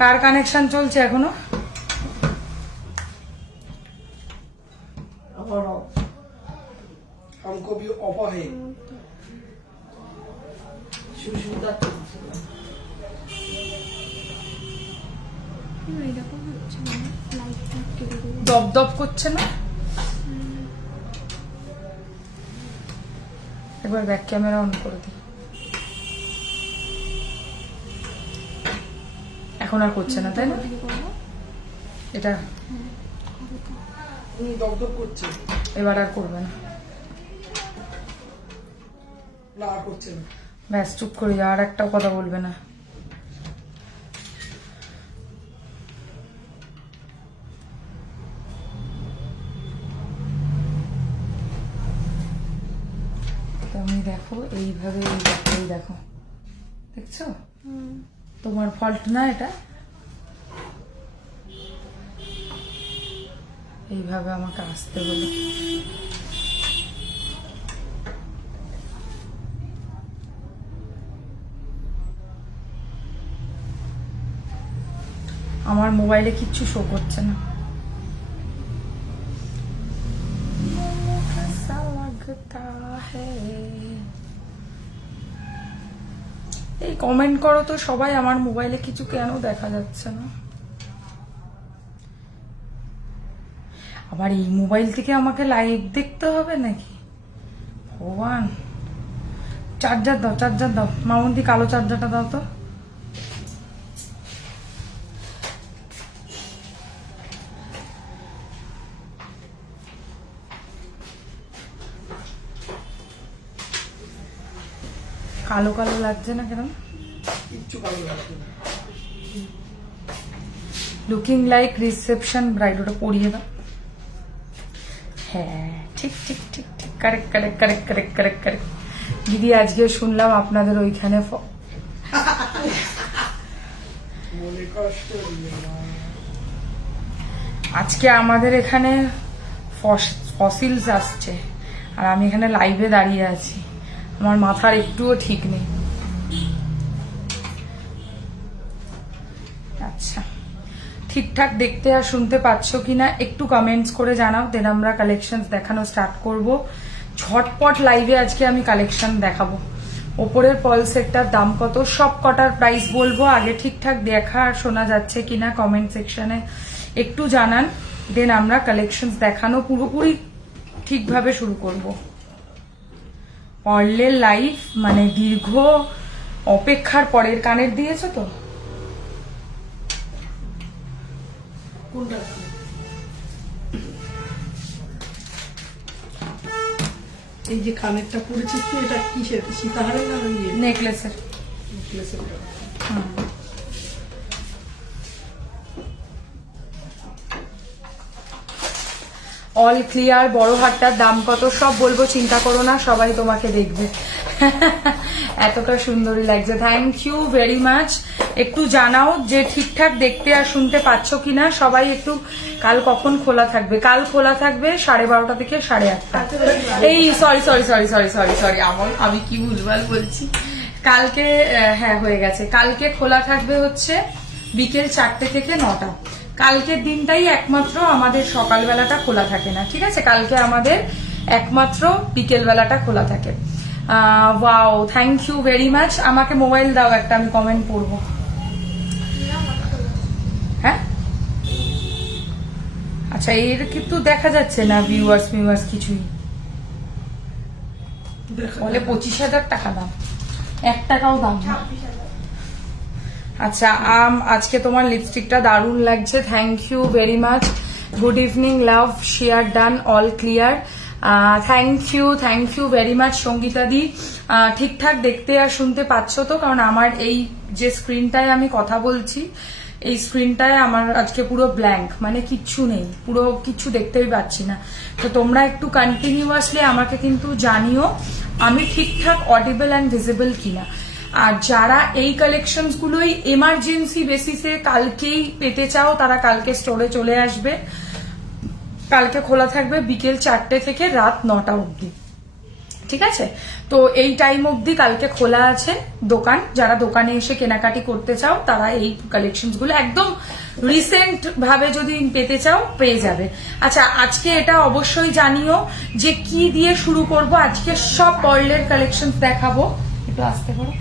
কার connection চলছে এখনো? हमको भी ऑफर है। দপ দপ করছে না? একবার ব্যাক ক্যামেরা অন করে দিই। এখন আর করছে না তাই না? এটা দপ করছে, এবার আর করবে না। না আর করছে না। ব্যাস চুপ করে যা, আর একটাও কথা বলবে না। তুমি দেখো এইভাবে, এই দেখো, দেখছো? তোমার ফল্ট না এটা। এইভাবে আমাকে আসতে বলো। আমার মোবাইলে কিচ্ছু শো করছে না। এই কমেন্ট করো তো সবাই, আমার মোবাইলে কিছু কেন দেখা যাচ্ছে না? আবার এই মোবাইল থেকে আমাকে লাইভ দেখতে হবে নাকি? ভগবান, চার্জার দাও, চার্জার দাও মামন্তি, কালো চার্জারটা দাও তো। কালো কালো লাগছে না কেন? কিচ্ছু ভালো লাগছে না। লুকিং লাইক রিসেপশন ব্রাইড, ওটা পরিয়ে দাও। হ্যাঁ ঠিক ঠিক ঠিক ঠিক, correct correct correct correct correct correct. দিদি আজকে শুনলাম আপনাদের ওইখানে মনে কষ্ট দিও না। আজকে আমাদের এখানে ফসিলস আসছে, আর আমি এখানে লাইভে দাঁড়িয়ে আছি। আমার মাথার একটুও ঠিক নেই। আচ্ছা, ঠিকঠাক দেখতে আর শুনতে পাচ্ছ কিনা একটু কমেন্টস করে জানাও, দেন আমরা কালেকশন দেখানো স্টার্ট করব। ঝটপট লাইভে আজকে আমি কালেকশন দেখাবো। ওপরের পল সেটটার দাম কত, সব কটার প্রাইস বলবো। আগে ঠিকঠাক দেখা আর শোনা যাচ্ছে কিনা কমেন্ট সেকশনে একটু জানান, দেন আমরা কালেকশন দেখানো পুরোপুরি ঠিকভাবে শুরু করব। পর্লের লাইভ মানে দীর্ঘ অপেক্ষার পরের, কানের দিয়েছো তো? কোনটা? এই যে কানেরটা পরেছিস তুই, এটা কিসের? সীতাহারের না ইয়ে? নেকলেসের। নেকলেসের। All clear. বড় হারটার দাম কত সব বলবো, চিন্তা করো না, সবাই তোমাকে দেখবে। এতটা সুন্দরী লাগছে, থ্যাংক ইউ ভেরি মাচ। একটু জানাও যে ঠিকঠাক দেখতে আর শুনতে পাচ্ছ কিনা সবাই একটু। কাল কখন খোলা থাকবে? কাল খোলা থাকবে 12:30 থেকে 8:30। এই sorry sorry sorry sorry sorry sorry, আমি কি ভুলভাল বলছি। কালকে হ্যাঁ হয়ে গেছে, কালকে খোলা থাকবে হচ্ছে বিকেল 4টে থেকে 9টা। কালকের দিনটাই একমাত্র আমাদের সকালবেলাটা খোলা থাকে না, ঠিক আছে? কালকে আমাদের একমাত্র বিকেল বেলাটা খোলা থাকে। Wow, thank you very much. আমাকে মোবাইল দাও একটা, আমি কমেন্ট পড়বো। হ্যাঁ আচ্ছা, এর কিন্তু দেখা যাচ্ছে না ভিউয়ার্স কিছুই। বলে 25,000 টাকা দাম, 1 টাকাও দাম না। আচ্ছা, আজকে তোমার লিপস্টিকটা দারুণ লাগছে, thank you very much. Good evening love, share done, all clear. Thank you very much Sangeeta di. ঠিকঠাক দেখতে আর শুনতে পাচ্ছ তো? কারণ আমার এই যে স্ক্রিনটায় আমি কথা বলছি, এই স্ক্রিনটায় আমার আজকে পুরো ব্ল্যাঙ্ক, মানে কিচ্ছু নেই, পুরো কিচ্ছু দেখতেই পাচ্ছি না। তো তোমরা একটু কন্টিনিউয়াসলি আমাকে কিন্তু জানিও আমি ঠিকঠাক অডিবল অ্যান্ড ভিজিবল কিনা। আর যারা এই কালেকশনস গুলোই এমার্জেন্সি বেসিসে কালকেই পেতে চাও, তারা কালকে স্টোরে চলে আসবে। কালকে খোলা থাকবে বিকেল 4টে থেকে রাত 9টা অবধি। ঠিক আছে? তো এই টাইম অবধি কালকে খোলা আছে দোকান। যারা দোকানে এসে কেনাকাটি করতে চাও তারা এই কালেকশন গুলো একদম রিসেন্ট ভাবে যদি পেতে চাও পেয়ে যাবে। আচ্ছা, আজকে এটা অবশ্যই জানিও যে কি দিয়ে শুরু করব। আজকে সব পার্লের কালেকশন দেখাবো, একটু আসতে পারো।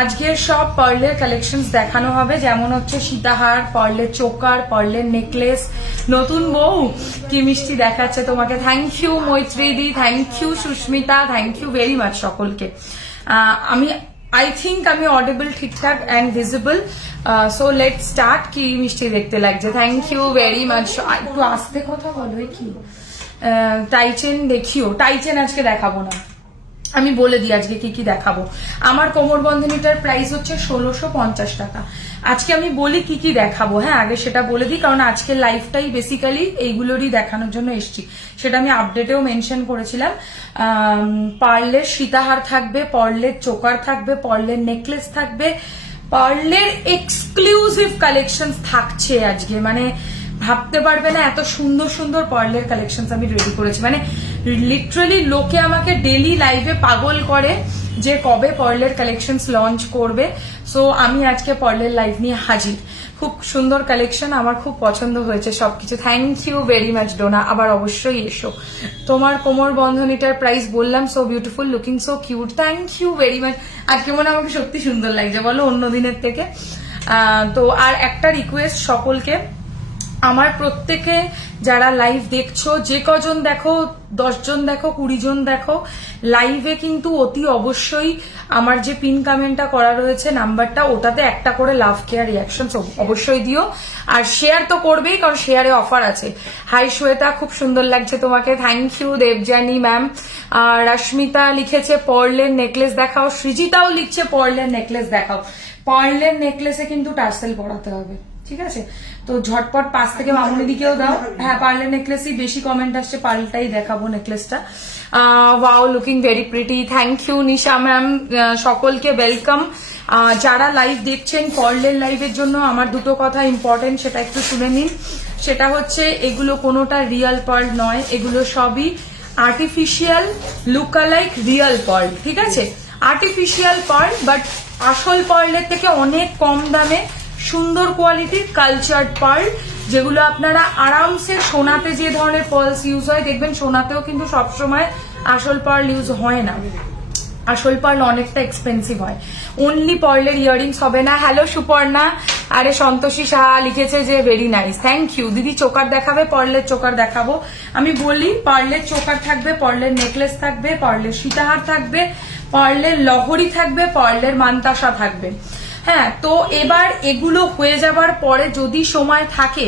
আজকে সব পার্লের কালেকশনস দেখানো হবে, যেমন হচ্ছে সীতাহার, পার্লের চোকার, পার্লের নেকলেস। নতুন বউ কি মিষ্টি দেখাচ্ছে তোমাকে। থ্যাংক ইউ মৈত্রীদি, thank you Susmita, thank you very much সকলকে। আমি আই থিঙ্ক আমি অডিবল ঠিকঠাক and visible. So let start. কি মিষ্টি দেখতে লাগছে, থ্যাংক ইউ ভেরি মাচ। একটু আস্তে কথা বলো। কি টাইচেন দেখিও, টাইচেন আজকে দেখাবো না, আমি বলে দিই আজকে কি কি দেখাবো। আমার কোমর বন্ধনীটার প্রাইস হচ্ছে 1650 টাকা। আজকে আমি বলি কি কি দেখাবো। হ্যাঁ, আগে সেটা বলে দিই, কারণ আজকের লাইফটাই বেসিক্যালি এইগুলোরই দেখানোর জন্য এসছি। সেটা আমি আপডেটেও মেনশন করেছিলাম। পার্লের সীতাহার থাকবে, পার্লের চোকার থাকবে, পার্লের নেকলেস থাকবে, পার্লের এক্সক্লুসিভ কালেকশন থাকছে আজকে। মানে ভাবতে পারবে না এত সুন্দর সুন্দর পার্লের কালেকশন আমি রেডি করেছি। মানে লিটারালি লোকে আমাকে ডেলি লাইভে পাগল করে যে কবে পার্লের কালেকশন লঞ্চ করবে। সো আমি আজকে পার্লের লাইভ নিয়ে হাজির। খুব সুন্দর কালেকশন, আমার খুব পছন্দ হয়েছে সবকিছু। Thank you very much Dona, আবার অবশ্যই এসো। তোমার কোমর বন্ধনীটার প্রাইস বললাম, so beautiful, looking so cute, thank you very much. আজকে মনে আমাকে সত্যি সুন্দর লাগছে বলো অন্য দিনের থেকে। তো আর একটা রিকোয়েস্ট সকলকে, আমার প্রত্যেকে যারা লাইভ দেখছো, যে কজন দেখো, 10 জন দেখো, 20 জন দেখো, লাইভে কিন্তু অতি অবশ্যই আমার যে পিন কমেন্টটা করা রয়েছে নাম্বারটা, ওটাতে একটা করে লাভ কেয়ার রিয়াকশন অবশ্যই দিও। আর শেয়ার তো করবেই, কারণ শেয়ারে অফার আছে। হাই শ্বেতা, খুব সুন্দর লাগছে তোমাকে, thank you. Debjani ma'am, Rashmita লিখেছে পার্লের নেকলেস দেখাও, সৃজিতাও লিখছে পার্লের নেকলেস দেখাও। পার্লের নেকলেসে কিন্তু টার্সেল পরাতে হবে, ঠিক আছে? তো ঝটপট পাশ থেকে মামুনি দিকেও দাও। হ্যাঁ, পার্লের নেকলেসই বেশি কমেন্ট আসছে, পার্লটাই দেখাবো নেকলেসটা। Wow, looking very pretty, thank you Nisha ma'am. সকলকে ওয়েলকাম। যারা লাইভ দেখছেন পার্লের লাইভের জন্য আমার দুটো কথা ইম্পর্টেন্ট, সেটা একটু শুনে নিন। সেটা হচ্ছে এগুলো কোনোটা রিয়েল পার্ল নয়, এগুলো সবই আর্টিফিশিয়াল লুকালাইক রিয়েল পার্ল, ঠিক আছে? আর্টিফিশিয়াল পার্ল, বাট আসল পার্লের থেকে অনেক কম দামে সুন্দর কোয়ালিটির কালচার্ড পার্ল, যেগুলো আপনারা আরামসে সোনাতে যে ধরনের পার্লস ইউজ হয়, দেখবেন সোনাতেও কিন্তু সবসময় আসল পার্ল ইউজ হয় না। আসল পার্ল অনেকটা এক্সপেন্সিভ হয়। অনলি পার্লের ইয়াররিংস হবে না। হ্যালো সুপর্ণা, আরে সন্তোষী সাহা লিখেছে যে ভেরি নাইস, থ্যাংক ইউ দিদি। চোকার দেখাবে, পার্লের চোকার দেখাবো। আমি বলি, পার্লের চোকার থাকবে, পার্লের নেকলেস থাকবে, পার্লের সীতাহার থাকবে, পার্লের লহরি থাকবে, পার্লের মান্তাসা থাকবে। হ্যাঁ, তো এবার এগুলো হয়ে যাবার পরে যদি সময় থাকে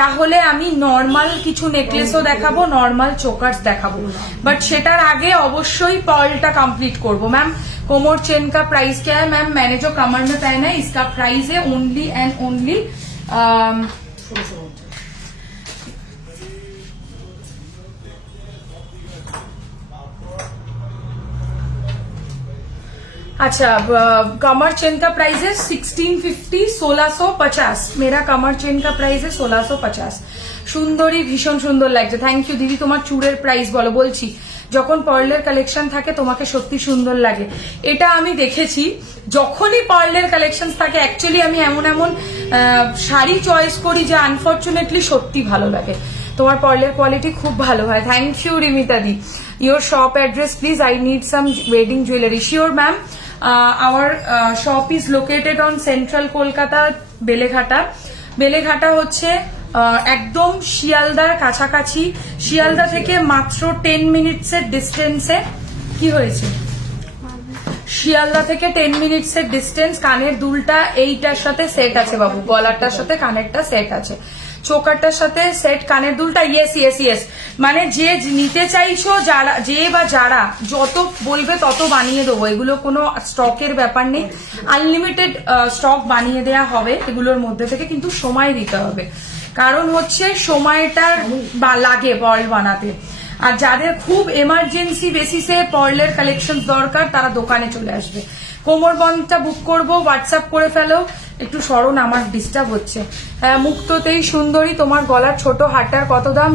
তাহলে আমি নর্মাল কিছু নেকলেসও দেখাবো, নর্মাল চোকার্স দেখাবো, বাট সেটার আগে অবশ্যই পার্লটা কমপ্লিট করবো। मैम कोमर चेन का प्राइस क्या है? मैम मैंने जो कमर में पहना है इसका प्राइस है ओनली एंड ओनली अच्छा, कमर चेन का प्राइस है 1650, 1650। मेरा कमर चेन का प्राइस है 1650। সুন্দরী, ভীষণ সুন্দর লাগছে, থ্যাংক ইউ দিদি। তোমার চুড়ের প্রাইস বলো। বলছি, যখন পার্লের কালেকশন থাকে তোমাকে সত্যি সুন্দর লাগে, এটা আমি দেখেছি। যখনই পার্লের কালেকশন থাকে অ্যাকচুয়ালি আমি এমন এমন শাড়ি চয়েস করি যে আনফর্চুনেটলি সত্যি ভালো লাগে। তোমার পার্লের কোয়ালিটি খুব ভালো হয়, থ্যাংক ইউ রিমিতা দি। Your shop address please, I need some wedding jewellery. Sure ma'am, our shop is located on central Kolkata, Beleghata. Beleghata হচ্ছে একদম শিয়ালদার কাছাকাছি। শিয়ালদা থেকে মাত্র 10 মিনিটসের ডিস্টেন্সে। কি হয়েছে? শিয়ালদা থেকে 10 মিনিটসের ডিস্টেন্স। কানের দুলটা এইটার সাথে সেট আছে বাবু, গলাটার সাথে কানেরটা সেট আছে, চোকারটার সাথে সেট, কানের দুলটা ইয়েস ইয়েস ইয়েস। মানে যে নিতে চাইছো, যারা যে বা যারা যত বলবে তত বানিয়ে দেবো। এগুলো কোনো স্টকের ব্যাপার নেই, আনলিমিটেড স্টক বানিয়ে দেয়া হবে এগুলোর মধ্যে থেকে, কিন্তু সময় দিতে হবে। কারণ হচ্ছে সময়টা লাগে পার্ল বানাতে। আর যাদের খুব এমার্জেন্সি বেসিসে পার্লের কালেকশন দরকার তারা দোকানে চলে আসবে। কোমরবন্ধটা বুক করব, হোয়াটসঅ্যাপ করে ফেলো। একটু স্মরণ, আমার ডিস্টার্ব হচ্ছে। মুক্ততেই সুন্দরী, তোমার গলার ছোট হারটার কত দাম?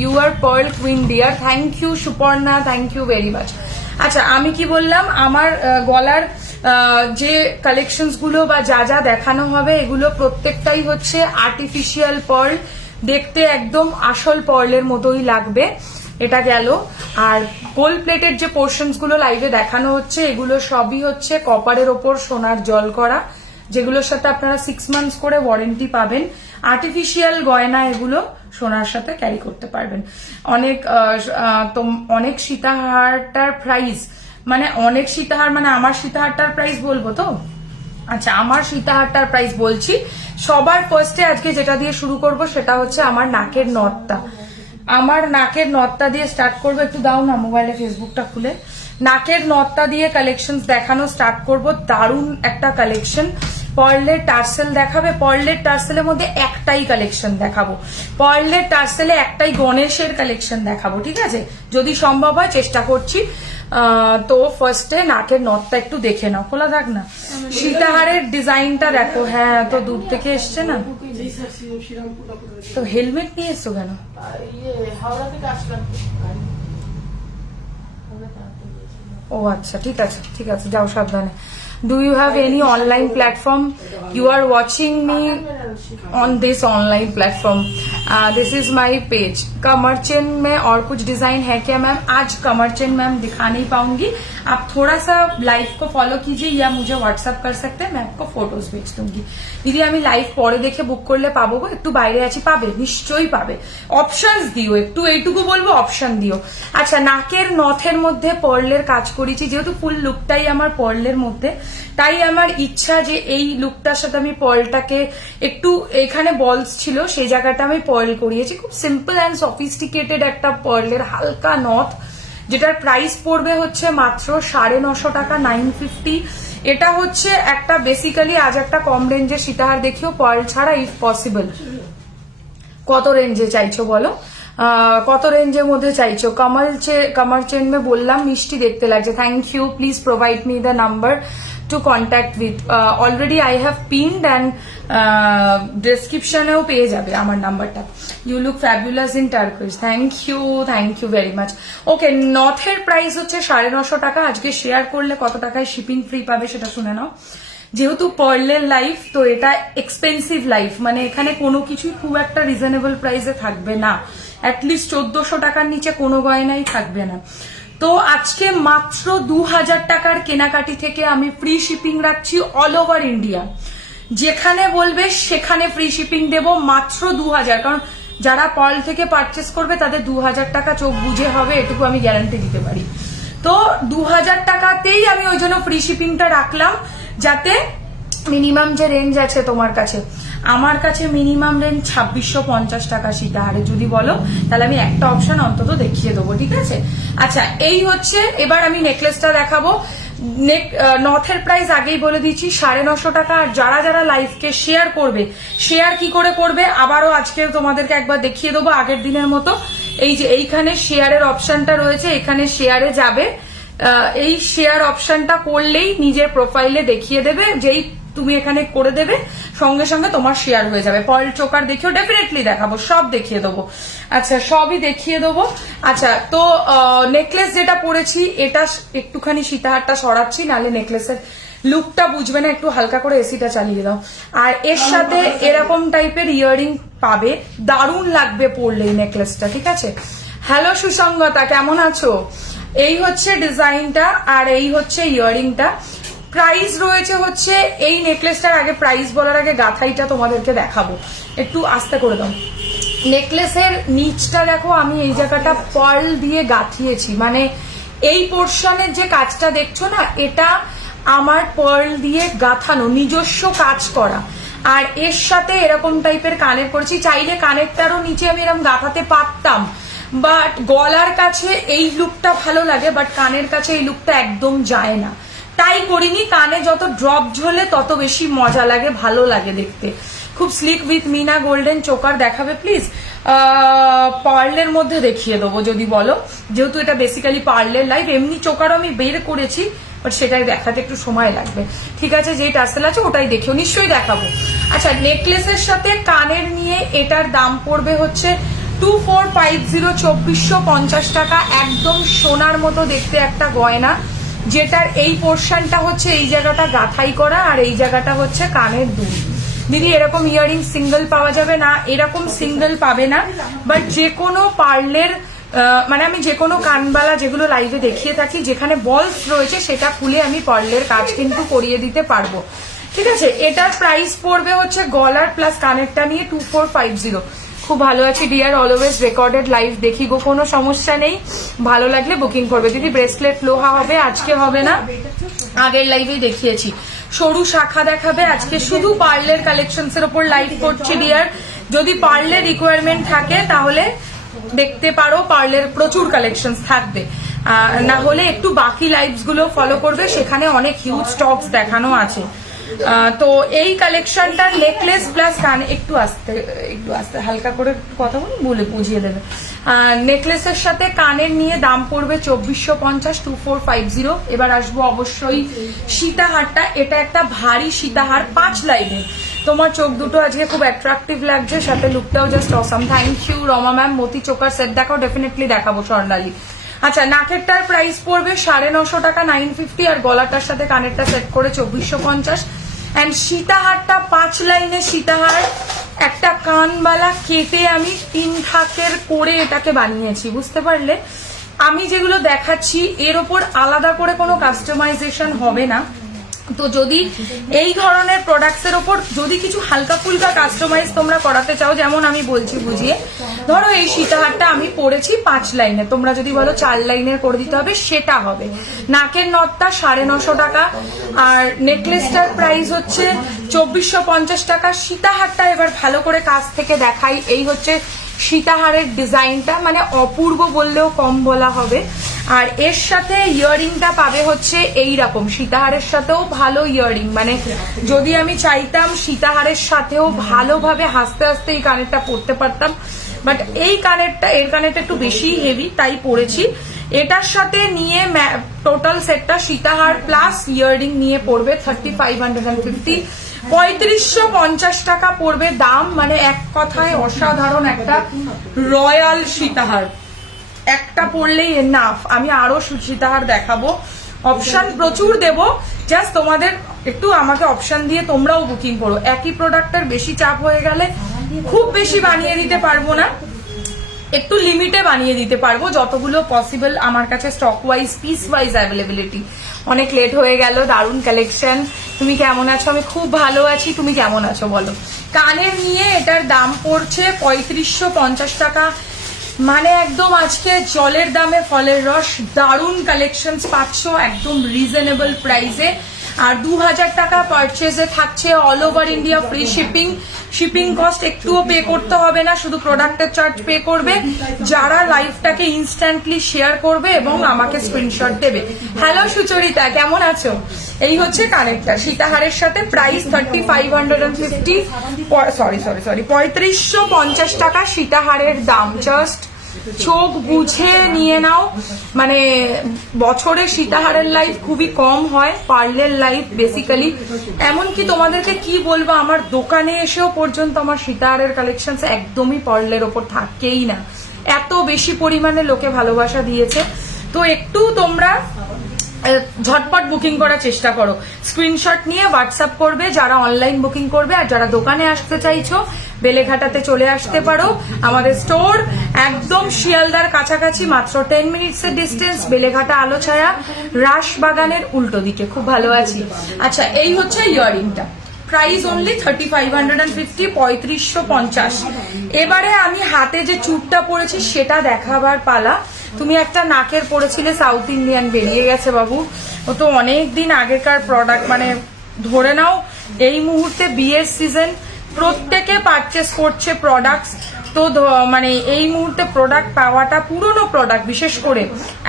You are pearl queen dear, thank you Suparna, thank you very much. আচ্ছা, আমি কি বললাম, আমার গলার যে কালেকশনস গুলো বা যা যা দেখানো হবে এগুলো প্রত্যেকটাই হচ্ছে আর্টিফিশিয়াল পার্ল, দেখতে একদম আসল পার্লের মতোই লাগবে। এটা গেল। আর গোল্ড প্লেটের যে পোর্শনস গুলো লাইভে দেখানো হচ্ছে এগুলো সবই হচ্ছে কপারের ওপর সোনার জল করা, যেগুলোর সাথে আপনারা 6 মান্থস করে ওয়ারেন্টি পাবেন। আর্টিফিশিয়াল গয়না এগুলো সোনার সাথে ক্যারি করতে পারবেন। অনেক সীতাহারটার প্রাইস মানে অনেক সীতাহার মানে আমার সীতাহারটার প্রাইস বলবো তো? আচ্ছা, আমার সীতাহারটার প্রাইস বলছি। সবার ফার্স্টে আজকে যেটা দিয়ে শুরু করব সেটা হচ্ছে আমার নাকের নথটা। আমার নাকের নথটা দিয়ে স্টার্ট করবো। একটু দাও না মোবাইলে ফেসবুকটা খুলে। নাকের নথটা দিয়ে কালেকশন দেখানো স্টার্ট করব। দারুণ একটা কালেকশন। পার্লের টার্সেল দেখাবে। পার্লের টার্সেলের মধ্যে একটাই কালেকশন দেখাবো। পার্লের টার্সেলে একটাই গণেশের কালেকশন দেখাবো, ঠিক আছে? যদি সম্ভব হয় চেষ্টা করছি। তো ফার্স্টে নাকের নথটা একটু দেখে নাও। খোলা থাক না। সীতাহারের ডিজাইনটা দেখো। হ্যাঁ, তো দূর থেকে এসছে না তো হেলমেট নিয়ে এসছো কেন? ও আচ্ছা, ঠিক আছে ঠিক আছে, যাও সাবধানে। Do you have any online platform? You are watching me on this online platform. This is my page. Qamar chain में और कुछ डिजाइन है क्या मैम? आज कमर चेन मैम दिखा नहीं पाऊंगी। आप थोड़ा सा लाइव को फॉलो कीजिए या मुझे व्हाट्सएप कर सकते हैं, मैं आपको फोटोज भेज दूंगी। দিদি আমি লাইভ পরে দেখে বুক করলে পাবো গো? একটু বাইরে আছি, পাবে নিশ্চয়ই পাবে। অপশনস দিও, একটু এইটুকু বলবো অপশন দিও। আচ্ছা, নাকের নথের মধ্যে পার্লের কাজ করেছি, যেহেতু ফুল লুকটাই আমার পার্লের মধ্যে, তাই আমার ইচ্ছা যে এই লুকটার সাথে আমি পার্লটাকে একটু, এখানে বলস ছিল সেই জায়গাটা আমি পার্ল করিয়েছি। খুব সিম্পল অ্যান্ড সফিস্টিকেটেড একটা পার্লের হালকা নথ, যেটার প্রাইস পড়বে হচ্ছে মাত্র 950 টাকা, 950। এটা হচ্ছে একটা বেসিক্যালি আজ একটা কম রেঞ্জের সীতাহার দেখিও পার্ল ছাড়া, ইফ পসিবল। কত রেঞ্জে চাইছো বলো? কত রেঞ্জের মধ্যে চাইছো? কমর চেন মে বললাম মিষ্টি দেখতে লাগছে, thank you. Please provide me the number to contact with. Already I have pinned and ডেসক্রিপশনেও পেয়ে যাবে আমার নাম্বারটা। You look fabulous in Turkish, thank you very much. Okay, নথের প্রাইস হচ্ছে 950 টাকা। আজকে শেয়ার করলে কত টাকায় শিপিং ফ্রি পাবে সেটা শুনে নাও। যেহেতু পার্লের লাইফ, তো এটা এক্সপেন্সিভ লাইফ, মানে এখানে কোনো কিছুই খুব একটা রিজনেবল প্রাইসে থাকবে না। অ্যাটলিস্ট 1400 টাকার নিচে কোনো গয়নাই থাকবে না। তো আজকে মাত্র 2000 টাকার কেনাকাটি থেকে আমি ফ্রি শিপিং রাখছি অল ওভার ইন্ডিয়া। যেখানে বলবে সেখানে ফ্রি শিপিং দেব, মাত্র 2000। কারণ যারা পার্ল থেকে পারচেস করবে তাদের 2000 টাকা চোখ বুঝে হবে, এটুকু আমি গ্যারান্টি দিতে পারি। তো 2000 টাকাতেই আমি ওই জন্য ফ্রি শিপিংটা রাখলাম, যাতে মিনিমাম যে রেঞ্জ আছে তোমার কাছে, আমার কাছে মিনিমাম রেঞ্জ 2650 টাকা সীতাহারে। যদি বলো তাহলে আমি একটা অপশন অন্তত দেখিয়ে দেবো, ঠিক আছে? আচ্ছা, এই হচ্ছে। এবার আমি নেকলেসটা দেখাবো। নথের প্রাইস আগেই বলে দিচ্ছি 950 টাকা। আর যারা যারা লাইভকে শেয়ার করবে, শেয়ার কি করে করবে আবারও আজকে তোমাদেরকে একবার দেখিয়ে দেবো আগের দিনের মতো। এই যে এইখানে শেয়ারের অপশনটা রয়েছে, এখানে শেয়ারে যাবে। এই শেয়ার অপশনটা করলেই নিজের প্রোফাইলে দেখিয়ে দেবে, যেই তুমি এখানে করে দেবে সঙ্গে সঙ্গে তোমার শেয়ার হয়ে যাবে। পার্ল চোকার দেখিও, ডেফিনেটলি দেখাবো, সব দেখিয়ে দেবো। আচ্ছা, সবই দেখিয়ে দেবো। আচ্ছা, তো নেকলেস যেটা পরেছি এটা একটুখানি সীতাহারটা সরাচ্ছি, নাহলে নেকলেসের লুকটা বুঝবে না। একটু হালকা করে এসিটা চালিয়ে দাও। আর এর সাথে এরকম টাইপের ইয়াররিং পাবে, দারুণ লাগবে পরলে এই নেকলেসটা, ঠিক আছে? হ্যালো সুসঙ্গতা, কেমন আছো? এই হচ্ছে ডিজাইনটা আর এই হচ্ছে ইয়াররিংটা। প্রাইস রয়েছে হচ্ছে, এই নেকলেসটার আগে প্রাইস বলার আগে গাথাইটা তোমাদেরকে দেখাবো, একটু আস্তে করে দাও। নেকলেসের নিচটা দেখো, আমি এই জায়গাটা পার্ল দিয়ে গাঁথিয়েছি, মানে এই পোর্শনের যে কাজটা দেখছো না, এটা আমার পার্ল দিয়ে গাঁথানো, নিজস্ব কাজ করা। আর এর সাথে এরকম টাইপের কানের করেছি। চাইলে কানেরটারও নিচে আমি এরকম গাঁথাতে পারতাম, বাট গলার কাছে এই লুকটা ভালো লাগে, বাট কানের কাছে এই লুকটা একদম যায় না, তাই করিনি। কানে যত ড্রপ ঝোলে তত বেশি মজা লাগে, ভালো লাগে দেখতে। খুব slick with meena golden choker দেখাবে প্লিজ। পার্লের মধ্যে দেখিয়ে দেবো যদি বলো, যেহেতু এটা বেসিক্যালি পার্লের লাইভ। এমনি চোকারও আমি বের করেছি, বাট সেটাই দেখাতে একটু সময় লাগবে। ঠিক আছে, যেই টার্সেল আছে ওটাই দেখিও, নিশ্চয়ই দেখাবো। আচ্ছা, নেকলেসের সাথে কানের নিয়ে এটার দাম পড়বে হচ্ছে 2450, 2450 টাকা। একদম সোনার মতো দেখতে একটা গয়না, যেটার এই পোর্শনটা হচ্ছে এই জায়গাটা গাঁথাই করা আর এই জায়গাটা হচ্ছে কানের দুল। দিদি এরকম ইয়াররিং সিঙ্গেল পাওয়া যাবে না? এরকম সিঙ্গেল পাবে না, বাট যে কোনো পার্লের মানে আমি যে কোনো কানবালা যেগুলো লাইভে দেখিয়ে থাকি যেখানে বলস রয়েছে সেটা খুলে আমি পার্লের কাজ কিন্তু করিয়ে দিতে পারবো। ঠিক আছে, এটার প্রাইস পড়বে হচ্ছে গলার প্লাস কানেরটা নিয়ে 2450। খুব ভালো আছি ডিয়ার, অলওয়েজ রেকর্ডেড লাইভ দেখি গো, কোনো সমস্যা নেই, ভালো লাগলে বুকিং করবে। দিদি ব্রেসলেট লোহা হবে, আজকে হবে না, আগের লাইভেই দেখিয়েছি। সরু শাখা দেখাবে, আজকে শুধু পার্লের কালেকশনস এর উপর লাইভ করছি ডিয়ার। যদি পার্লের রিকোয়ারমেন্ট থাকে তাহলে দেখতে পারো, পার্লের প্রচুর কালেকশনস থাকবে, না হলে একটু বাকি লাইভস গুলো ফলো করবে, সেখানে অনেক হিউজ স্টকস দেখানো আছে। তো এই কালেকশনটার নেকলেস প্লাস কান, একটু আস্তে হালকা করে কথা বলে বুঝিয়ে দেবে। নেকলেসের সাথে কানের নিয়ে দাম পড়বে 2450, 2450। এবার আসবো অবশ্যই সীতাহারটা। এটা একটা ভারী সীতাহার, 5 লাইনের। তোমার চোখ দুটো আজকে খুব অ্যাট্রাকটিভ লাগছে, সাথে লুকটাও just awesome. Thank you Rama ma'am. মতি চোকার সেট দেখাও, ডেফিনেটলি দেখাবো স্বর্ণালী। আচ্ছা, নাকেরটার প্রাইস পড়বে 950 টাকা, 950, আর গলাটার সাথে কানেরটা সেট করে 2450। অ্যান্ড সীতাহারটা 5 লাইনের সীতাহার, একটা কানবালা কেটে আমি 3 থাকের করে এটাকে বানিয়েছি, বুঝতে পারলে? আমি যেগুলো দেখাচ্ছি এর ওপর আলাদা করে কোনো কাস্টমাইজেশন হবে না। তো যদি এই ধরনের প্রোডাক্টস এর ওপর যদি কিছু হালকা ফুলকা কাস্টমাইজ তোমরা করাতে চাও, যেমন আমি বলছি বুঝিয়ে, ধরো এই সীতাহারটা আমি পরেছি 5 লাইনে, তোমরা যদি বলো 4 লাইনের করে দিতে হবে, সেটা হবে। নাকের নথটা 950 টাকা, আর নেকলেসটার প্রাইস হচ্ছে 2450 টাকা। সীতাহারটা এবার ভালো করে কাছ থেকে দেখাই। এই হচ্ছে সীতাহারের ডিজাইনটা, মানে অপূর্ব বললেও কম বলা হবে। আর এর সাথে ইয়াররিংটা পাবে হচ্ছে এইরকম, সীতাহারের সাথেও ভালো ইয়াররিং, মানে যদি আমি চাইতাম সীতাহারের সাথেও ভালোভাবে হাসতে হাসতে এই কানেরটা পরতে পারতাম, বাট এই কানেরটা, এর কানেরটা একটু বেশি হেভি, তাই পরেছি। এটার সাথে নিয়ে টোটাল সেটটা সীতাহার প্লাস ইয়াররিং নিয়ে পড়বে 3550, 3550 টাকা পড়বে দাম। মানে এক কথায় অসাধারণ একটা রয়্যাল সীতাহার, একটা পড়লেই এনাফ। আমি আরো সীতাহার দেখাবো, অপশন প্রচুর দেব, জাস্ট তোমাদের একটু আমাকে অপশন দিয়ে তোমরাও বুকিং করো। একই প্রোডাক্টের বেশি চাপ হয়ে গেলে খুব বেশি বানিয়ে দিতে পারবো না, একটু লিমিটে বানিয়ে দিতে পারবো যতগুলো পসিবল। আমার কাছে stock wise, piece wise availability. অনেক লেট হয়ে গেল, দারুণ কালেকশন। তুমি কেমন আছো? আমি খুব ভালো আছি, তুমি কেমন আছো বলো? কানের নিয়ে এটার দাম পড়ছে 3550 টাকা, মানে একদম আজকে জলের দামে ফলের রস। দারুণ কালেকশন পাচ্ছ একদম রিজনেবল প্রাইসে। আর 2000 টাকা পারচেজে থাকছে all over India free shipping. Shipping cost একটুও পে করতে হবে না, শুধু প্রোডাক্টের চার্জ পে করবে যারা লাইভটাকে ইনস্ট্যান্টলি শেয়ার করবে এবং আমাকে স্ক্রিনশট দেবে। হ্যালো সুচরিতা, কেমন আছো? এই হচ্ছে কানেরটা সীতাহারের সাথে, প্রাইস 3550, সরি 3550 টাকা সীতাহারের দাম। জাস্ট চোখ বুঝে নিয়ে নাও, মানে বছরে সীতাহারের লাইভ খুবই কম হয়, পার্লের লাইভ বেসিক্যালি। এমনকি তোমাদেরকে কি বলবো, আমার দোকানে এসেও পর্যন্ত আমার সীতাহারের কালেকশন একদমই পার্লের ওপর থাকেই না, এত বেশি পরিমাণে লোকে ভালোবাসা দিয়েছে। তো একটু তোমরা ঝটপট বুকিং করার চেষ্টা করো, স্ক্রিনশট নিয়ে হোয়াটসঅ্যাপ করবে যারা অনলাইন বুকিং করবে। আর যারা দোকানে আসতে চাইছো বেলেঘাটাতে চলে আসতে পারো, আমাদের স্টোর একদম শিয়ালদার কাছাকাছি, মাত্র 10 মিনিটসের ডিস্টেন্স, বেলেঘাটা আলোছায়া রাস বাগানের উল্টো দিকে। খুব ভালো আছি। আচ্ছা, এই হচ্ছে ইয়াররিংটা, প্রাইস অনলি 3550, 3550। এবারে আমি হাতে যে চুটটা পরেছি সেটা দেখাবার পালা। তুমি একটা নাকের পরেছিলে সাউথ ইন্ডিয়ান, বেরিয়ে গেছে বাবু, ও তো অনেক দিন আগেকার প্রোডাক্ট, মানে ধরে নাও এই মুহূর্তে বিয়ের সিজন, প্রত্যেকে পারচেস করছে প্রোডাক্টস। তো মানে এই মুহূর্তে প্রোডাক্ট পাওয়াটা, পুরনো প্রোডাক্ট বিশেষ করে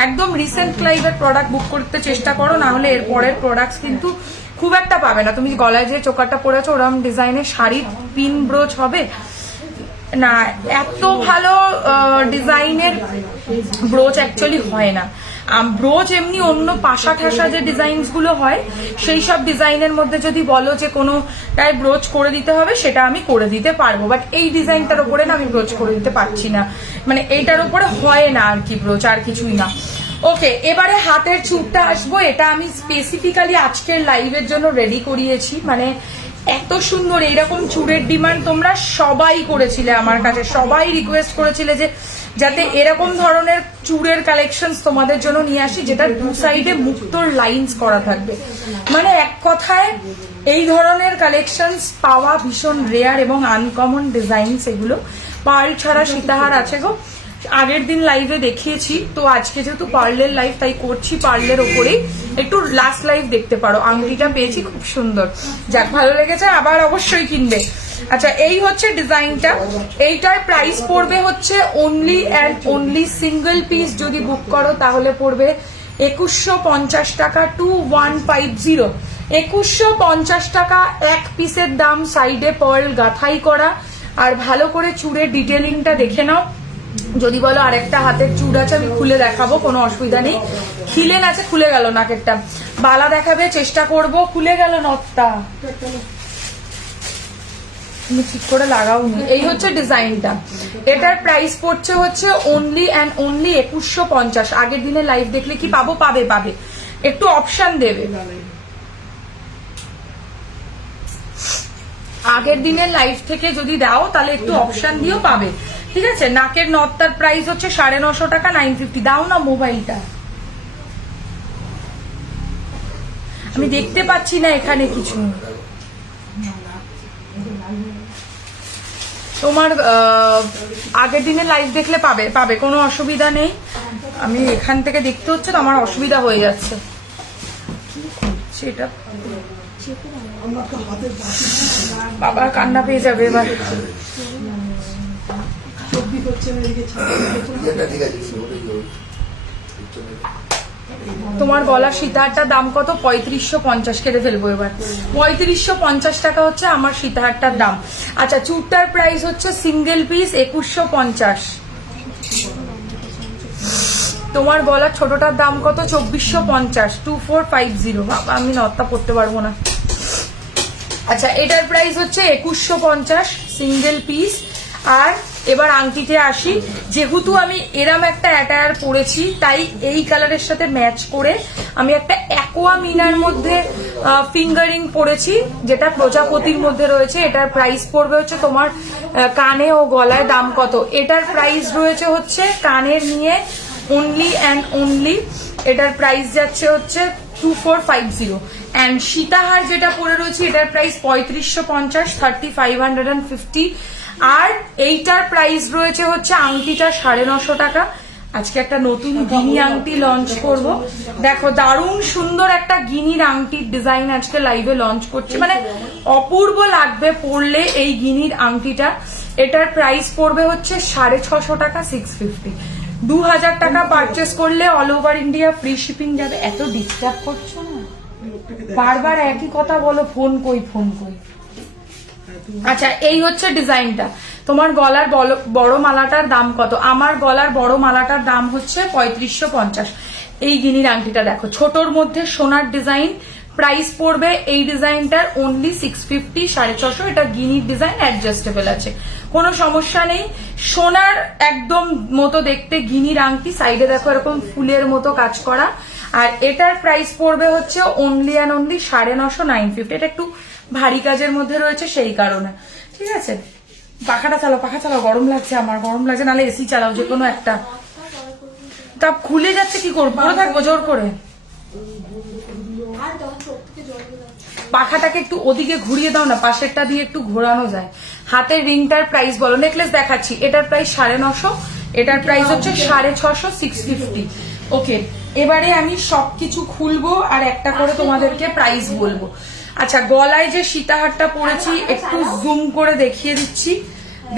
একদম রিসেন্ট লাইভের প্রোডাক্ট বুক করতে চেষ্টা করো, না হলে এর পরের প্রোডাক্টস কিন্তু খুব একটা পাবে না। তুমি গলায় যে চোকারটা পরেছো ওরকম ডিজাইনের শাড়ির পিন ব্রোচ হবে না, এত ভালো ডিজাইনের ব্রোচ অ্যাকচুয়ালি হয় না। ব্রোচ এমনি অন্য পাশা ঠাসা যে ডিজাইনস গুলো হয় সেই সব ডিজাইনের মধ্যে যদি বলো যে কোনোটায় ব্রোচ করে দিতে হবে সেটা আমি করে দিতে পারবো, বাট এই ডিজাইনটার উপরে না আমি ব্রোচ করে দিতে পারছি না, মানে এইটার উপরে হয় না আর কি ব্রোচ, আর কিছুই না। ওকে, এবারে হাতের চুড়টা আসবো। এটা আমি স্পেসিফিক্যালি আজকের লাইভের জন্য রেডি করিয়েছি, মানে এত সুন্দর এইরকম চুড়ের ডিমান্ড তোমরা সবাই করেছিলে আমার কাছে, সবাই রিকোয়েস্ট করেছিলে যে যাতে এরকম ধরনের চুড়ের কালেকশনস তোমাদের জন্য নিয়ে আসি যেটা দু সাইডে মুক্তোর লাইনস করা থাকবে। মানে এক কথায় এই ধরনের কালেকশনস পাওয়া ভীষণ রেয়ার এবং আনকমন ডিজাইনস এগুলো। পার্ল ছাড়া সীতাহার আছে গো, আগের দিন লাইভে দেখিয়েছি, তো আজকে যেহেতু পার্লের লাইভ তাই করছি পার্লের ওপরেই, একটু লাস্ট লাইভ দেখতে পারো। আংটিটা পেয়েছি খুব সুন্দর, যাক ভালো লেগেছে আবার অবশ্যই কিনবে। আচ্ছা, এই হচ্ছে ডিজাইনটা, এইটার প্রাইস পড়বে হচ্ছে only and only single piece যদি বুক করো তাহলে পড়বে 2150 টাকা, 2150, 2150 টাকা এক পিসের দাম। সাইডে পার্ল গাথাই করা, আর ভালো করে চুড়ের ডিটেলিংটা দেখে নাও। যদি বলো আরেকটা হাতের চুড় আছে আমি খুলে দেখাবো, কোনো অসুবিধা নেই। খিলেন আছে, খুলে গেল নাকেরটা, বালা দেখাবে চেষ্টা করব, খুলে গেল নথটা, তুমি ঠিক করে লাগাওনি। এই হচ্ছে ডিজাইনটা, এটার প্রাইস পড়ছে হচ্ছে অনলি অ্যান্ড অনলি 2150। আগের দিনে লাইভ দেখলে কি পাবো? পাবে, একটু অপশন দেবে, আগের দিনের লাইভ থেকে যদি দাও তাহলে একটু অপশন দিও, পাবে, ঠিক আছে। নাকের নথটার প্রাইস হচ্ছে 950 টাকা, 950। দাও না মোবাইলটা, আমি দেখতে পাচ্ছি না এখানে কিছু। তোমার আগের দিনের লাইভ দেখলে পাবে, কোনো অসুবিধা নেই। আমি এখান থেকে দেখতে হচ্ছে তো আমার অসুবিধা হয়ে যাচ্ছে সেটা, বাবার কান্না পেয়ে যাবে এবার। তোমার গলা সীতাহারটার দাম কত? 3550। কেটে ফেলবো এবার, 3550 টাকা হচ্ছে আমার সীতাহারটার দাম। আচ্ছা, চুড়টার প্রাইস হচ্ছে সিঙ্গেল পিস 2150। তোমার গলার ছোটটার দাম কত? 2450, 2450। বাবা আমি নথটা পড়তে পারবো না। আচ্ছা, এটার প্রাইস হচ্ছে 2150 সিঙ্গেল পিস। আর এবার আংটিতে আসি, যেহেতু আমি এরম একটা অ্যাটায়ার পরেছি তাই এই কালারের সাথে ম্যাচ করে আমি একটা অ্যাকোয়া মিনার মধ্যে ফিঙ্গারিং পরেছি যেটা প্রজাপতির মধ্যে রয়েছে। এটার প্রাইস পড়বে হচ্ছে তোমার কানে ও গলায় দাম কত? এটার প্রাইস রয়েছে হচ্ছে কানের নিয়ে অনলি অ্যান্ড অনলি, এটার প্রাইস যাচ্ছে হচ্ছে 2450। অ্যান্ড সীতাহার যেটা পরে রয়েছে এটার প্রাইস 3550, 3550। আর এইটার প্রাইস রয়েছে হচ্ছে আংটিটা 950 টাকা। আজকে একটা নতুন গিনি আংটি লঞ্চ করব, দেখো দারুণ সুন্দর একটা গিনির আংটির ডিজাইন আজকে লাইভে লঞ্চ করছে, মানে অপূর্ব লাগবে পরলে এই গিনির আংটিটা। এটার প্রাইস পড়বে হচ্ছে 650 টাকা, 650। 2000 টাকা পারচেস করলে all over India free shipping যাবে। এত ডিস্টার্ব করছো না, বারবার একই কথা বলো, ফোন কই। আচ্ছা, এই হচ্ছে ডিজাইনটা। তোমার গলার বড় মালাটার দাম কত? আমার গলার বড় মালাটার দাম হচ্ছে 3550। এই গিনির আংটিটা দেখো, ছোটর মধ্যে সোনার ডিজাইন, প্রাইস পড়বে এই ডিজাইনটার অনলি 650, 650। এটা গিনির ডিজাইন, অ্যাডজাস্টেবল আছে, কোনো সমস্যা নেই। সোনার একদম মতো দেখতে গিনির আংটি, সাইডে দেখো এরকম ফুলের মতো কাজ করা। আর এটার প্রাইস পড়বে হচ্ছে অনলি অ্যান্ড অনলি 950, 950। এটা একটু ভারী কাজের মধ্যে রয়েছে সেই কারণে, ঠিক আছে। পাখা চালাও, গরম লাগছে আমার, গরম লাগছে, নাহলে এসি চালাও, যে কোনো একটা। তা খুলে যাচ্ছে কি করবো, পরে থাকবো জোর করে। পাখাটাকে একটু ওদিকে ঘুরিয়ে দাও না, পাশেরটা দিয়ে একটু ঘোরানো যায়। হাতের রিংটার প্রাইস বলো। নেকলেস দেখাচ্ছি, এটার প্রাইস 950, এটার প্রাইস হচ্ছে 650, 650। ওকে, এবারে আমি সবকিছু খুলবো আর একটা করে তোমাদেরকে প্রাইস বলবো। আচ্ছা, গলায় যে সীতাহারটা পরেছি একটু জুম করে দেখিয়ে দিচ্ছি,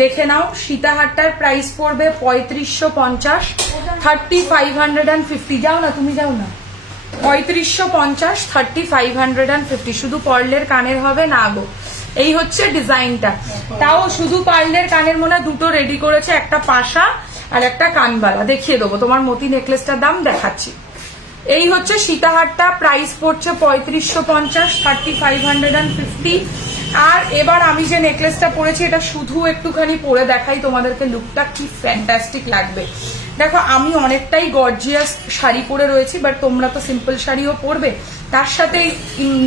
দেখে নাও। সীতাহারটার প্রাইস পড়বে 3550, 3550। যাও না, তুমি যাও না। 3550, 3550। শুধু পার্লের কানের হবে না গো। এই হচ্ছে ডিজাইনটা, তাও শুধু পার্লের কানের মনে দুটো রেডি করেছে, একটা পাশা আর একটা কানবালা। দেখিয়ে দেবো, তোমার মতি নেকলেসটার দাম দেখাচ্ছি। এই হচ্ছে সীতাহারটা, প্রাইস পড়ছে 3550, 3550। আর এবার আমি যে নেকলেসটা পরেছি এটা শুধু একটুখানি পরে দেখাই তোমাদেরকে, লুকটা কি ফ্যান্টাস্টিক লাগবে। দেখো আমি অনেকটাই গর্জিয়াস শাড়ি পরে রয়েছি, বাট তোমরা তো সিম্পল শাড়িও পরবে, তার সাথে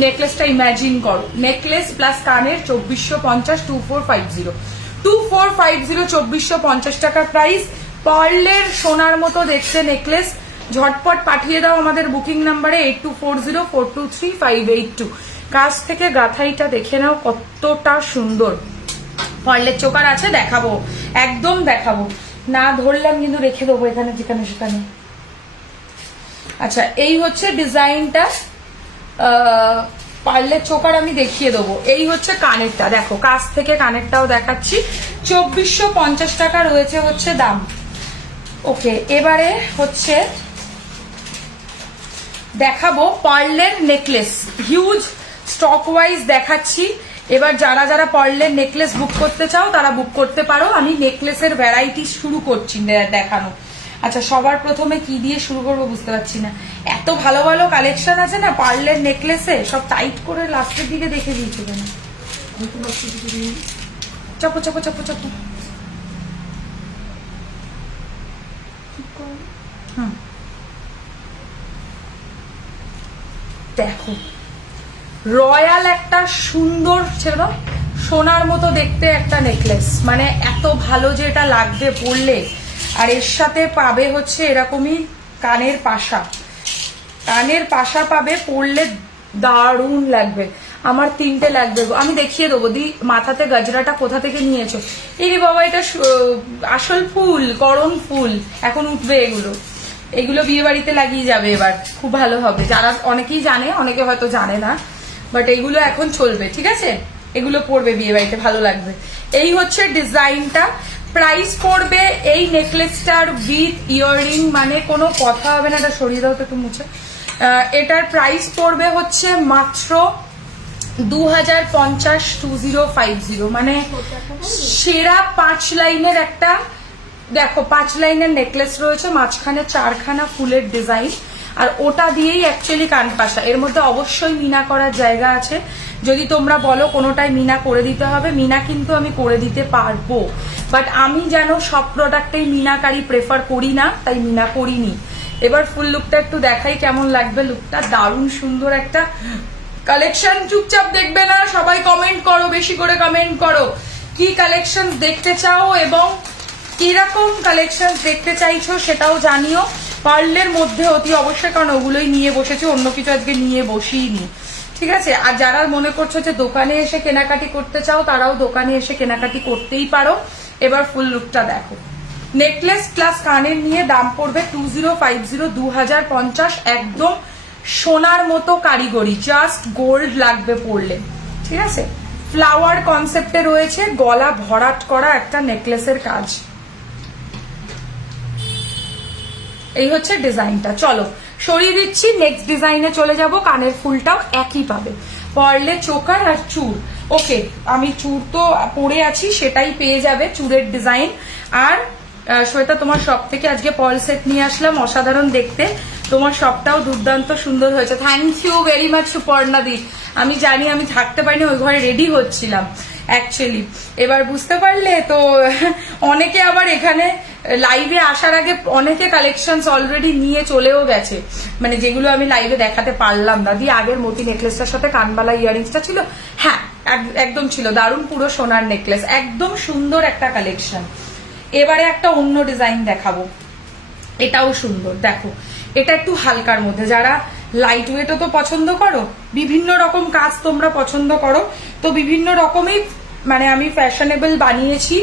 নেকলেসটা ইমাজিন করো। নেকলেস প্লাস কানের 2450, 2450, 2450 টাকা প্রাইস। পার্লের সোনার মতো দেখতে নেকলেস, ঝটপট পাঠিয়ে দাও আমাদের বুকিং নাম্বারে 8240423582। কাছ থেকে গাথাইটা দেখে নাও কতটা সুন্দর। পার্লের চোকার আছে, দেখাবো, একদম দেখাবো, না ধরলাম কিন্তু রেখে দেবো এখানে যেখানে সেখানে। আচ্ছা এই হচ্ছে ডিজাইনটা, পার্লের চোকার আমি দেখিয়ে দেবো। এই হচ্ছে কানেরটা, দেখো কাছ থেকে কানেরটাও দেখাচ্ছি, 2450 টাকা রয়েছে হচ্ছে দাম। ওকে, এবারে হচ্ছে দেখাবো পার্লের নেকলেস, হিউজ স্টক ওয়াইজ দেখাচ্ছি। এবার যারা যারা পার্লের নেকলেস বুক করতে চাও তারা বুক করতে পারো। আমি নেকলেসের ভ্যারাইটি শুরু করছি দেখানো। আচ্ছা সবার প্রথমে কি দিয়ে শুরু করবো বুঝতে পারছি না, এত ভালো ভালো কালেকশন আছে না পার্লের নেকলেসে, সব টাইট করে লাস্টের দিকে দেখে দিয়েছো কেন? চাপো চাপো চাপো চাপো। দেখো রয়্যাল একটা সুন্দর ছিল, সোনার মতো দেখতে একটা নেকলেস, মানে এত ভালো যে এটা লাগবে পরলে। আর এর সাথে পাবে হচ্ছে এরকমই কানের পাশা, কানের পাশা পাবে, পরলে দারুণ লাগবে। আমার 3টে লাগবে, আমি দেখিয়ে দেবো। দি মাথাতে গজরাটা কোথা থেকে নিয়েছো? এই বাবা এটা আসল ফুল, করণ ফুল, এখন উঠবে এগুলো, এগুলো বিয়ে বাড়িতে লাগিয়ে যাবে এবার, খুব ভালো হবে। যারা অনেকেই জানে, অনেকে হয়তো জানে না, বাট এগুলো এখন চলবে, ঠিক আছে? এগুলো পরবে বিয়ে বাড়িতে, ভালো লাগবে। এই হচ্ছে ডিজাইনটা, প্রাইস পড়বে এই নেকলেসটার উইথ ইয়াররিং, মানে কোনো কথা হবে না। এটা সরিয়ে দাও তো একটু মুছে। এটার প্রাইস পড়বে হচ্ছে মাত্র 2050, 2050, মানে সেরা 5 লাইনের একটা, দেখো 5 লাইনের নেকলেস রয়েছে, মাঝখানে 4খানা ফুলের ডিজাইন, আর ওটা দিয়েই অ্যাকচুয়ালি কানপাশা। এর মধ্যে অবশ্যই মিনা করার জায়গা আছে, যদি তোমরা বলো কোনোটাই মিনা করে দিতে হবে, মিনা কিন্তু আমি করে দিতে পারবো, বাট আমি যেন সব প্রোডাক্টেই মিনাকারি প্রেফার করি না, তাই মিনা করিনি। এবার ফুল লুকটা একটু দেখাই কেমন লাগবে। লুকটা দারুণ সুন্দর একটা কালেকশন, চুপচাপ দেখবে না, সবাই কমেন্ট করো, বেশি করে কমেন্ট করো কি কালেকশন দেখতে চাও এবং কিরকম কালেকশন দেখতে চাইছো সেটাও জানিও। পার্লের মধ্যে অতি অবশ্যই, কারণ ওগুলোই নিয়ে বসেছি, অন্য কিছু আজকে নিয়ে বসিনি, ঠিক আছে? আর যারা মনে করছো যে দোকানে এসে কেনাকাটি করতে চাও, তারাও দোকানে এসে কেনাকাটি করতেই পারো। এবার ফুল লুকটা দেখো, নেকলেস প্লাস কানের নিয়ে দাম পড়বে 2050, 2050, একদম সোনার মতো কারিগরি, জাস্ট গোল্ড লাগবে পরলে, ঠিক আছে? ফ্লাওয়ার কনসেপ্টে রয়েছে, গলা ভরাট করা একটা নেকলেসের কাজ। এই হচ্ছে ডিজাইনটা। চলো সরিয়ে দিচ্ছি, নেক্সট ডিজাইনে চলে যাব। কানের ফুলটাও একই পাবে, পার্লে চোকার আর চুর। ওকে, আমি চুর তো পরে আছি, সেটাই পেয়ে যাবে, চুরের ডিজাইন। আর শ্বেতা তোমার শপ থেকে আজকে পার্ল সেট নিয়ে আসলাম, অসাধারণ দেখতে, তোমার শপটাও দুর্দান্ত সুন্দর হয়েছে। থ্যাংক ইউ ভেরি মাচ সুপর্ণাদি। আমি জানি, আমি থাকতে পারিনি, ওই ঘরে রেডি হচ্ছিলাম অ্যাকচুয়ালি। এবার বুঝতে পারলে তো, অনেকে আবার এখানে লাইভে আসার আগে অনেকে কালেকশনস অলরেডি নিয়ে চলেও গেছে, মানে যেগুলো আমি লাইভে দেখাতে পারলাম না। দিয়ে আগের মতি নেকলেসটার সাথে কানবালা ইয়ারিংসটা ছিল, হ্যাঁ একদম ছিল দারুণ, পুরো সোনার নেকলেস, একদম সুন্দর একটা কালেকশন। এবারে একটা অন্য ডিজাইন দেখাবো, এটাও সুন্দর। দেখো এটা একটু হালকার মধ্যে, যারা লাইট ওয়েটও তো পছন্দ করো, বিভিন্ন রকম কাজ তোমরা পছন্দ করো, তো বিভিন্ন রকমই মানে আমি ফ্যাশনেবল বানিয়েছি।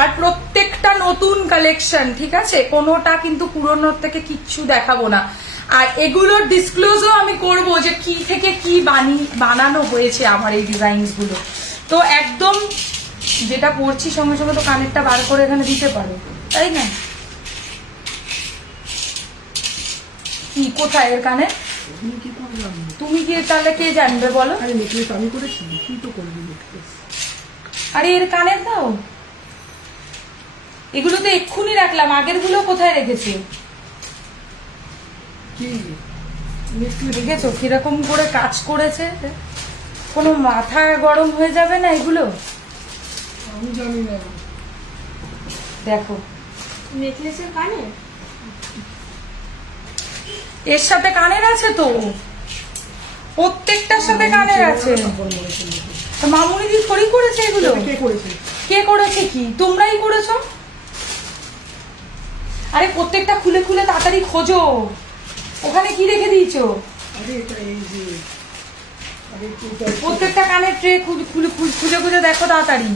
আর প্রত্যেকটা নতুন কালেকশন, ঠিক আছে? কোনোটা কিন্তু পুরনোর থেকে কিচ্ছু দেখাবো না। আর এগুলোর ডিসক্লোজও আমি করব যে কি থেকে কি বানানো হয়েছে আমার এই ডিজাইনস গুলো। তো একদম যেটা পড়ছি সঙ্গে সঙ্গে তো কানেরটা বার করে এখানে দিতে পারো, তাই না? কি কোথায় এর কানে? তুমি কি তাহলে কে জানবে বলো? আরে নেকলেস আমি করেছি, কি তো করবি নেকলেস? আরে এর কানের দাও, এগুলো তো এক্ষুনি রাখলাম, আগের গুলো কোথায় রেখেছি? কি দেখেছো কিরকম করে কাজ করেছে, কোনো মাথা গরম হয়ে যাবে না এগুলো? আমি জানি না। দেখো নেকলেসের কানে এর সাথে কানের আছে তো, প্রত্যেকটার সাথে কানের আছে। মামুনি দি থরি করেছে এগুলো? কে করেছে? কে করেছে? কি তোমরাই করেছো? আরে প্রত্যেকটা খুলে খুলে তাড়াতাড়ি খোঁজো, ওখানে কি রেখে দিয়েছো? আরে এটা এই যে, আরে এটা প্রত্যেকটা কানের ট্রে খুলে খুঁজে খুঁজে দেখো তাড়াতাড়ি।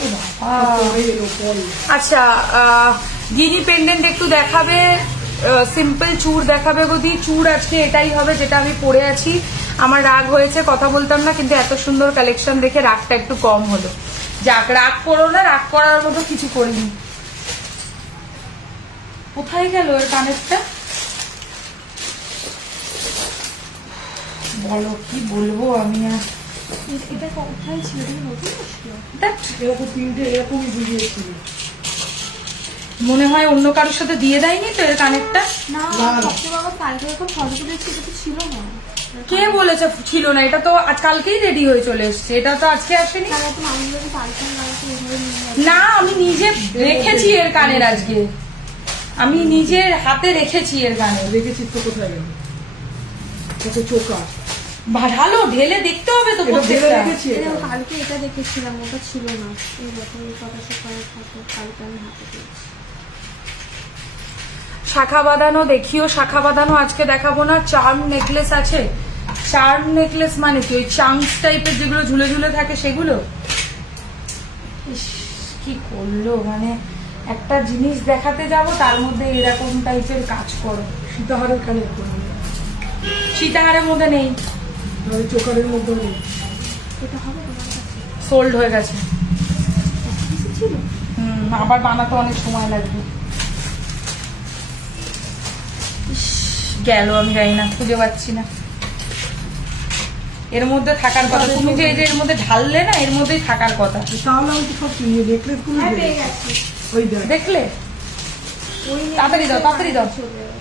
ও বাবা। পরে এলো, পরে। আচ্ছা গিনি পেন্ডেন্ট একটু দেখাবে, সিম্পল চূড় দেখাবে গদি। চূড় আজকে এটাই হবে যেটা আমি পরে আছি। আমার রাগ হয়েছে, কথা বলতাম না, কিন্তু এত সুন্দর কালেকশন দেখে রাগটা একটু কম হলো। যাক, রাগ করো না, রাগ করার মতো কিছু করিনি। কোথায় গেল এর কানেরটা? বলো কি বলবো আমি আর। এটা কোথায় ছিল? এটা নতুন আসলো? ধ্যাৎ, এরকম তিনটে এরকমই বুঝিয়েছিল। মনে হয় অন্য কারোর সাথে দিয়ে দেয়নি তো এর কানেরটা। না, না। সবচেয়ে বাবা কালকে যখন ফটো তুলেছি এটা তো ছিল না। কে বলেছে ছিল না? এটা তো আজ কালকেই রেডি হয়ে চলে এসছে, এটা তো আজকে আসেনি। তাহলে তো মানুষগুলোকে পাল্টান লাগাতে এভাবে নিয়ে যাবে। না, আমি নিজে রেখেছি এর কানের, আজকে আমি নিজের হাতে রেখেছি এর কানের। রেখেছিস তো কোথায় গেল? কত চোখা। ভালো ঢেলে দেখতে হবে তো এটা ঢেলে প্রত্যেকটা। রেখেছি এটা এটা। কালকে এটা দেখেছিলাম, ওটা ছিল না। এই দেখো এই ফটোশপ করার ফটো কালকে আমি হাতে পেয়েছি। শাখা বাঁধানো দেখিও, শাখা বাঁধানো আজকে দেখাবো না। চার্ম নেকলেস আছে। চার্ম নেকলেস মানে কি? ওই চাংস টাইপের যেগুলো ঝুলে ঝুলে থাকে সেগুলো। ইস, কি করলো, মানে একটা জিনিস দেখাতে যাব তার মধ্যে এরকম টাইপের কাজ করো। সীতাহারের কানে করবে। সীতাহারের মধ্যে নেই, চোখারের মধ্যে নেই। এটা হবে তোমার কাছে? সোল্ড হয়ে গেছে। কিছু ছিল? আবার বানাতে অনেক সময় লাগবে। ইস, গেল, আমি জানি না, খুঁজে পাচ্ছি না। এর মধ্যে থাকার কথা, তুমি যে এই যে এর মধ্যে ঢাললে না, এর মধ্যেই থাকার কথা। তাহলে আমি তো সব চিনি, নেকলেস গুলো হ্যাঁ, পেয়ে গেছি। ওই দেখ। দেখলে? ওই তাড়াতাড়ি দাও, তাড়াতাড়ি দাও। চলে গেছে।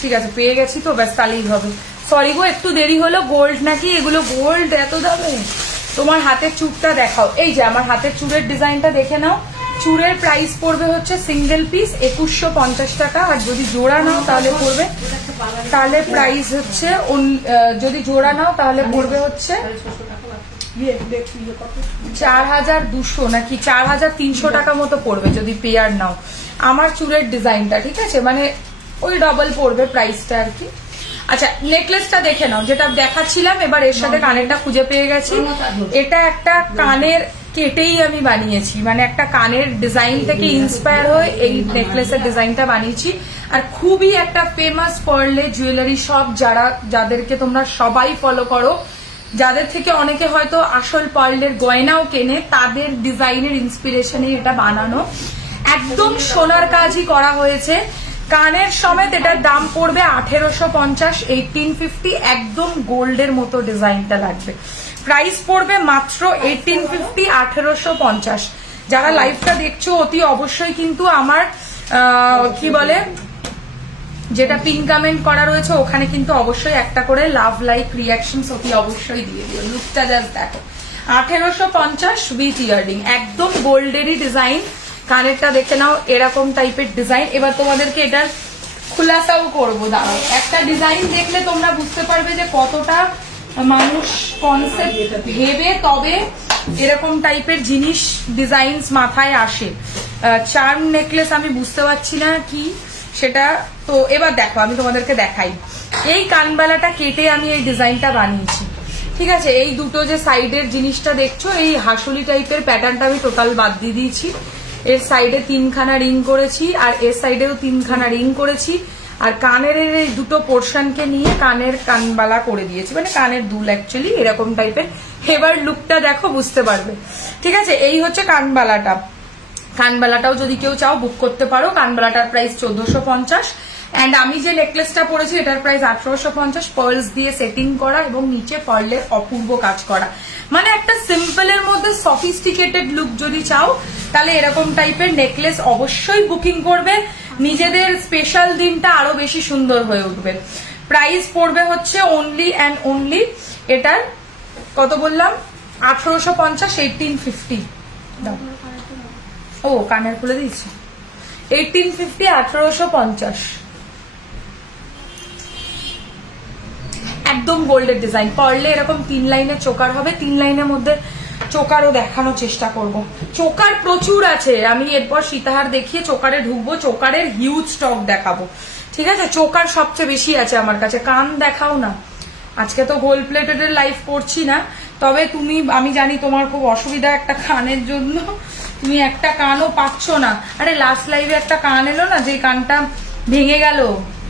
ঠিক আছে, পেয়ে গেছি তো, ব্যাস তাহলেই হবে। সরি গো, একটু দেরি হলো। গোল্ড নাকি এগুলো? গোল্ড এত দামে? তোমার হাতের চূড়টা দেখাও। এই যে আমার হাতের চূড়ের ডিজাইনটা দেখে নাও। চূড়ের প্রাইস পড়বে হচ্ছে সিঙ্গেল পিস 2150 টাকা, আর যদি জোড়া নাও তাহলে পড়বে, তাহলে প্রাইস হচ্ছে যদি জোড়া নাও তাহলে পড়বে হচ্ছে 4200 নাকি 4300 টাকা মতো পড়বে যদি পেয়ার নাও। আমার চুলের ডিজাইনটা, ঠিক আছে, মানে ওই ডবল পড়বে প্রাইসটা আর কি। আচ্ছা, নেকলেসটা দেখে নাও, যেটা দেখাচ্ছিলাম। এবার এর সাথে কানেরটা খুঁজে পেয়ে গেছি। এটা একটা কানের কেটেই আমি বানিয়েছি, মানে একটা কানের ডিজাইন থেকে ইন্সপায়ার হয়ে এই নেকলেসের ডিজাইনটা বানিয়েছি। আর খুবই একটা ফেমাস পার্লে জুয়েলারি শপ, যাদেরকে তোমরা সবাই ফলো করো, যাদের থেকে অনেকে হয়তো আসল পার্লের গয়নাও কেনে, তাদের ডিজাইনের ইন্সপিরেশনে এটা বানানো। একদম সোনার কাজই করা হয়েছে। কানের সমেত এটার দাম পড়বে 1850, 1850। একদম গোল্ডের মতো ডিজাইনটা লাগবে। প্রাইস পড়বে মাত্র 1850, 1850। যারা লাইভটা দেখছো অতি অবশ্যই কিন্তু আমার কি বলে, যেটা পিন কমেন্ট করা রয়েছে ওখানে কিন্তু অবশ্যই একটা করে লাভ লাইক রিয়াকশনস অতি অবশ্যই দিয়ে দিও। লুকটা জাস্ট দেখো, 1850 উইথ ইয়াররিং, একদম গোল্ডেরই ডিজাইন। কানেরটা দেখে নাও, এরকম টাইপের ডিজাইন। এবার তোমাদেরকে এটার খুলাসাও করবো, দাঁড়াও। একটা ডিজাইন দেখলে তোমরা বুঝতে পারবে যে কতটা মানুষ কনসেপ্ট ভেবে তবে এরকম টাইপের জিনিস ডিজাইনস মাথায় আসে। চার্ম নেকলেস আমি বুঝতে পারছি না কি সেটা, তো এবার দেখো আমি তোমাদেরকে দেখাই। এই কানবালাটা কেটে আমি এই ডিজাইনটা বানিয়েছি, ঠিক আছে। এই দুটো যে সাইডের জিনিসটা দেখছো, এই হাসুলি টাইপের প্যাটার্নটা আমি টোটাল বাদ দিয়ে দিয়েছি। এর সাইডে 3খানা রিং করেছি, আর এর সাইডেও 3খানা রিং করেছি, আর কানের এই দুটো পোর্শনকে নিয়ে কানের কানবালা করে দিয়েছি, মানে কানের দুল অ্যাকচুয়ালি এরকম টাইপের। এবার লুকটা দেখো, বুঝতে পারবে, ঠিক আছে। এই হচ্ছে কানবালাটা। কানবালাটাও যদি কেউ চাও বুক করতে পারো। কানবালাটার প্রাইস 1450, অ্যান্ড আমি যে নেকলেসটা পরেছি এটার প্রাইস 1850। পার্লস দিয়ে সেটিং করা এবং নিচে পার্লের অপূর্ব কাজ করা, মানে একটা সিম্পলের মধ্যে সফিস্টিকেটেড লুক যদি চাও তাহলে এরকম টাইপের নেকলেস অবশ্যই বুকিং করবে। নিজেদের স্পেশাল দিনটা আরো বেশি সুন্দর হয়ে উঠবে। প্রাইস পড়বে হচ্ছে অনলি অ্যান্ড অনলি, এটার কত বললাম, 1850, 1850। ও কানের খুলে দিয়েছি, 1850, 1850। একদম গোল্ডের ডিজাইন, পরলে এরকম 3 লাইনের চোকার হবে, 3 লাইনের মধ্যে চোকারও দেখানোর চেষ্টা করব। চোকার প্রচুর আছে, আমি এরপর সীতাহার দেখিয়ে চোকারে ঢুকবো, চোকারের হিউজ স্টক দেখাবো, ঠিক আছে? চোকার সবচেয়ে বেশি আছে আমার কাছে। কান দেখাও না, আজকে তো গোল্ড প্লেটেড লাইভ করছি না, তবে তুমি, আমি জানি তোমার খুব অসুবিধা একটা কানের জন্য, তুমি একটা কানও পাচ্ছ না। আরে লাস্ট লাইভে একটা কান এলো না, যে কানটা ভেঙে গেল,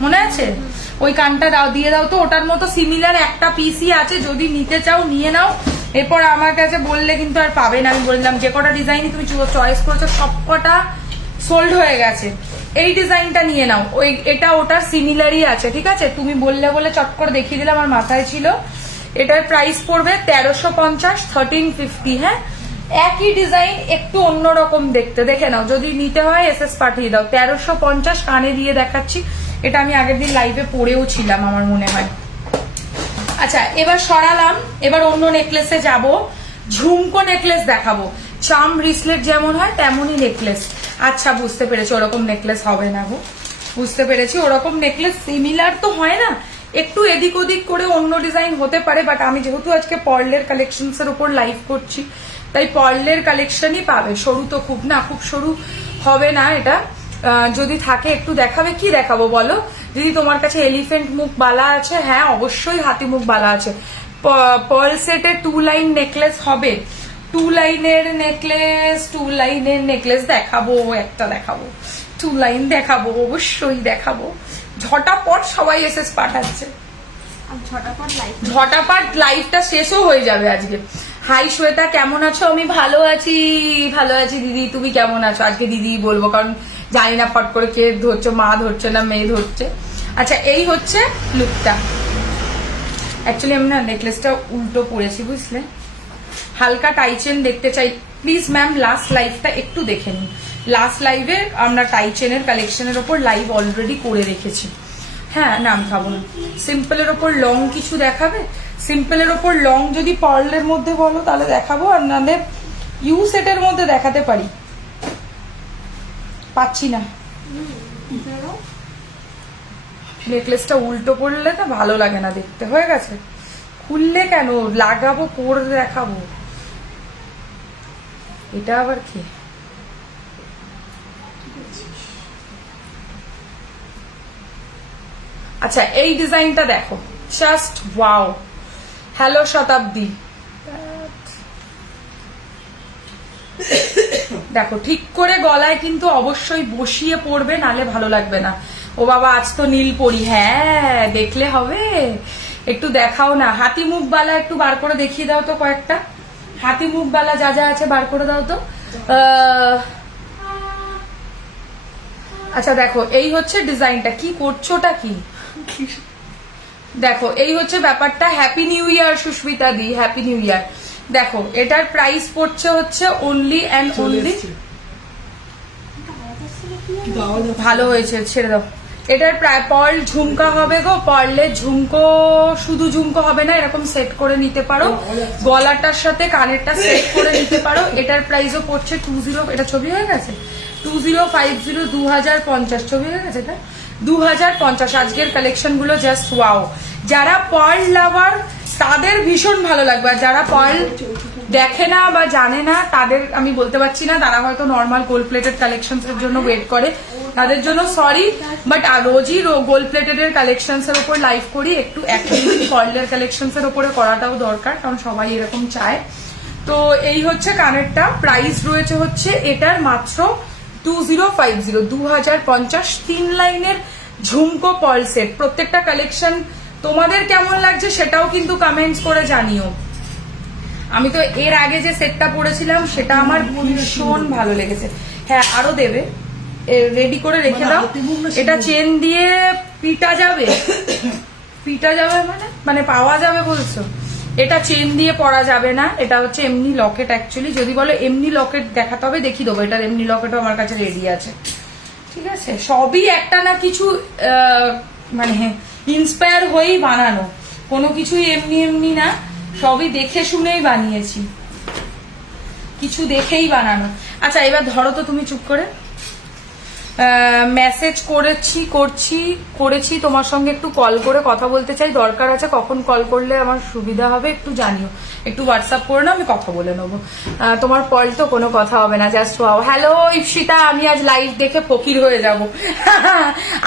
মনে আছে? ওই কানটা দাও, দিয়ে দাও তো। ওটার মতো সিমিলার একটা পিসই আছে, যদি নিতে চাও নিয়ে নাও। এরপর আমার কাছে বললে কিন্তু আর পাবে না। আমি বললাম যে কটা ডিজাইনই তুমি চয়েস করেছো সব কটা সোল্ড হয়ে গেছে, এই ডিজাইনটা নিয়ে নাও। ওই এটা ওটার সিমিলারই আছে, ঠিক আছে? তুমি বললে বলে চট করে দেখিয়ে দিলাম, আমার মাথায় ছিল। এটার প্রাইস পড়বে 1350, 1350। হ্যাঁ, একই ডিজাইন, একটু অন্যরকম দেখতে, দেখে নাও। যদি নিতে হয় এসএস পাঠিয়ে দাও। 1350 কানে দিয়ে দেখাচ্ছি, এটা আমি আগের দিন লাইভে পড়েও ছিলাম আমার মনে হয়। আচ্ছা, এবার সরালাম, এবার অন্য নেকলেসে যাব। ঝুমকো নেকলেস দেখাবো, চাম ব্রেসলেট যেমন হয় তেমনই নেকলেস। আচ্ছা, বুঝতে পেরেছি, ওরকম নেকলেস হবে না গো, বুঝতে পেরেছি। ওরকম নেকলেস সিমিলার তো হয় না, একটু এদিক ওদিক করে অন্য ডিজাইন হতে পারে। বাট আমি যেহেতু আজকে পার্লের কালেকশনস এর উপর লাইভ করছি, তাই পার্লের কালেকশনই পাবে। সরু তো খুব না, খুব সরু হবে না এটা। যদি থাকে একটু দেখাবে। কি দেখাবো বলো দিদি? তোমার কাছে এলিফেন্ট মুখ বালা আছে? হ্যাঁ, অবশ্যই হাতি মুখ বালা আছে। পার্ল সেটে 2 লাইন নেকলেস হবে, 2 লাইনের নেকলেস, 2 লাইনের নেকলেস দেখাবো, একটা দেখাবো, 2 লাইন দেখাবো, অবশ্যই দেখাবো। ঝটাপট সবাই এসএস পাঠাচ্ছে, ঝটাপট লাইভটা শেষও হয়ে যাবে আজকে। হাই শ্বেতা, কেমন আছো? আমি ভালো আছি, ভালো আছি দিদি, তুমি কেমন আছো? আজকে দিদি বলবো, কারণ জানি না ফট করে কে ধরছে, মা ধরছে না মেয়ে ধরছে। আচ্ছা, এই হচ্ছে লুকটা। অ্যাকচুয়ালি আমি না নেকলেসটা উল্টো পরেছি, বুঝলে? হালকা টাইচেন দেখতে চাই প্লিজ ম্যাম, লাস্ট লাইভটা একটু দেখে নিন। লাস্ট লাইভে আমরা টাইচেনের কালেকশনের ওপর লাইভ অলরেডি করে রেখেছি। হ্যাঁ, নাম খাবো না। সিম্পলের ওপর লং কিছু দেখাবে? সিম্পলের ওপর লং যদি পার্লের মধ্যে বলো তাহলে দেখাবো, আর নাহলে ইউ সেটের মধ্যে দেখাতে পারি। পাচ্ছি না, নেকলেসটা উল্টো পড়লে না ভালো লাগে না দেখতে। হয়ে গেছে, খুললে কেন লাগাবো, পরে দেখাবো। এটা আবার কি? আচ্ছা, এই ডিজাইনটা দেখো, জাস্ট ওয়াও। হ্যালো শতাব্দী, দেখো ঠিক করে গলায় কিন্তু অবশ্যই বসিয়ে পড়বে, নালে ভালো লাগবে না। ও বাবা, আজ তো নীল পরি। হ্যাঁ, দেখলে হবে, একটু দেখাও না। হাতি মুখ বালা একটু বার করে দেখিয়ে দাও তো, কয়েকটা হাতি মুখ বালা যা যা আছে বার করে দাও তো। আচ্ছা দেখো, এই হচ্ছে ডিজাইনটা। কি করছোটা কি? দেখো, এই হচ্ছে ব্যাপারটা। হ্যাপি নিউ ইয়ার সুস্মিতা দি, হ্যাপি নিউ ইয়ার। দেখো, এটার প্রাইস পড়ছে হচ্ছে অনলি অ্যান্ড অনলি, ভালো হয়েছে, ছেড়ে দাও। এটার প্রায় পার্ল ঝুমকা হবে গো, পার্লের ঝুমকো, শুধু ঝুমকো হবে না, এরকম সেট করে নিতে পারো, গলাটার সাথে কানেরটা সেট করে নিতে পারো। এটার প্রাইসও পড়ছে 20, এটা ছবি হয়ে গেছে 2050, 2050 ছবি হয়ে গেছে, এটা 2050। আজকের কালেকশন গুলো জাস্ট ওয়াও। যারা পার্ল লাভার তাদের ভীষণ ভালো লাগবে, আর যারা পার্ল দেখে না বা জানে না তাদের আমি বলতে পারছি না, তারা হয়তো নর্মাল গোল্ড প্লেটেড কালেকশন এর জন্য ওয়েট করে, তাদের জন্য সরি। বাট রোজই গোল্ড প্লেটেড এর কালেকশন এর উপর লাইভ করি, একটু একদিন পার্লের কালেকশন এর উপরে করাটাও দরকার, কারণ সবাই এরকম চায়। তো এই হচ্ছে কানেরটা। প্রাইস রয়েছে হচ্ছে এটার মাত্র 2050, 2050। 3 লাইনের ঝুমকো পার্ল সেট। প্রত্যেকটা কালেকশন তোমাদের কেমন লাগছে সেটাও কিন্তু কমেন্টস করে জানিও। আমি তো এর আগে যে সেটটা পরেছিলাম সেটা আমার ভীষণ ভালো লেগেছে। হ্যাঁ, আরো দেবে, রেডি করে রেখে দাও। এটা চেন দিয়ে পিটা যাবে, পিটা যাবে মানে পাওয়া যাবে বলছো? এটা চেন দিয়ে পরা যাবে না, এটা হচ্ছে এমনি লকেট। অ্যাকচুয়ালি যদি বলো এমনি লকেট দেখাতে হবে, দেখিয়ে দেবো। এটার এমনি লকেটও আমার কাছে রেডি আছে, ঠিক আছে, সবই একটা না কিছু মানে ইন্সপায়ার হয়েই বানানো, কোনো কিছুই এমনি এমনি না, সবই দেখে শুনেই বানিয়েছি, কিছু দেখেই বানানো। আচ্ছা এবার ধরো তো তুমি চুপ করে। মেসেজ করেছি তোমার সঙ্গে একটু কল করে কথা বলতে চাই, দরকার আছে, কখন কল করলে আমার সুবিধা হবে একটু জানিও, একটু হোয়াটসঅ্যাপ করে না, আমি কথা বলে নেবো। তোমার পল তো কোনো কথা হবে না, জাস্ট ওয়াও। হ্যালো ইপসিতা, আমি আজ লাইভ দেখে ফকির হয়ে যাব।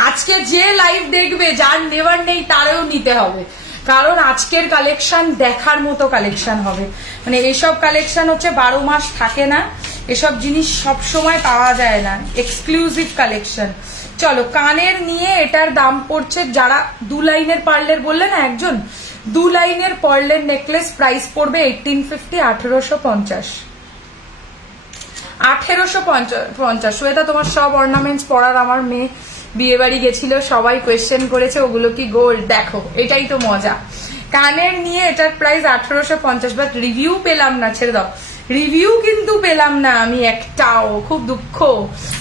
আজকে যে লাইভ দেখবে, যার নেওয়ার নেই তারেও নিতে হবে, কারণ আজকের কালেকশন দেখার মতো কালেকশন হবে। মানে এইসব কালেকশন হচ্ছে 12 মাস থাকে না, এসব জিনিস সব সময় পাওয়া যায় না, এক্সক্লুসিভ কালেকশন। চলো কানের নিয়ে এটার দাম পড়ছে, যারা 2 লাইনের পার্লের বললে না একজন, 2 লাইনের পার্লের নেকলেস প্রাইস পড়বে 1850, 1850। 1850। শ্বেতা তোমার সব অর্নামেন্টস পরার, আমার মেয়ে বিয়ে বাড়ি গেছিল, সবাই কোয়েশ্চেন করেছে ওগুলো কি গোল্ড, দেখো এটাই তো মজা। কানের নিয়ে এটার প্রাইস 1850, বাট রিভিউ পেলাম না, ছেড়ে দাও, রিভিউ কিন্তু পেলাম না আমি একটাও, খুব দুঃখ।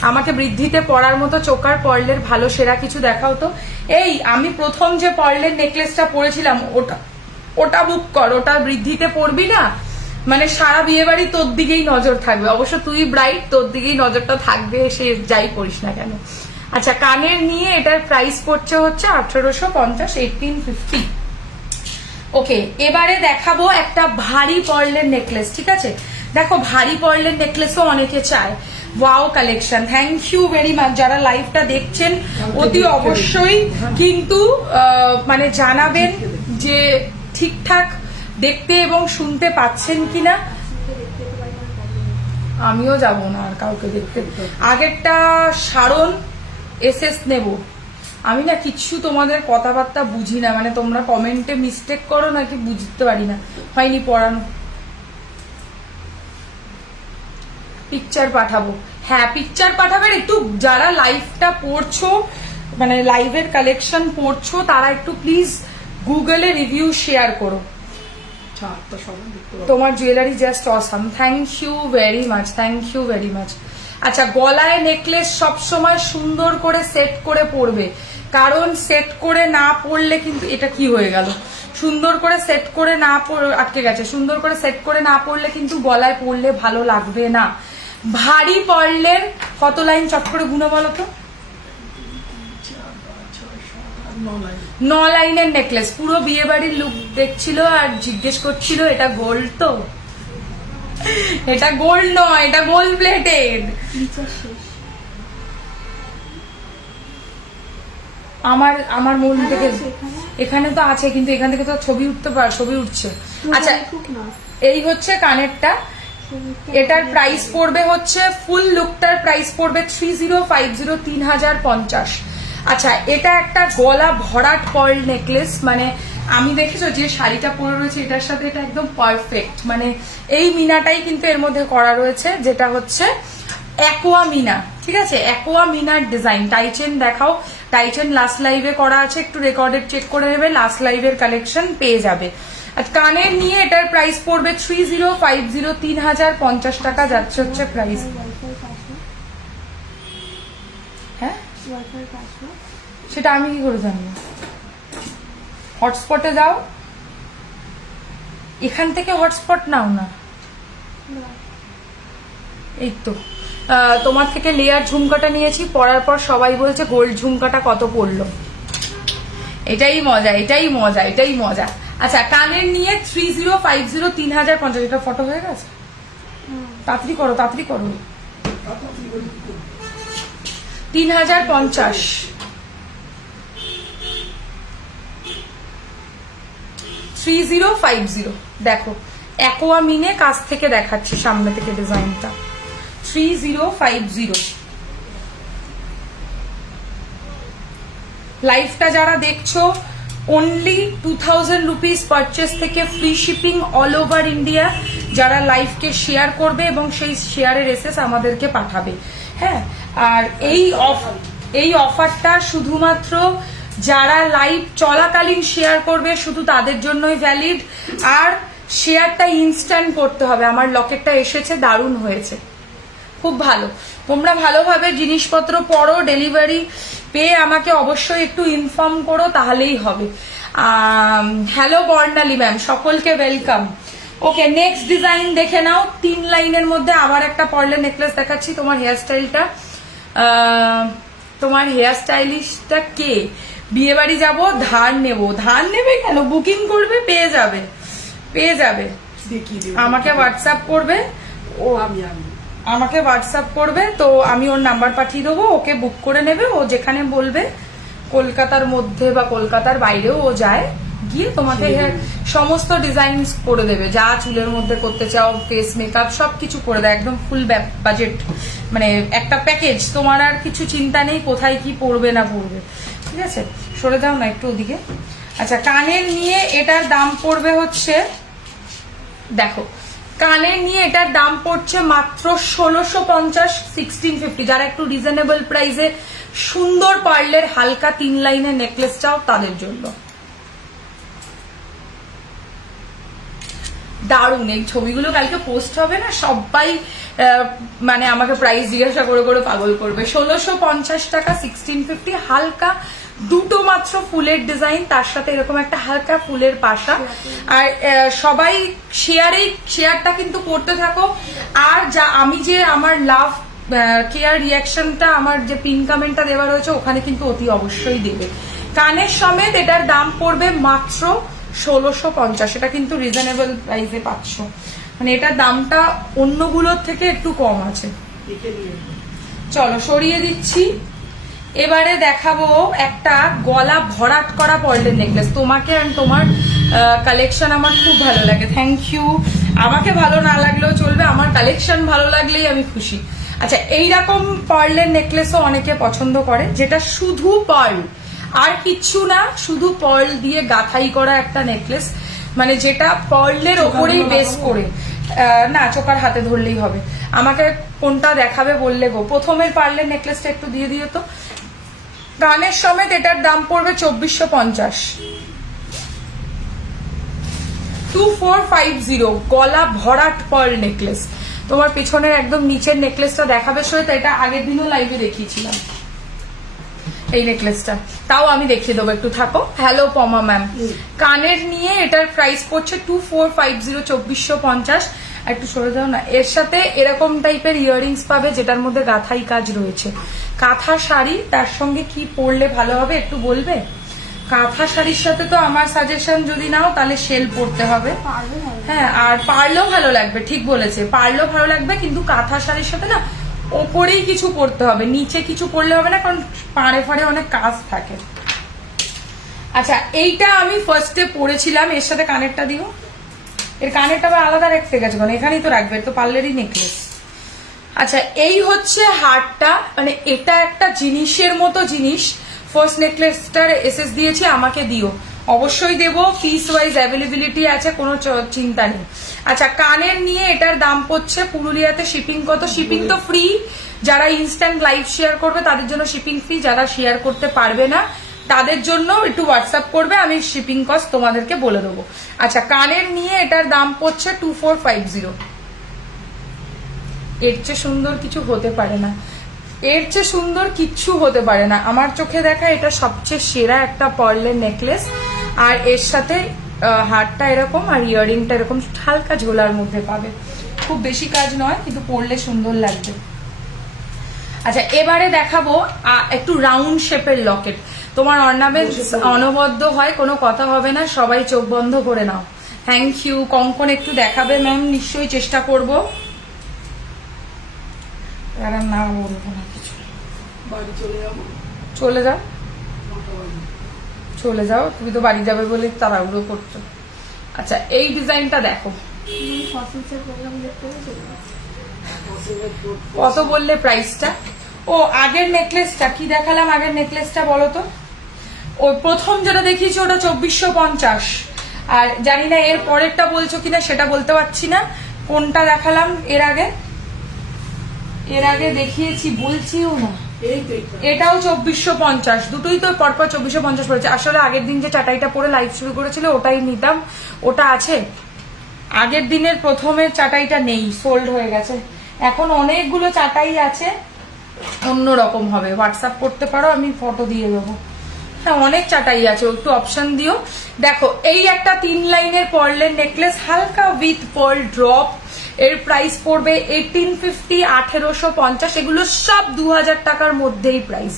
আমাকে বৃদ্ধিতে পরার মতো চোকার পার্লের ভালো সেরা কিছু দেখাও তো। এই আমি প্রথম যে পার্লের নেকলেসটা পরেছিলাম ওটা বুক কর, ওটা বৃদ্ধিতে পরবি না, মানে সারা বিয়ে বাড়ি তোর দিকেই নজর থাকবে, অবশ্য তুই ব্রাইট, তোর দিকেই নজরটা থাকবে, সে যাই করিস না কেন। আচ্ছা কানের নিয়ে এটার প্রাইস পড়ছে হচ্ছে 1850, 1850। ওকে, এবারে দেখাবো একটা ভারী পার্লের নেকলেস, ঠিক আছে? দেখো ভারী পার্লের নেকলেসও অনেকে চায়, wow collection, thank you very much. যারা লাইভটা দেখছেন অতি অবশ্যই কিন্তু মানে জানাবেন যে ঠিকঠাক দেখতে এবং শুনতে পাচ্ছেন কিনা। আমিও যাব না আর কাউকে দেখতে। আগেরটা সারণ এসএস নেব, আমি না কিচ্ছু তোমাদের কথাবার্তা বুঝি না, মানে তোমরা কমেন্টে মিস্টেক করো নাকি বুঝতে পারি না, হয়নি পড়ানো। পিকচার পাঠাবো, হ্যাঁ পিকচার পাঠাবেন একটু, যারা লাইভটা পড়ছো মানে লাইভের কালেকশন পড়ছো তারা একটু প্লিজ গুগলে রিভিউ শেয়ার করো। তোমার jewellery just awesome, thank you very much, thank you very much. আচ্ছা গলায় নেকলেস সব সময় সুন্দর করে সেট করে পরবে, কারণ সেট করে না পরলে কিন্তু, এটা কি হয়ে গেল, সুন্দর করে সেট করে না আটকে গেছে, সুন্দর করে সেট করে না পরলে কিন্তু গলায় পরলে ভালো লাগবে না। ভারী পার্লের কত লাইন চট করে গুনে বলো তো? 9 লাইনের নেকলেস, পুরো বিয়ে বাড়ির লুক দেখছিল আর জিজ্ঞেস করছিল এটা গোল্ড তো? এটা গোল্ড নয়, এটা গোল্ড প্লেটেড। আমার মন থেকে এখানে তো আছে, কিন্তু এখান থেকে তো ছবি উঠতে পার, ছবি উঠছে। আচ্ছা এই হচ্ছে কানেরটা, এটার প্রাইস পড়বে হচ্ছে, ফুল লুকটার প্রাইস পড়বে 3050, 3050। আচ্ছা এটা একটা গলা ভরাট পার্ল নেকলেস, মানে আমি দেখেছো যে শাড়িটা পরে রয়েছে এটার সাথে এটা একদম পারফেক্ট, মানে এই মিনাটাই কিন্তু এর মধ্যে করা রয়েছে, যেটা হচ্ছে অ্যাকোয়া মিনা, ঠিক আছে? অ্যাকোয়া মিনার ডিজাইন। টাইচেন দেখাও, টাইচেন লাস্ট লাইভে করা আছে, একটু রেকর্ডেড চেক করে নেবে, লাস্ট লাইভের কালেকশন পেয়ে যাবে। আর কানের নিয়ে এটার প্রাইস পড়বে 3050, 3050 টাকা যাচ্ছে হচ্ছে প্রাইস। হ্যাঁ সেটা আমি কি করে জানবো? হটস্পটে যাও, এখান থেকে হটস্পট নাও না, এই তো তোমার থেকে লেয়ার ঝুমকাটা নিয়েছি, পরার পর সবাই বলছে গোল্ড ঝুমকাটা কত পড়লো। এটাই মজা, এটাই মজা, এটাই মজা। আচ্ছা কানের নিয়ে 3050, 3050, এটা ফটো হয়ে গেছে, তাড়াতাড়ি করো তাড়াতাড়ি করো, 3050। 3050 দেখো, অ্যাকোয়া মিনে কাছ থেকে দেখাচ্ছি, সামনে থেকে ডিজাইনটা 3050। লাইভটা যারা দেখছো অনলি 2000 রুপিস পারচেস থেকে free shipping all over India, যারা লাইভকে শেয়ার করবে এবং সেই শেয়ারের এসএস আমাদেরকে পাঠাবে। হ্যাঁ আর এই অফারটা শুধুমাত্র যারা লাইভ চলাকালীন শেয়ার করবে শুধু তাদের জন্যই ভ্যালিড, আর শেয়ারটা ইনস্ট্যান্ট করতে হবে। আমার লকেটটা এসেছে, দারুণ হয়েছে, খুব ভালো। তোমরা ভালোভাবে জিনিসপত্র পড়ো, ডেলিভারি পেয়ে আমাকে অবশ্যই একটু ইনফর্ম করো, তাহলেই হবে। হ্যালো বর্ণালী ম্যাম, সকলকে ওয়েলকাম। ওকে, নেক্সট ডিজাইন দেখে নাও। 3 লাইনের মধ্যে আবার একটা পার্লের নেকলেস দেখাচ্ছি। তোমার হেয়ারস্টাইলটা, তোমার হেয়ার স্টাইলিশটা কে? বিয়ে বাড়ি যাবো, ধার নেবো। ধার নেবে কেন, বুকিং করবে, পেয়ে যাবে, পেয়ে যাবে। দেখিয়ে দেবো। আমাকে হোয়াটসঅ্যাপ করবে, ও আমাকে হোয়াটসঅ্যাপ করবে, তো আমি ওর নাম্বার পাঠিয়ে দেবো, ওকে বুক করে নেবে। ও যেখানে বলবে, কলকাতার মধ্যে বা কলকাতার বাইরেও ও যায়, গিয়ে তোমাকে সমস্ত ডিজাইন করে দেবে। যা চুলের মধ্যে করতে চাও, ফেস মেকআপ সবকিছু করে দেয়, একদম ফুল বাজেট, মানে একটা প্যাকেজ। তোমার আর কিছু চিন্তা নেই কোথায় কি পড়বে না পড়বে। ঠিক আছে, সরে দাও না একটু ওদিকে। আচ্ছা, কানের নিয়ে এটার দাম পড়বে হচ্ছে, দেখো কানের নিয়ে এটার দাম পড়ছে মাত্র 1650, 1650। যারা একটু রিজনেবল প্রাইসে সুন্দর পার্লের হালকা 3 লাইনের নেকলেস চাও, তাদের জন্য দারুণ। এই ছবিগুলো কালকে পোস্ট হবে না, সবাই মানে আমাকে প্রাইস জিজ্ঞাসা করে করে পাগল করবে। 1650 টাকা, 1650। হালকা দুটো মাত্র ফুলের ডিজাইন, তার সাথে এরকম একটা হালকা ফুলের পাশা। আর সবাই শেয়ারটা কিন্তু করতে থাকো। আর যা আমি যে আমার লাভ কেয়ার রিয়াকশনটা, আমার যে পিন কমেন্টটা দেওয়া রয়েছে, ওখানে কিন্তু অতি অবশ্যই দেবে। কানের সমেত এটার দাম পড়বে মাত্র 1650। এটা কিন্তু রিজনেবল প্রাইসে পাচ্ছ, মানে এটার দামটা অন্যগুলোর থেকে একটু কম আছে। চলো সরিয়ে দিচ্ছি। এবারে দেখাবো একটা গলা ভরাট করা পার্লের নেকলেস। তোমাকে আর তোমার কালেকশন আমার খুব ভালো লাগে, থ্যাংক ইউ। আমাকে ভালো না লাগলেও চলবে, আমার কালেকশন ভালো লাগলেই আমি খুশি। আচ্ছা, এইরকম পার্লের নেকলেসও অনেকে পছন্দ করে, যেটা শুধু পার্ল আর কিচ্ছু না, শুধু পার্ল দিয়ে গাঁথাই করা একটা নেকলেস, মানে যেটা পার্লের ওপরেই বেস করে। না, চোকার হাতে ধরলেই হবে। আমাকে কোনটা দেখাবে বললে গো। প্রথমের পার্লের নেকলেসটা একটু দিয়ে দিও তো। কানের সমেত এটার দাম পড়বে 2450, 2450। গলা ভরাট পার্ল নেকলেস। তোমার পিছনের একদম নিচের নেকলেসটা দেখাবে সহিত, এটা আগের দিনও লাইভে দেখিয়েছিলাম এই নেকলেসটা, তাও আমি দেখিয়ে দেবো, একটু থাকো। হ্যালো পমা ম্যাম, কানের নিয়ে এটার প্রাইস পড়ছে 2450, 2450। একটু সরে যাও না। এর সাথে এরকম টাইপের ইয়াররিংস পাবে, যেটার মধ্যে গাঁথাই কাজ রয়েছে। কাঁথা শাড়ি, তার সঙ্গে কি পরলে ভালো হবে একটু বলবে? কাঁথা শাড়ির সাথে তো আমার সাজেশন যদি নাও, তাহলে শেল পরতে হবে। হ্যাঁ, আর পারলেও ভালো লাগবে, ঠিক বলেছে, পারলেও ভালো লাগবে, কিন্তু কাঁথা শাড়ির সাথে না ওপরেই কিছু পরতে হবে, নিচে কিছু পরলে হবে না, কারণ পাড়ে ফাড়ে অনেক কাজ থাকে। আচ্ছা, এইটা আমি ফার্স্টে পরেছিলাম, এর সাথে কানেরটা দিও। এর কানেরটা আবার আলাদা রাখতে গেছে, কারণ এখানেই তো রাখবে, তো পার্লেরই নেকলেস। আচ্ছা, এই হচ্ছে হারটা, মানে এটা একটা জিনিসের মতো জিনিস। ফার্স্ট নেকলেসটার এসএস দিয়েছি, আমাকে দিও, অবশ্যই দেবো। পিস ওয়াইজ অ্যাভেলেবিলিটি আছে, কোনো চিন্তা নেই। আচ্ছা, কানের নিয়ে এটার দাম পড়ছে, পুরুলিয়াতে শিপিং কত? শিপিং তো ফ্রি, যারা ইনস্ট্যান্ট লাইভ শেয়ার করবে তাদের জন্য শিপিং ফ্রি, যারা শেয়ার করতে পারবে না তাদের জন্য একটু হোয়াটসঅ্যাপ করবে, আমি শিপিং কস্ট তোমাদেরকে বলে দেবো। আচ্ছা, কানের নিয়ে এটার দাম পড়ছে 2450। এর চেয়ে সুন্দর কিছু হতে পারে না, এর চেয়ে সুন্দর কিচ্ছু হতে পারে না আমার চোখে দেখা। এটা সবচেয়ে সেরা একটা পার্লের নেকলেস। আর এর সাথে হারটা এরকম, আর ইয়াররিংটা এরকম হালকা ঝোলার মধ্যে পাবে। খুব বেশি কাজ নয়, কিন্তু পরলে সুন্দর লাগবে। আচ্ছা, এবারে দেখাবো একটু রাউন্ড শেপের লকেট। তোমার অর্নামেন্ট অনবদ্য হয়, কোনো কথা হবে না, সবাই চোখ বন্ধ করে নাও। Thank you. কঙ্কন একটু দেখাবে ম্যাম? নিশ্চয়ই চেষ্টা করবো। না বলবো না কিছু, বাড়ি চলে যাবো। চলে যাও, চলে যাও, তুমি তো বাড়ি যাবে বলে তাড়াহুড়ো করছো। আচ্ছা, এই ডিজাইনটা দেখো, কত বললে প্রাইসটা? ও আগের নেকলেসটা কি দেখালাম? আগের নেকলেসটা বলো তো। ও প্রথম যেটা দেখিয়েছি ওটা 2450, আর জানি না এর পরেরটা বলছো কিনা, সেটা বলতে পারছি না। কোনটা দেখালাম এর আগে? এর আগে দেখিয়েছি বলছিও না, এটাও 2450। দুটোই তো পরপর 2450 পড়েছে। আসলে আগের দিন যে চাটাইটা পরে লাইভ শুরু করেছিল ওটাই নিতাম, ওটা আছে। আগের দিনের প্রথমের চাটাইটা নেই, সোল্ড হয়ে গেছে। এখন অনেকগুলো চাটাই আছে, অন্যরকম হবে। হোয়াটসঅ্যাপ করতে পারো, আমি ফটো দিয়ে দেবো। হ্যাঁ, অনেক চাটাই আছে, একটু অপশন দিও। দেখো, এই একটা 3 লাইনের পার্লের নেকলেস, হালকা উইথ পার্ল ড্রপ, এর প্রাইস পড়বে 1850, 1850। এগুলো সব 2000 টাকার মধ্যেই প্রাইস।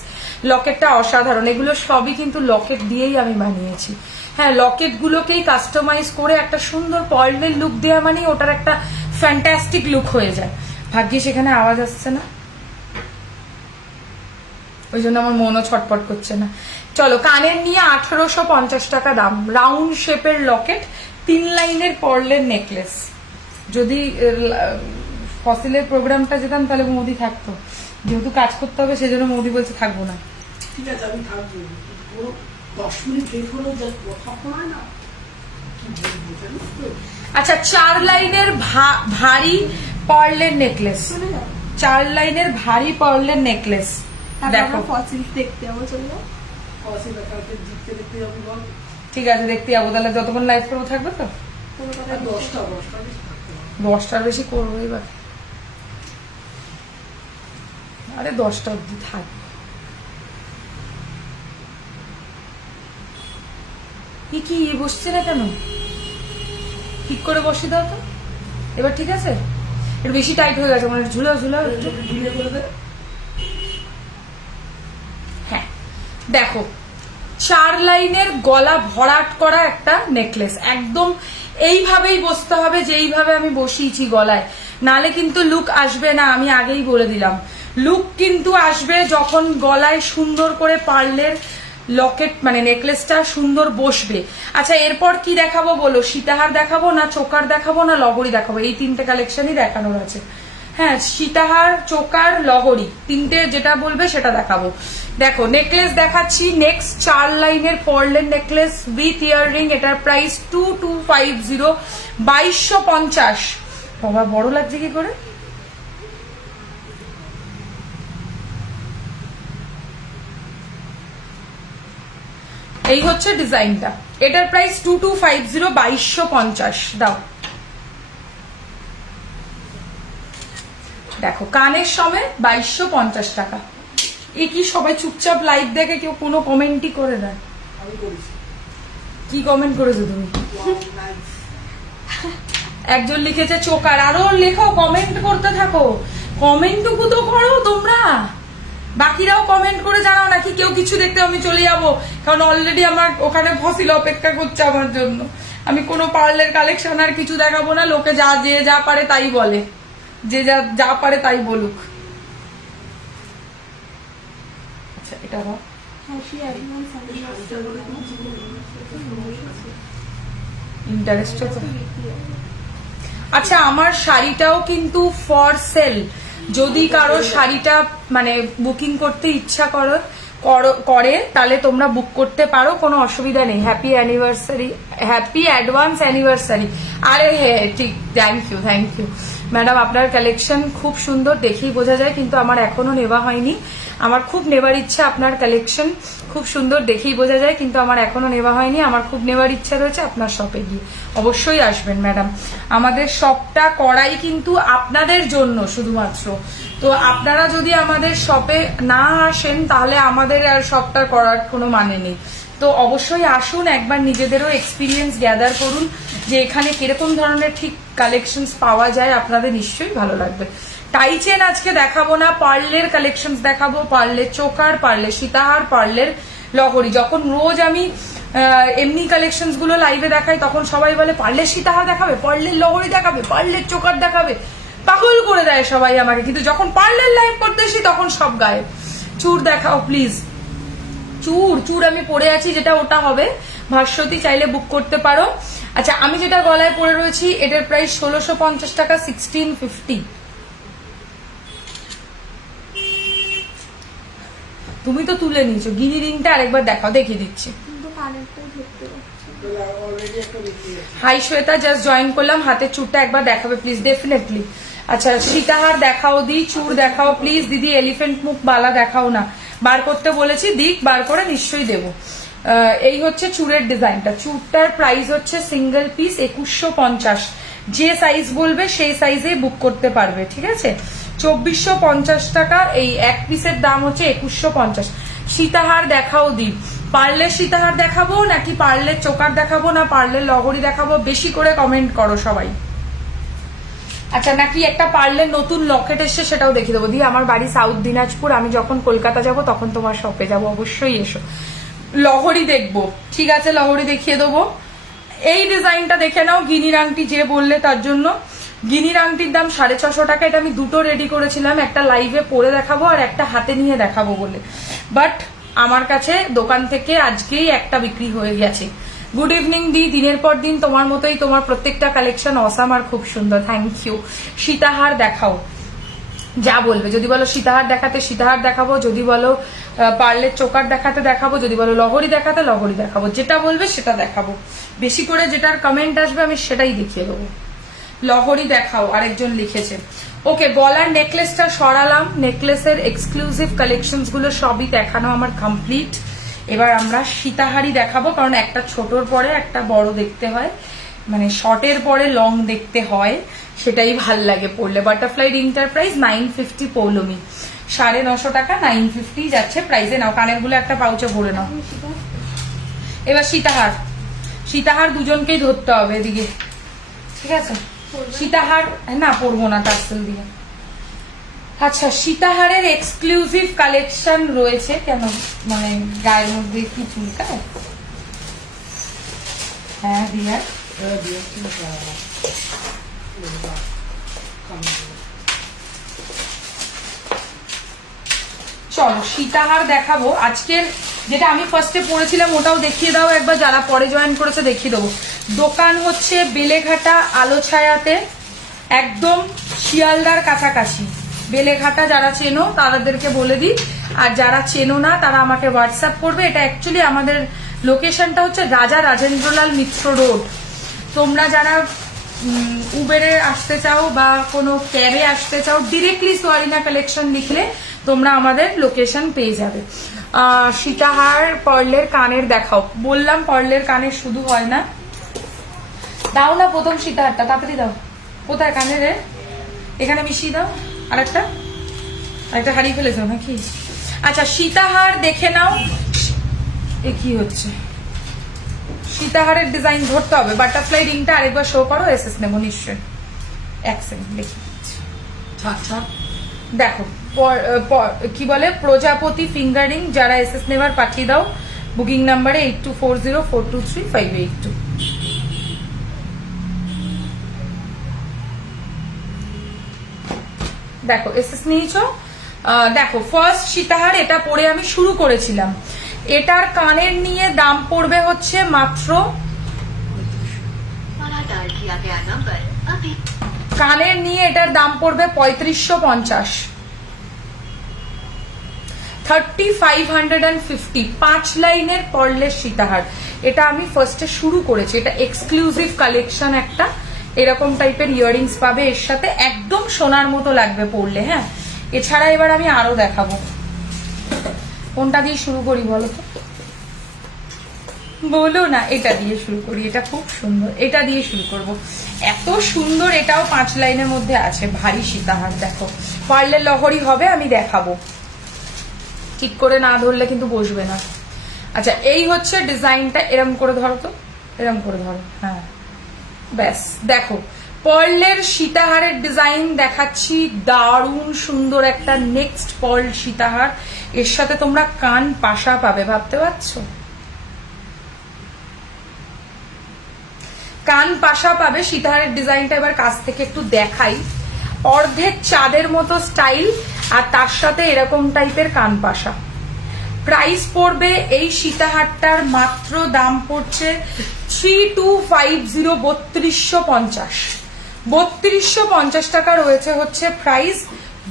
লকেটটা অসাধারণ, এগুলো সবই কিন্তু লকেট দিয়েই আমি বানিয়েছি। হ্যাঁ, লকেট গুলোকেই কাস্টমাইজ করে একটা সুন্দর পার্লের লুক দেওয়া মানে ওটার একটা ফ্যান্টাস্টিক লুক হয়ে যায়। ভাগ্যিস এখানে আওয়াজ আসছে না, ওই জন্য আমার মনও ছটপট করছে না। চলো, কানের নিয়ে 1850 টাকা দাম, রাউন্ড শেপের লকেট, 3 লাইনের পার্লের নেকলেস। যদি ফসিলের প্রোগ্রামটা যেতাম তাহলে মৌদি থাকতো, যেহেতু কাজ করতে হবে সেজন্য মৌদি বলছে থাকবো না। ঠিক আছে, আমি থাকবো, 10 মিনিট লেট হলেও যা কথা হয় না। আচ্ছা, 4 লাইনের ভারী পার্লের নেকলেস, 4 লাইনের ভারী পার্লের নেকলেস। দেখো, ফসিল দেখতে যাবো, চলো। ঠিক আছে, দেখতে যাবো তাহলে। যতক্ষণ লাইভ করবো থাকবে তো? 10টার বেশি করবো এবার। আরে 10টা অব্দি থাকবে। কি বসছে না কেন? ঠিক করে বসে দাও তো এবার। ঠিক আছে, একটু বেশি টাইট হয়ে গেছে, মানে ঝুলাও একটু। হ্যাঁ, দেখো, 4 লাইনের গলা ভরাট করা একটা নেকলেস, একদম এইভাবেই বসতে হবে যেইভাবে আমি বসিয়েছি গলায়, নালে কিন্তু লুক আসবে না। আমি আগেই বলে দিলাম, লুক কিন্তু আসবে যখন গলায় সুন্দর করে পার্লের লকেট মানে নেকলেসটা সুন্দর বসবে। আচ্ছা, এরপর কি দেখাবো বলো? সীতাহার দেখাবো, না চোকার দেখাবো, না লহরি দেখাবো? এই 3টে কালেকশনই দেখানোর আছে। হ্যাঁ, সীতাহার, চোকার, লহরি, 3টে যেটা বলবে সেটা দেখাবো। দেখো, নেকলেস দেখাচ্ছি। নেক্সট 4 লাইনের পার্লের নেকলেস উইথ ইয়াররিং, এটার প্রাইস 2250, 2250। বাবা, বড় লাগছে কি করে? এই হচ্ছে ডিজাইনটা, এটার প্রাইস 2250, 2250 দাও। দেখো, কানের সময় 2250 টাকা। এ কি সবাই চুপচাপ লাইভ দেখে, কেউ কোনো কমেন্টই করে না? কি কমেন্ট করেছো তুমি? একজন লিখেছে চোকার, আরো লেখো, কমেন্ট করতে থাকো, কমেন্টটুকু তো করো তোমরা। বাকিরাও কমেন্ট করে জানাও, নাকি কেউ কিছু দেখতে আমি চলে যাবো? কারণ অলরেডি আমার ওখানে ফসিল অপেক্ষা করছে আমার জন্য। আমি কোনো পার্লের কালেকশন আর কিছু দেখাবো না, লোকে যা পারে তাই বলে, যে যা পারে তাই বলুক। আচ্ছা, এটা ইন্টারেস্ট আছে। আচ্ছা, আমার শাড়িটাও কিন্তু ফর সেল, যদি কারো শাড়িটা মানে বুকিং করতে ইচ্ছা করে তাহলে তোমরা বুক করতে পারো, কোনো অসুবিধা নেই। Happy anniversary, happy advance anniversary. আরে হ্যাঁ, ঠিক, থ্যাংক ইউ ম্যাডাম। আপনার কালেকশন খুব সুন্দর, দেখেই বোঝা যায়, কিন্তু আমার এখনো নেওয়া হয়নি। আমার খুব নেবার ইচ্ছা, আপনার কালেকশন খুব সুন্দর, দেখেই বোঝা যায়, কিন্তু আমার এখনো নেওয়া হয়নি। আমার খুব নেওয়ার ইচ্ছা রয়েছে আপনার শপে গিয়ে। অবশ্যই আসবেন ম্যাডাম, আমাদের শপটা করাই কিন্তু আপনাদের জন্য শুধুমাত্র। তো আপনারা যদি আমাদের শপে না আসেন তাহলে আমাদের আর শপটা করার কোনো মানে নেই। তো অবশ্যই আসুন, একবার নিজেদেরও এক্সপিরিয়েন্স গ্যাদার করুন যে এখানে কিরকম ধরনের ঠিক কালেকশনস পাওয়া যায়, আপনাদের নিশ্চয়ই ভালো লাগবে। টাই চেন আজকে দেখাবো না, পার্লের কালেকশন দেখাবো, পার্লের চোকার, পার্লের সীতাহার, পার্লের লহরি। যখন রোজ আমি এমনি কালেকশন গুলো লাইভে দেখাই তখন সবাই বলে পার্লের সীতাহার দেখাবে, পার্লের লহরি দেখাবে, পার্লের চোকার দেখাবে, পাগল করে দেয় সবাই আমাকে। কিন্তু যখন পার্লের লাইভ করতে আসি তখন সব গায়েব। চুর দেখাও প্লিজ। চুর আমি পরে আছি যেটা, ওটা হবে ভাস্বতী, চাইলে বুক করতে পারো। আচ্ছা, আমি যেটা গলায় পরে রয়েছি এটার প্রাইস 1650 টাকা, 1650। তুমি তো তুলে নিয়েছো, গিনি রিংটা আরেকবার দেখাও, দেখিয়ে দিচ্ছি। হাই শ্বেতা, জাস্ট জয়েন করলাম, হাতের চুরটা একবার দেখাবে প্লিজ, ডেফিনেটলি। আচ্ছা, সীতাহার দেখাও দি, চুর দেখাও প্লিজ দিদি। এলিফেন্ট মুখ বালা দেখাও না, বার করতে বলেছি, দিক বার করে নিশ্চয়ই দেবো। এই হচ্ছে চুরের ডিজাইনটা। চুরটার প্রাইস হচ্ছে সিঙ্গেল পিস 2150, যে সাইজ বলবে সেই সাইজে বুক করতে পারবে, ঠিক আছে। 2450 টাকা, এই এক পিসের দাম হচ্ছে 2150। সীতাহার দেখাও দি, পার্লের সীতাহার দেখাবো নাকি পার্লের চোকার দেখাবো না পার্লের লগরি দেখাবো, বেশি করে কমেন্ট করো সবাই। আচ্ছা, নাকি একটা পার্লের নতুন লকেট এসছে সেটাও দেখিয়ে দেবো। দিয়ে আমার বাড়ি সাউথ দিনাজপুর, আমি যখন কলকাতা যাব তখন তোমার শপে যাব, অবশ্যই এসো। লহরি দেখবো, ঠিক আছে, লহরি দেখিয়ে দেবো। এই ডিজাইনটা দেখে নাও, গিনির আংটি যে বললে তার জন্য। গিনির আংটির দাম 650 টাকা। এটা আমি দুটো রেডি করেছিলাম, একটা লাইভে পরে দেখাবো আর একটা হাতে নিয়ে দেখাবো বলে, বাট আমার কাছে দোকান থেকে আজকেই একটা বিক্রি হয়ে গেছে। গুড ইভিনিং দি, দিনের পর দিন তোমার মতোই, তোমার প্রত্যেকটা কালেকশন অসাম আর খুব সুন্দর, থ্যাংক ইউ। সীতাহার দেখাও, যা বলবে। যদি বলো সীতাহার দেখাতে সীতাহার দেখাবো, যদি বলো পার্লের চোকার দেখাতে দেখাবো, যদি বলো লহরি দেখাতে লহরি দেখাবো, যেটা বলবে সেটা দেখাবো। বেশি করে যেটার কমেন্ট আসবে আমি সেটাই দেখিয়ে দেবো। লহরি দেখাও আরেকজন লিখেছে। ওকে, গলার নেকলেসটা সরালাম, নেকলেসের এক্সক্লুসিভ কালেকশনস গুলো সবই দেখানো আমার কমপ্লিট। এবার আমরা সীতাহারই দেখাবো, কারণ একটা ছোটর পরে একটা বড় দেখতে হয়, মানে শর্টের পরে লং দেখতে হয়, সেটাই ভাল লাগে পড়লে। বাটারফ্লাই রিংটার প্রাইস 950 পৌলমি, 950 টাকা, 950 যাচ্ছে প্রাইসে। নাও কানের গুলো একটা পাউচে ভরে নাও। এবার সীতাহার, সীতাহার দুজনকেই ধরতে হবে এদিকে, ঠিক আছে। সীতাহার না পরবো না, টার্সেল দিয়ে। আচ্ছা, সীতাহারের এক্সক্লুসিভ কালেকশন রয়েছে। কেন, মানে গায়ের মধ্যে কি চুলকায়? হ্যাঁ দিয়া, চলো সীতাহার দেখাবো। আজকের যেটা আমি ফার্স্টে পড়েছিলাম ওটাও দেখিয়ে দাও একবার, যারা পরে জয়েন করেছে দেখিয়ে দেবো। দোকান হচ্ছে বেলেঘাটা আলো ছায়াতে, একদম শিয়ালদার কাছাকাছি। বেলেঘাটা যারা চেনো তাদেরকে বলে দিই, আর যারা চেনো না তারা আমাকে হোয়াটসঅ্যাপ করবে। এটা অ্যাকচুয়ালি আমাদের লোকেশনটা হচ্ছে রাজা রাজেন্দ্রলাল মিত্র রোড। তোমরা যারা উবেরে আসতে চাও বা কোনো ক্যাবে আসতে চাও, ডিরেক্টলি সোয়ারিনা কালেকশন লিখলে তোমরা আমাদের লোকেশন পেয়ে যাবে। সীতাহার পার্লের কানের দেখাও, বললাম পার্লের কানের শুধু হয় না। দাও না প্রথম সীতাহারটা, তাড়াতাড়ি দাও। কোথায় কানে রে? এখানে মিশিয়ে দাও। আরেকটা হারিয়ে ফেলেছো নাকি? আচ্ছা, সীতাহার দেখে নাও। এ কি হচ্ছে? সীতাহারের ডিজাইন ধরতে হবে। বাটারফ্লাই রিংটা আরেকবার শো করো, এসএস নেবো নিশ্চয়। এক সেকেন্ড দেখি, দেখো কি বলে প্রজাপতি ফিঙ্গারিং। যারা এসএস নেবার পাঠিয়ে দাও বুকিং নাম্বারে 8240423582। দেখো এসএস নিয়েছো। দেখো ফার্স্ট সীতাহার, এটা পরে আমি শুরু করেছিলাম। এটার কানের নিয়ে দাম পড়বে হচ্ছে মাত্র, কানের নিয়ে এটার দাম পড়বে 3550, 3550। 5 লাইনের পার্লের সীতাহার। এটা আমি ফার্স্টে শুরু করেছি, এটা এক্সক্লুসিভ কালেকশন একটা। এরকম টাইপের ইয়াররিংস পাবে এর সাথে, একদম সোনার মতো লাগবে পরলে। হ্যাঁ, এছাড়া এবার আমি আরো দেখাবো। কোনটা দিয়ে শুরু করি বলো তো? বলো না, এটা দিয়ে শুরু করি, এটা খুব সুন্দর, এটা দিয়ে শুরু করব। এত সুন্দর, এটাও 5 লাইনের মধ্যে আছে, ভারী সীতাহার। দেখো পার্লের লহরি হবে, আমি দেখাবো। ঠিক করে না ধরলে কিন্তু বসবে না। আচ্ছা, এই হচ্ছে ডিজাইনটা। এরম করে ধরো তো, এরম করে ধরো। হ্যাঁ, ব্যাস। দেখো পার্লের সীতাহারের ডিজাইন দেখাচ্ছি, দারুণ সুন্দর একটা নেক্সট পার্ল সীতাহার। এর সাথে তোমরা কান পাশা পাবে, ভাবতে পারছো? কান পাশা পাবে। সীতাহারের ডিজাইনটা এবার কাছ থেকে একটু দেখাই। অর্ধেক চাঁদের মতো স্টাইল, আর তার সাথে এরকম টাইপের কান পাশা। প্রাইস পড়বে এই সীতাহারটার মাত্র দাম পড়ছে 3250, 3250 টাকা রয়েছে হচ্ছে প্রাইস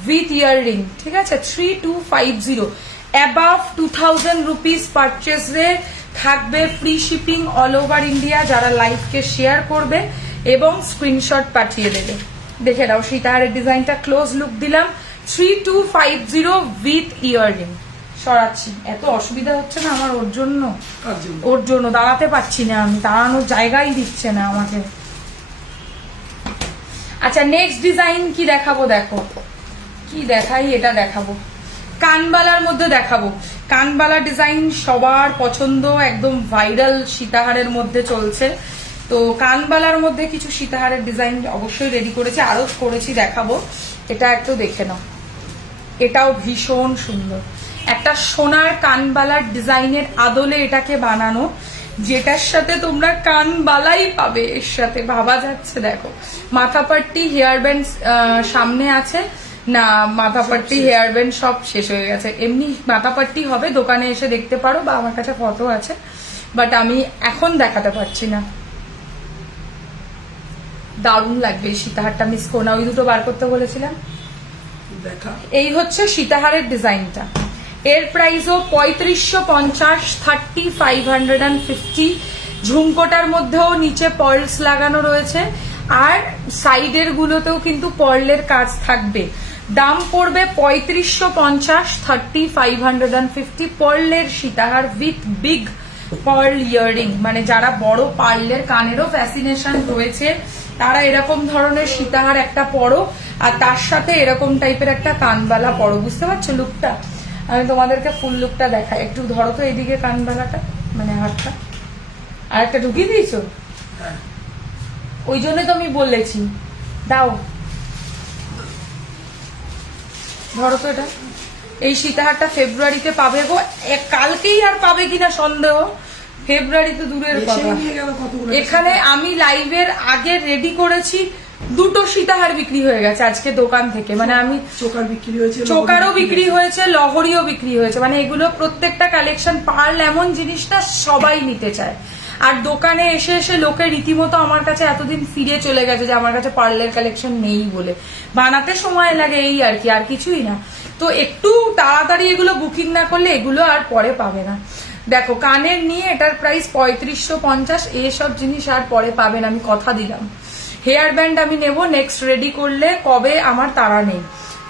উইথ ইয়াররিং, ঠিক আছে। 3250। অ্যাবাভ 2000 রুপিস পারচেজে থাকবে free shipping all over India. যারা লাইভকে শেয়ার করবে এবং স্ক্রিনশট পাঠিয়ে দেবে। দেখে নাও সীতাহারের ডিজাইনটা, ক্লোজ লুক দিলাম। 3250 উইথ ইয়াররিং। সরাচ্ছি, এত অসুবিধা হচ্ছে না আমার ওর জন্য দাঁড়াতে পারছি না আমি, দাঁড়ানোর জায়গাই দিচ্ছে না আমাকে। আচ্ছা নেক্সট ডিজাইন কি দেখাবো, দেখো কি দেখাই, এটা দেখাবো কানবালার মধ্যে দেখাবো। কানবালা ডিজাইন সবার পছন্দ, একদম ভাইরাল সীতাহারের মধ্যে চলছে। তো কানবালার মধ্যে কিছু সীতাহারের ডিজাইন অবশ্যই রেডি করেছি, আরো করেছি, দেখাবো। এটা একটু দেখে নাও, এটাও ভীষণ সুন্দর, একটা সোনার কানবালার ডিজাইনের আদলে এটাকে বানানো, যেটার সাথে তোমরা কানবালাই পাবে এর সাথে, ভাবা যাচ্ছে। দেখো মাথাপাট্টি, হেয়ার ব্যান্ড সামনে আছে না, মাথাপাট্টি হেয়ার ব্যান্ড সব শেষ হয়ে গেছে। এমনি মাথাপাট্টি হবে, দোকানে এসে দেখতে পারো, বা আমার কাছে ফটো আছে, বাট আমি এখন দেখাতে পারছি না। দারুণ লাগবে এই সীতাহারটা, মিস করো না। ওই দুটো বার করতে বলেছিলাম। দেখা এই হচ্ছে সীতাহারের ডিজাইনটা, এর প্রাইসও 3550, 3550। ঝুমকোটার মধ্যেও নিচে পার্লস লাগানো রয়েছে, আর সাইডের গুলোতেও কিন্তু পার্লের কাজ থাকবে। দাম পড়বে 3550, 3550। পার্লের সীতাহার উইথ বিগ পার্ল ইয়ারিং, মানে যারা বড় পার্লের কানেরও ফ্যাসিনেশন রয়েছে তারা এরকম ধরনের সীতাহার একটা পরো, আর তার সাথে এরকম টাইপের একটা কানবালা পরো। বুঝতে পারছো লুকটা? আমি তোমাদেরকে ফুল লুকটা দেখাই। একটু ধরো তো এইদিকে কানবালাটা, মানে হাতটা, আর একটা ঢুকিয়ে দিয়েছো, ওই জন্য তো আমি বলেছি দাও। ধরো তো এটা, এই সীতাহারটা ফেব্রুয়ারিতে পাবে গো, কালকেই আর পাবে কিনা সন্দেহ, ফেব্রুয়ারি তো দূরের কথা। এখানে আমি লাইভের আগে রেডি করেছি, দুটো সীতাহার বিক্রি হয়ে গেছে আজকে দোকান থেকে। মানে আমি চোকার বিক্রি হয়েছে, চোকারও বিক্রি হয়েছে, লহরিও বিক্রি হয়েছে। মানে এগুলো প্রত্যেকটা কালেকশন, পার্ল এমন জিনিসটা সবাই নিতে চায়। আর দোকানে এসে এসে লোকে রীতিমতো আমার কাছে এতদিন ফিরে চলে গেছে যে আমার কাছে পার্লের কালেকশন নেই বলে। বানাতে সময় লাগে এই আর কি, আর কিছুই না। তো একটু তাড়াতাড়ি এগুলো বুকিং না করলে এগুলো আর পরে পাবে না। দেখো কানের নিয়ে এটার প্রাইস 3550, এসব জিনিস আর পরে পাবেন, আমি কথা দিলাম। হেয়ার ব্যান্ড আমি নেব নেক্সট, রেডি করলে কবে আমার তাড়া নেই,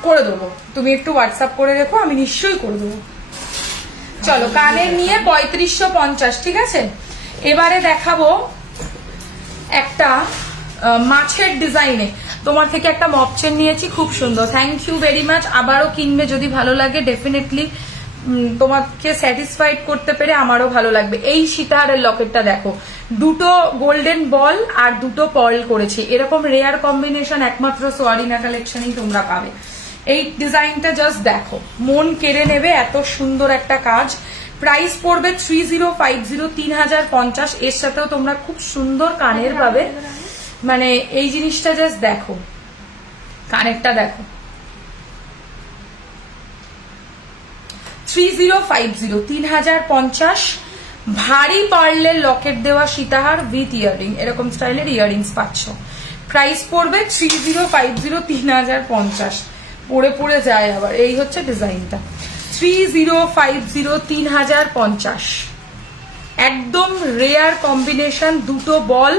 করে দেবো। তুমি একটু হোয়াটসঅ্যাপ করে রেখো, আমি নিশ্চয়ই করে দেবো। চলো কানের নিয়ে 3550, ঠিক আছে। এবারে দেখাবো একটা মাছের ডিজাইনে, তোমার থেকে একটা মপ চেন নিয়েছি, খুব সুন্দর, থ্যাংক ইউ ভেরি মাচ। আবারও কিনবে যদি ভালো লাগে, ডেফিনেটলি তোমাকে স্যাটিসফাইড করতে পেরে আমারও ভালো লাগবে। এই সীতাহারের লকেটটা দেখো, দুটো গোল্ডেন বল আর দুটো পার্ল করেছি, এরকম রেয়ার কম্বিনেশন একমাত্র সোয়ারিনা কালেকশনেই তোমরা পাবে। এই ডিজাইনটা জাস্ট দেখো, মন কেড়ে নেবে, এত সুন্দর একটা কাজ। প্রাইস পড়বে 3050, 3050। এর সাথেও তোমরা খুব সুন্দর কানের পাবে। মানে এই জিনিসটা জাস্ট দেখো, কানেরটা দেখো, 3050, 3050। ভারী পার্লের লকেট দেওয়া সীতাহার উইথ ইয়ারিং, এরকম স্টাইলের ইয়ারিংস পাচ্ছ। প্রাইস পড়বে 3050, 3050। পড়ে পড়ে যায় আবার। এই হচ্ছে ডিজাইনটা, 3050, 3050। একদম রেয়ার কম্বিনেশন, দুটো বল,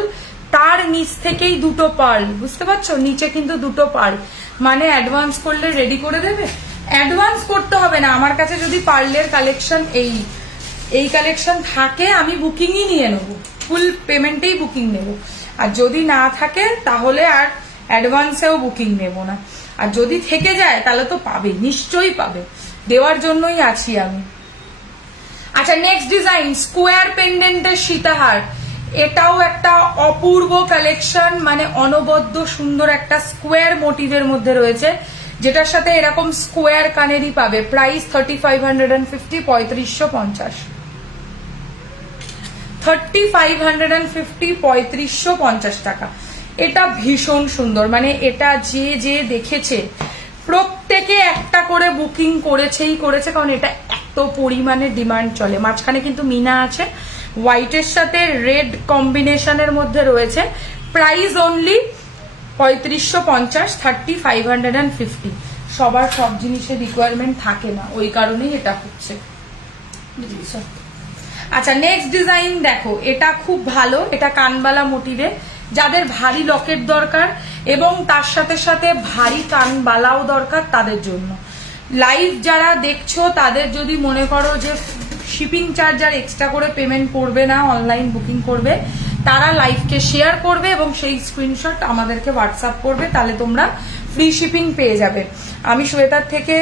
তার নিচ থেকেই দুটো পার্ল, বুঝতে পারছো? নিচে কিন্তু দুটো পার্ল, মানে অ্যাডভান্স করলে রেডি করে দেবে। অ্যাডভান্স করতে হবে না, আমার কাছে যদি পার্লের কালেকশন এই কালেকশন থাকে আমি বুকিংই নিয়ে নেবো, ফুল পেমেন্টেই বুকিং নেব। আর যদি না থাকে তাহলে আর অ্যাডভান্সেও বুকিং নেব না। আর যদি থেকে যায় তাহলে তো পাবে, নিশ্চয়ই পাবে, দেওয়ার জন্যই আছি আমি। আচ্ছা নেক্সট ডিজাইন, স্কোয়ার পেন্ডেন্টের সীতাহার। এটাও একটা অপূর্ব কালেকশন, মানে অনবদ্য সুন্দর একটা স্কোয়ার মোটিভের মধ্যে রয়েছে, যেটার সাথে এরকম স্কোয়ার কানেরই পাবে। প্রাইস 3550, 3550, 3550, 3550 টাকা। এটা ভীষণ সুন্দর, মানে এটা যে যে দেখেছে প্রত্যেকে একটা করে বুকিং করেছেই করেছে, কারণ এটা এত পরিমাণে ডিমান্ড চলে। মাঝখানে কিন্তু মিনা আছে, হোয়াইটের সাথে রেড কম্বিনেশনের মধ্যে রয়েছে। Price only 3550, 3550। সবার সব জিনিসের রিকোয়ারমেন্ট থাকে না, ওই কারণেই এটা হচ্ছে। আচ্ছা নেক্সট ডিজাইন দেখো, এটা খুব ভালো, এটা কানবালা মোটিভে। যাদের ভারী লকেট দরকার এবং তার সাথে সাথে ভারী কানবালাও দরকার, তাদের জন্য। লাইভ যারা দেখছো তাদের যদি মনে করো যে শিপিং চার্জ আর এক্সট্রা করে পেমেন্ট করবে না, অনলাইন বুকিং করবে, তারা লাইভকে শেয়ার করবে এবং সেই স্ক্রিনশট আমাদেরকে হোয়াটসঅ্যাপ করবে, তাহলে তোমরা ফ্রি শিপিং পেয়ে যাবে। আমি শ্বেতার থেকে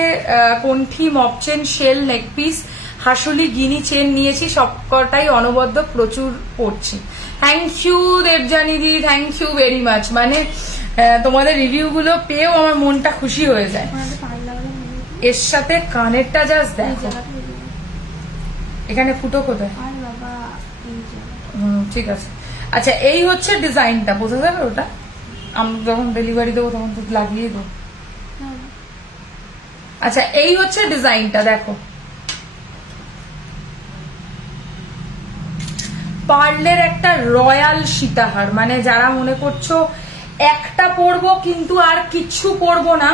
কণ্ঠি, mop chain, shell, neck piece, হাসুলি, গিনি চেন নিয়েছি, সবকটাই অনবদ্য প্রচুর পড়ছি। Thank you Debjani di, thank you very much. মানে তোমাদের রিভিউগুলো পেয়েও আমার মনটা খুশি হয়ে যায়। এর সাথে কানেরটা জাস্ট দেখো, এখানে ফুটো কোথায়? ঠিক আছে। আচ্ছা, এই হচ্ছে ডিজাইনটা, বোঝা যাবে ওটা? আমি যখন ডেলিভারি দেবো তখন তো লাগিয়ে দেবো। আচ্ছা, এই হচ্ছে ডিজাইনটা, দেখো পার্লের একটা রয়্যাল সীতাহার। মানে যারা মনে করছো একটা পরবো কিন্তু আর কিচ্ছু পরবো না,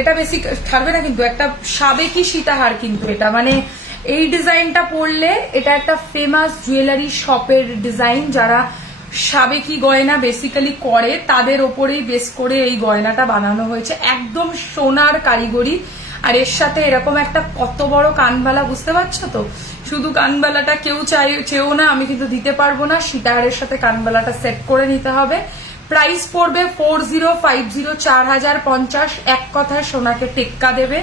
এটা বেশি থাকবে না, কিন্তু একটা সাবেকি সীতাহার কিন্তু এটা। মানে এই ডিজাইনটা পরলে, এটা একটা ফেমাস জুয়েলারি শপের ডিজাইন, যারা সাবেকি গয়না বেসিক্যালি করে তাদের ওপরেই বেস করে এই গয়নাটা বানানো হয়েছে, একদম সোনার কারিগরি। আর এর সাথে এরকম একটা কত বড় কানবালা, বুঝতে পারছো তো? শুধু কানবালাটা কেউ চেয়েও না, আমি কিন্তু দিতে পারবো না, সীতাহারের সাথে কানবালাটা সেট করে নিতে হবে। প্রাইস পড়বে 4050, 4050। এক কথায় সোনাকে টেক্কা দেবে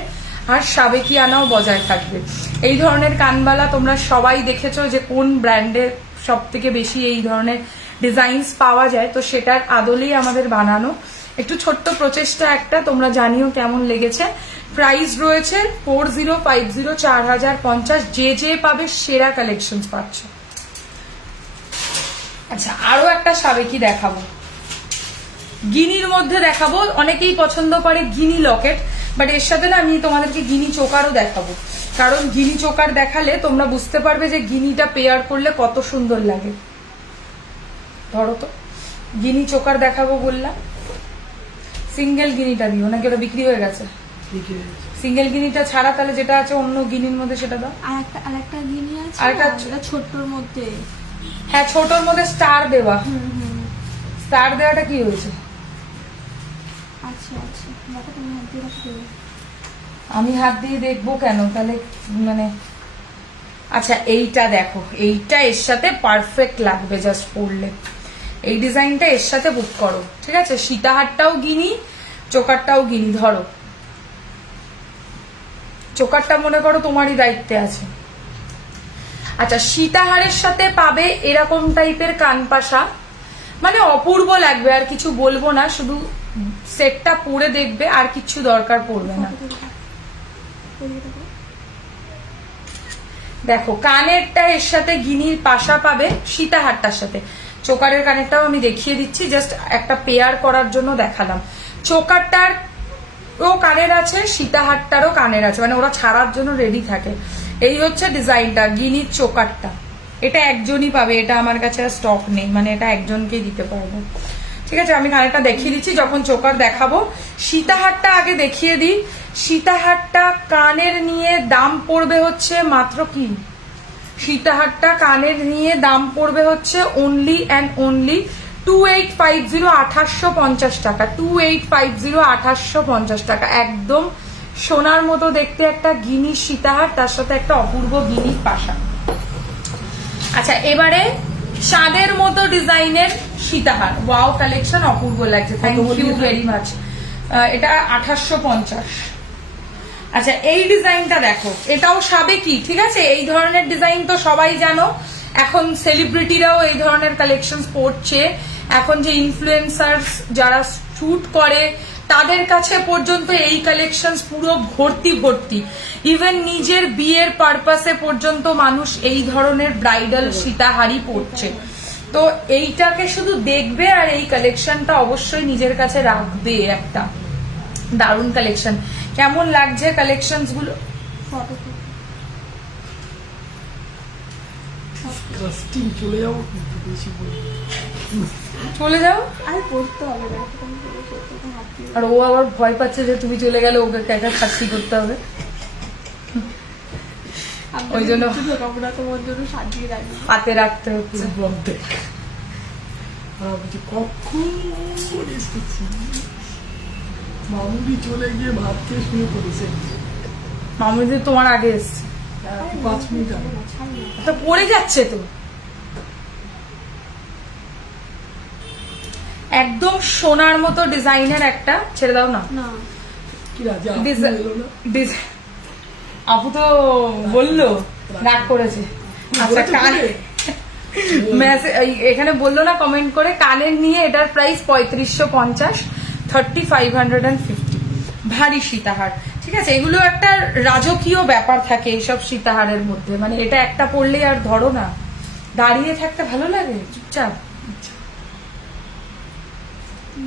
আর সাবেকি আনাও বজায় থাকবে। এই ধরনের কানবালা তোমরা সবাই দেখেছো যে কোন ব্র্যান্ডে সব থেকে বেশি এই ধরনের ডিজাইনস পাওয়া যায়, তো সেটার আদলেই আমাদের বানানো। একটু ছোট্ট প্রচেষ্টা একটা, তোমরা জানিও কেমন লেগেছে। প্রাইস রয়েছে 4050, 4050। যে পাবে সেরা কালেকশন পাচ্ছ। আচ্ছা, আরো একটা সাবেকি দেখাবো, গিনির মধ্যে দেখাবো। অনেকেই পছন্দ করে গিনি লকেট, বাট এর সাথে না আমি তোমাদেরকে গিনি চোকারও দেখাবো, কারণ গিনি চোকার দেখালে তোমরা বুঝতে পারবে যে গিনিটা পেয়ার করলে কত সুন্দর লাগে। ধরো তো, গিনি চোকার দেখাবো বললাম। সিঙ্গেল গিনিটা দিও নাকি, ওটা বিক্রি হয়ে গেছে? সিঙ্গেল গিনিটা ছাড়া তাহলে যেটা আছে অন্য গিনির মধ্যে সেটা দাও। আরেকটা গিনি আছে, আরেকটা ছোট্টর মধ্যে। হ্যাঁ, ছোটর মধ্যে স্টার দেওয়া। স্টার দেওয়াটা কি হয়েছে? আচ্ছা আচ্ছা, দেখো তুমি হাত দিয়ে রাখো। আমি হাত দিয়ে দেখবো কেন তাহলে? মানে আচ্ছা, এইটা দেখো, এইটা এর সাথে পারফেক্ট লাগবে জাস্ট পরলে। এই ডিজাইনটা এর সাথে বুক করো, ঠিক আছে? সীতাহারটাও গিনি, চোকারটাও গিনি। ধরো, চোকারটা মনে করো তোমারই দায়িত্বে আছে। আচ্ছা, সীতাহারের সাথে পাবে এরকম টাইপের কানপাশা, মানে অপূর্ব লাগবে। আর কিছু বলবো না, শুধু সেটটা পরে দেখবে, আর কিছু দরকার পড়বে না। দেখো, কানেরটা এর সাথে গিনির পাশা পাবে সীতাহারটার সাথে। চোকারের কানেরটাও আমি দেখিয়ে দিচ্ছি, জাস্ট একটা পেয়ার করার জন্য দেখালাম। চোকারটার ও কানের আছে, সীতাহারটারও কানের আছে, মানে ওরা ছাড়ার জন্য রেডি থাকে। এই হচ্ছে ডিজাইনটা, গিনির চোকারটা। এটা একজনই পাবে, এটা আমার কাছে আর স্টক নেই, মানে এটা একজনকেই দিতে পারবো। ঠিক আছে, আমি কানেরটা দেখিয়ে দিচ্ছি যখন চোকার দেখাবো। সীতাহারটা আগে দেখিয়ে দিই। সীতাহারটা কানের নিয়ে দাম পড়বে হচ্ছে মাত্র কি, সীতাহারটা কানের নিয়ে দাম পড়বে হচ্ছে অনলি অ্যান্ড অনলি 2850, 2850 টাকা। 2850, 2850 টাকা। একদম সোনার মতো দেখতে একটা গিনি সীতাহার, তার সাথে একটা অপূর্ব গিনির পাশা। আচ্ছা, এবারে চাঁদের মতো ডিজাইনের সীতাহার, ওয়াও কালেকশন, অপূর্ব লাগছে। Thank you very much. এটা 2850। আচ্ছা, এই ডিজাইনটা দেখো, এটাও সাবেকি, ঠিক আছে? এই ধরনের ডিজাইন তো সবাই জানো, এখন সেলিব্রিটিরাও এই ধরনের কালেকশন পড়ছে। এখন যে ইনফ্লুয়েন্সার্স যারা শুট করে তাদের কাছে পর্যন্ত এই কালেকশন পুরো ভর্তি ভর্তি। ইভেন নিজের বিয়ের পারপাসে পর্যন্ত মানুষ এই ধরনের ব্রাইডাল সীতাহারই পড়ছে। তো এইটাকে শুধু দেখবে আর এই কালেকশনটা অবশ্যই নিজের কাছে রাখবে। একটা দারুণ কালেকশন। কেমন লাগছে কালেকশন গুলো? চলে যাও, আর ও আবার ভয় পাচ্ছে যে তুমি চলে গেলে ওকে একা শাস্তি করতে হবে, ওই জন্য হাতে রাখতে হচ্ছে। মামুনি চলে গিয়ে ভাত খেয়ে শুয়ে পড়েছে। মামুনি তোমার আগে এসছে 5 মিনিট আগে। তো পড়ে যাচ্ছে তো। একদম সোনার মতো ডিজাইনের একটা, ছেড়ে দাও না। না কি রাজা আপু তো বললো, রাগ করেছে। আচ্ছা কানে এখানে বললো না কমেন্ট করে, কানের নিয়ে এটার প্রাইস 3550, 3550, ভারী সীতাহার। ঠিক আছে, এগুলো একটা রাজকীয় ব্যাপার থাকে এইসব সীতাহারের মধ্যে, মানে এটা একটা পরলেই আর ধরো না, দাঁড়িয়ে থাকতে ভালো লাগে চুপচাপ।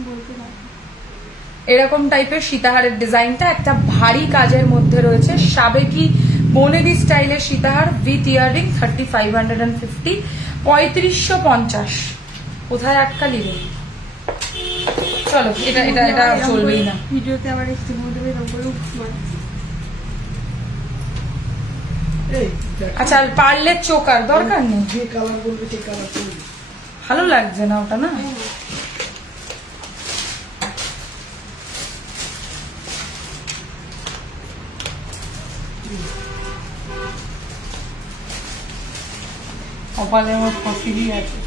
বলতে পারবো। এরকম টাইপের সীতাহারের ডিজাইনটা একটা ভারী কাজের মধ্যে রয়েছে, সাবেকি বনেদি স্টাইলের সীতাহার উইথ ইয়ারিং, 3550, 3550। কোথায় আটকালি রে? চলো, এটা এটা এটা চলবেই না। ভিডিওতে আবার একটু বলতে পারি এই দেখ, আচ্ছা, পারলে চোকার দরকার নেই, যে কালার বলবে সেই কালার করবি। ভালো লাগছে না ওটা না। কপালের মধ্যে ফসিলই আছে।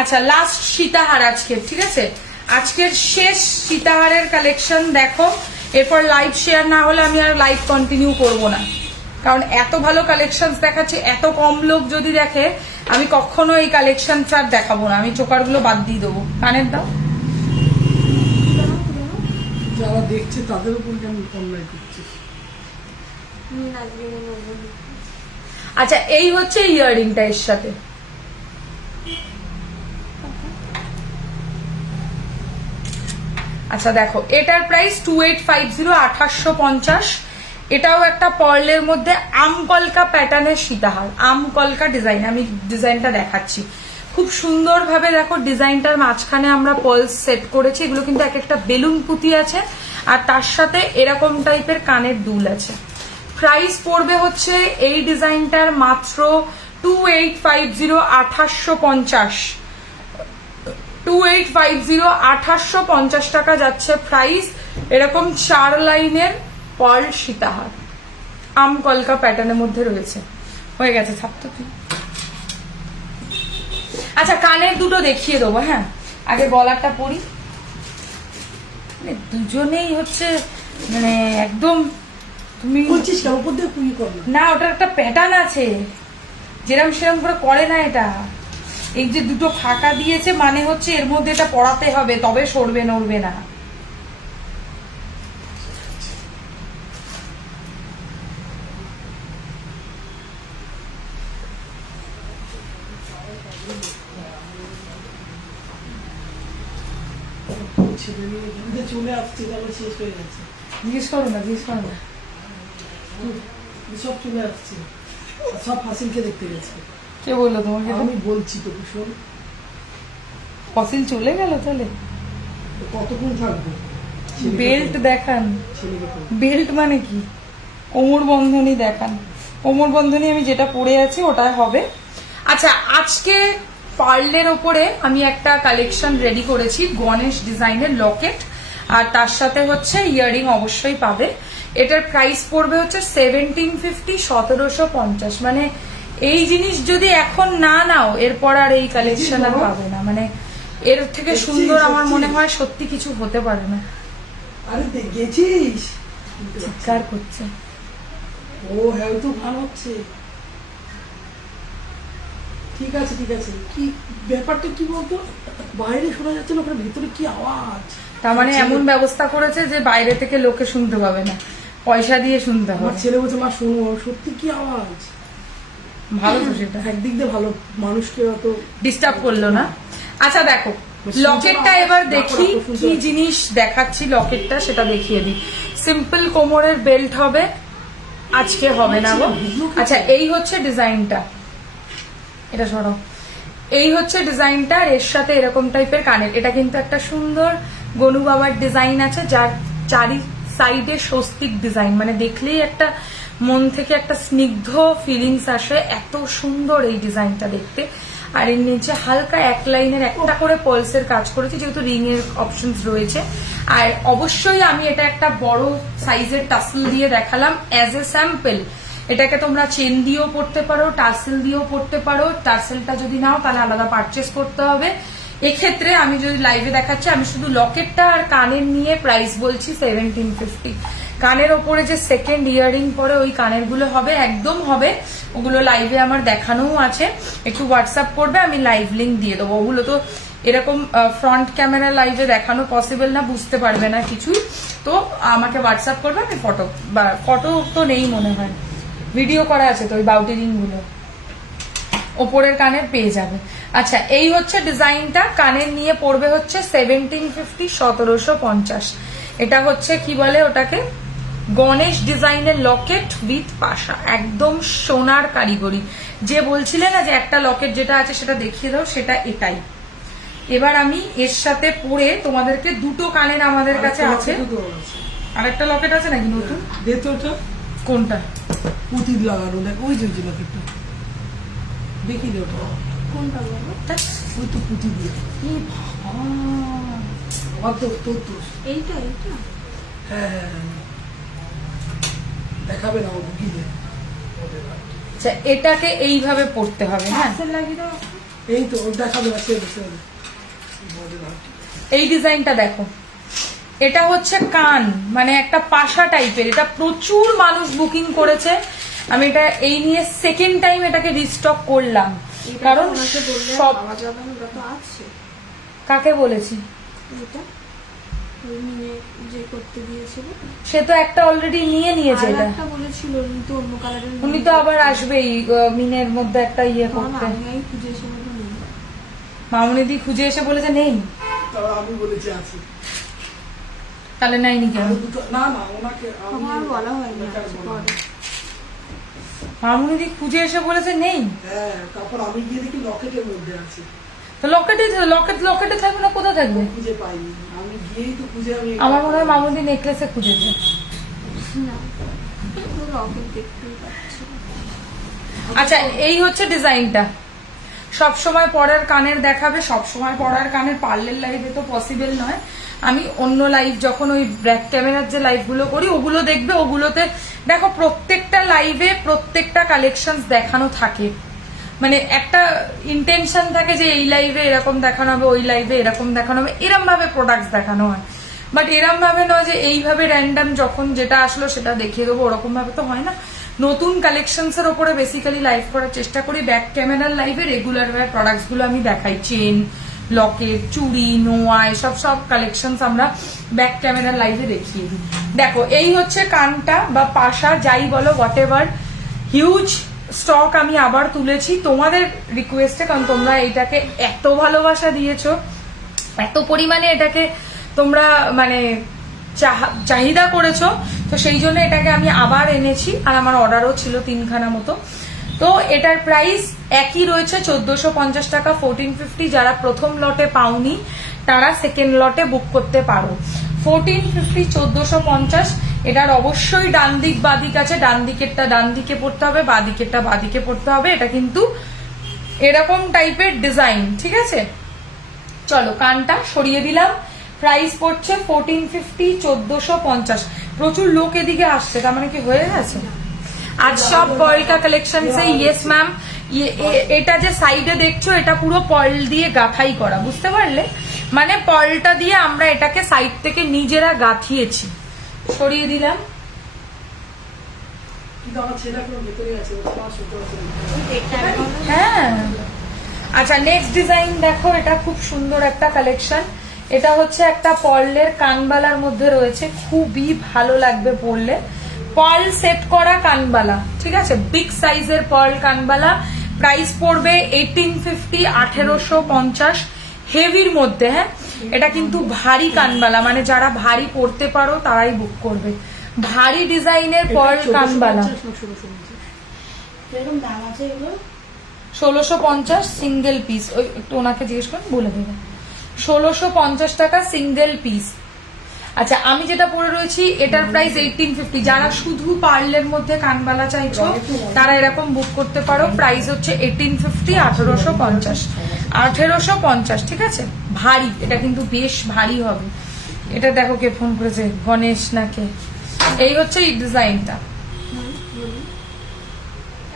আচ্ছা, লাস্ট সীতাহার আজকের, ঠিক আছে, আজকের শেষ সীতাহারের কালেকশন দেখো। এরপর লাইভ শেয়ার না হলে আমি আর লাইভ কন্টিনিউ করব না, কারণ এত ভালো কালেকশন দেখাচ্ছে, এত কম লোক যদি দেখে আমি কখনো এই কালেকশন আর দেখাবো না, আমি চোকারগুলো বাদ দিয়ে দেবো। কানের দাও। যারা দেখছে তাদের উপর কেন অন্যায় করছিস? আচ্ছা, এই হচ্ছে ইয়াররিংটা এর সাথে। আচ্ছা দেখো, এটার প্রাইস 2850, 2850। এটাও একটা পার্লের মধ্যে আমকলকা প্যাটার্নের সীতাহার, আমকলকা ডিজাইন। আমি ডিজাইনটা দেখাচ্ছি খুব সুন্দরভাবে। দেখো ডিজাইনটার মাঝখানে আমরা পার্লস সেট করেছি, এগুলো কিন্তু এক একটা বেলুন পুঁতি আছে, আর তার সাথে এরকম টাইপের কানের দুল আছে। প্রাইস পড়বে হচ্ছে এই ডিজাইনটার মাত্র 2850, 2850, 2850, 2850 টাকা যাচ্ছে প্রাইস। এরকম 4 লাইনের পার্ল সীতাহার আমকলকা প্যাটার্নের মধ্যে রয়েছে। হয়ে গেছে, ছাপতো তুই। আচ্ছা, কানের দুটো দেখিয়ে দেবো। হ্যাঁ, আগে গলাটা পরি। দুজনেই হচ্ছে মানে একদম, তুমি বলছিস কেন উপর দিয়ে কুড়ি কর না, ওটার একটা প্যাটার্ন আছে, যেরম সেরম করে করে না এটা। এই যে দুটো ফাঁকা দিয়েছে মানে হচ্ছে এর মধ্যে এটা পড়াতে হবে, তবে সরবে নড়বে না। ছেলে মেয়ে দুধে চলে আসছে, তাহলে শেষ হয়ে গেছে। জিজ্ঞেস করো না, জিজ্ঞেস করো না। সব চলে আসছে, আর সব ফাসিলকে দেখতে গেছে। কে বললো তোমাকে? আমি বলছি তো শোন, ফসিল চলে গেল তাহলে? কতক্ষণ থাকবো? বেল্ট দেখান। ছেলেকে বলবো। বেল্ট মানে কি? কোমর বন্ধনী দেখান। কোমর বন্ধনী আমি যেটা পরে আছি ওটাই হবে। আচ্ছা, আজকে পার্লের ওপরে আমি একটা কালেকশন রেডি করেছি, গণেশ ডিজাইনের লকেট, আর তার সাথে হচ্ছে ইয়ারিং অবশ্যই পাবে। এটার প্রাইস পড়বে হচ্ছে 1750, 1750। মানে এই জিনিস যদি এখন না নাও, এরপর আর এই কালেকশন আর পাবে না। মানে এর থেকে সুন্দর আমার মনে হয় সত্যি কিছু হতে পারে না। আরে গেছিস? চিৎকার করছে। ও হ্যাঁ, তো ভালো হচ্ছে। ঠিক আছে ঠিক আছে। কি ব্যাপারটা কি বলতো, বাইরে শোনা যাচ্ছে না, ওখানে ভেতরে কি আওয়াজ। তার মানে এমন ব্যবস্থা করেছে যে বাইরে থেকে লোকে শুনতে পাবে না, পয়সা দিয়ে শুনতে আমার হবে। ছেলে বলছে মা শোনো, সত্যি কি আওয়াজ। ভালো তো সেটা, একদিক দিয়ে ভালো, মানুষকে অত ডিস্টার্ব করলো না। আচ্ছা দেখো, লকেটটা এবার দেখি কি জিনিস দেখাচ্ছি। লকেটটা সেটা দেখিয়ে দিই। সিম্পল কোমরের বেল্ট হবে, আজকে হবে না গো। আচ্ছা, এই হচ্ছে ডিজাইনটা, এটা সরো। এই হচ্ছে ডিজাইনটা, আর এর সাথে এরকম টাইপের কানের। এটা কিন্তু একটা সুন্দর গনু বাবার ডিজাইন আছে, যার চারি সাইডে স্বস্তিক ডিজাইন, মানে দেখলেই একটা মন থেকে একটা স্নিগ্ধ ফিলিংস আসে, এত সুন্দর এই ডিজাইনটা দেখতে। আর এর নিচে হালকা এক লাইনের একটা করে পার্লসের কাজ করেছি, যেহেতু রিং এর অপশনস রয়েছে। আর অবশ্যই আমি এটা একটা বড় সাইজের টাসেল দিয়ে দেখালাম অ্যাজ এ স্যাম্পল। এটাকে তোমরা চেন দিয়েও পড়তে পারো, টার্সেল দিয়েও পড়তে পারো। টার্সেলটা যদি নাও তাহলে আলাদা পারচেস করতে হবে। এক্ষেত্রে আমি যদি লাইভে দেখাচ্ছি, আমি শুধু লকেটটা আর কানের নিয়ে প্রাইস বলছি 1750। কানের ওপরে যে সেকেন্ড ইয়ারিং পরে ওই কানের গুলো হবে, একদম হবে, ওগুলো লাইভে আমার দেখানোও আছে। একটু হোয়াটসঅ্যাপ করবে, আমি লাইভ লিঙ্ক দিয়ে দেবো। ওগুলো তো এরকম ফ্রন্ট ক্যামেরা লাইভে দেখানো পসিবল না, বুঝতে পারবে না কিছুই। তো আমাকে হোয়াটসঅ্যাপ করবে, আমি ফটো তো নেই মনে হয়, ভিডিও করা আছে তো ওই বাউটি রিং গুলো ওপরের কানের পেয়ে যাবে। আচ্ছা, এই হচ্ছে ডিজাইনটা। কানের নিয়ে পড়বে হচ্ছে 1750, 1750। এটা হচ্ছে কি বলে ওটাকে, গণেশ ডিজাইনের লকেট উইথ পাশা, একদম সোনার কারিগরি। যে বলছিলে না যে একটা লকেট যেটা আছে সেটা দেখিয়ে দাও, সেটা এটাই। এবার আমি এর সাথে পরে তোমাদেরকে দুটো কানের আমাদের কাছে আছে। আরেকটা লকেট আছে নাকি নতুন? দেখতো ওটা কোনটা? পুঁতি লাগানো, দেখ ওই যে লকেটটা দেখি দে ওটা, কোনটা বলো? ওই তো পুঁতি দিয়ে। আমার তো তোর তো এইটা হ্যাঁ হ্যাঁ হ্যাঁ, দেখাবে না, ও ঢুকি দে। আচ্ছা, এটাকে এইভাবে পড়তে হবে। হ্যাঁ, টার্সেল লাগিয়ে দাও। এই তো ওর দেখাবে না, সে বসে এই ডিজাইনটা দেখো, এটা হচ্ছে কান, মানে একটা পাশা টাইপের। এটা প্রচুর মানুষ বুকিং করেছে। আমি এটা এই নিয়ে সেকেন্ড টাইম এটাকে রিস্টক করলাম, কারণ সব পাওয়া যাবে না, ওটা তো আছে। কাকে বলেছি? এটা ওই মিনে যে করতে দিয়েছিল, সে তো একটা অলরেডি নিয়ে নিয়েছে। আর এটা একটা বলেছিল উনি তো অন্য কালারের। উনি তো আবার আসবেই মিনের মধ্যে একটা ইয়ে করতে। আমি খুঁজে এসে বলবো নেই। মামুনিদি খুঁজে এসে বলেছে নেই, আমি বলেছি আছে। তাহলে নাইনি কেন? না না, ওনাকে আমার বলা হয়নি আছে পরে। মামুনিদি খুঁজে এসে বলেছে নেই। হ্যাঁ, তারপর আমি গিয়ে দেখি লকেটের মধ্যে আছে। তো লকেটে থাকবে না, কোথায় থাকবে? খুঁজে পাইনি, আমি গিয়েই তো খুঁজে আমি। আমার মনে হয় মামুনিদি নেকলেসে খুঁজেছে। না, পুরো রকেট দেখতেই পাচ্ছি। আচ্ছা, এই হচ্ছে ডিজাইনটা। সব সময় পরার কানের দেখাবে, সব সময় পরার কানের পার্লের লাইভে তো পসিবল নয়। আমি অন্য লাইভ যখন ওই ব্যাক ক্যামেরার যে লাইভগুলো করি ওগুলো দেখবে, ওগুলোতে দেখো প্রত্যেকটা লাইভে প্রত্যেকটা কালেকশন দেখানো থাকে। মানে একটা ইন্টেনশন থাকে যে এই লাইভে এরকম দেখানো হবে, ওই লাইভে এরকম দেখানো হবে, এরম ভাবে প্রোডাক্টস দেখানো হয়। বাট এরম ভাবে নয় যে এইভাবে র্যান্ডম যখন যেটা আসলো সেটা দেখিয়ে দেবো, ওরকম ভাবে তো হয় না। নতুন কালেকশনস এর উপরে বেসিক্যালি লাইভ করার চেষ্টা করি। ব্যাক ক্যামেরার লাইভে রেগুলার প্রোডাক্টস গুলো আমি দেখাই, চেন, লকেট, চুড়ি, নোয়া, সব কালেকশনস আমরা ব্যাক ক্যামেরার লাইভে দেখিয়ে দিই। দেখো, এই হচ্ছে কানটা বা পাশা, যাই বলো, হোয়াট এভার। হিউজ স্টক আমি আবার তুলেছি তোমাদের রিকোয়েস্টে, কারণ তোমরা এইটাকে এত ভালোবাসা দিয়েছো, এত পরিমাণে এটাকে তোমরা মানে চাহিদা করেছো, তো সেই জন্য এটাকে আমি আবার এনেছি। আর আমার অর্ডারও ছিল 3খানা মতো। তো এটার প্রাইস একই রয়েছে 1450 টাকা, 1450। যারা প্রথম লটে পাওনি তারা সেকেন্ড লটে বুক করতে পারো। 1450, 1450। এটার অবশ্যই ডান দিক বাদিক আছে, ডান দিকেরটা ডান দিকে পড়তে হবে, বাদিকেরটা বাদিকে পড়তে হবে। এটা কিন্তু এরকম টাইপের ডিজাইন, ঠিক আছে? চলো, কানটা সরিয়ে দিলাম। প্রাইস পড়ছে 1450, 1450। প্রচুর লোক এদিকে আসছে, তার মানে কি হয়ে গেছে? আজ সব পয়েলকা কালেকশন সে। ইয়েস ম্যাম, এটা যে সাইডে দেখছো এটা পুরো পয়েল দিয়ে গাঁথাই করা, বুঝতে পারলে? মানে পয়েলটা দিয়ে আমরা এটাকে সাইড থেকে নিজেরা গাঁথিয়েছি। সরিয়ে দিলাম। হ্যাঁ, আচ্ছা, নেক্সট ডিজাইন দেখো। এটা খুব সুন্দর একটা কালেকশন। এটা হচ্ছে একটা পার্লের কানবালার মধ্যে রয়েছে, খুবই ভালো লাগবে পরলে। পার্ল সেট করা কানবালা, ঠিক আছে? বিগ সাইজের পার্ল কানবালা। প্রাইস পড়বে 1850, 1850। হেভির মধ্যে, হ্যাঁ। এটা কিন্তু ভারী কানবালা, মানে যারা ভারী পরতে পারো তারাই বুক করবে। ভারী ডিজাইনের পার্ল কানবালা। 1650 single piece. ওই একটু ওনাকে জিজ্ঞেস করুন, বলে দেবেন। 1650 টাকা সিঙ্গেল পিস। আচ্ছা, আমি যেটা পরে রয়েছি এটার প্রাইস 1850। যারা শুধু পার্লের মধ্যে কানবালা চাইছো তারা এরকম বুক করতে পারো। প্রাইস হচ্ছে 1850, 1850, 1850, ঠিক আছে? ভারী, এটা কিন্তু বেশ ভারী হবে। এটা দেখো কে ফোন করেছে, গণেশ নাকে। এই হচ্ছে এই ডিজাইনটা।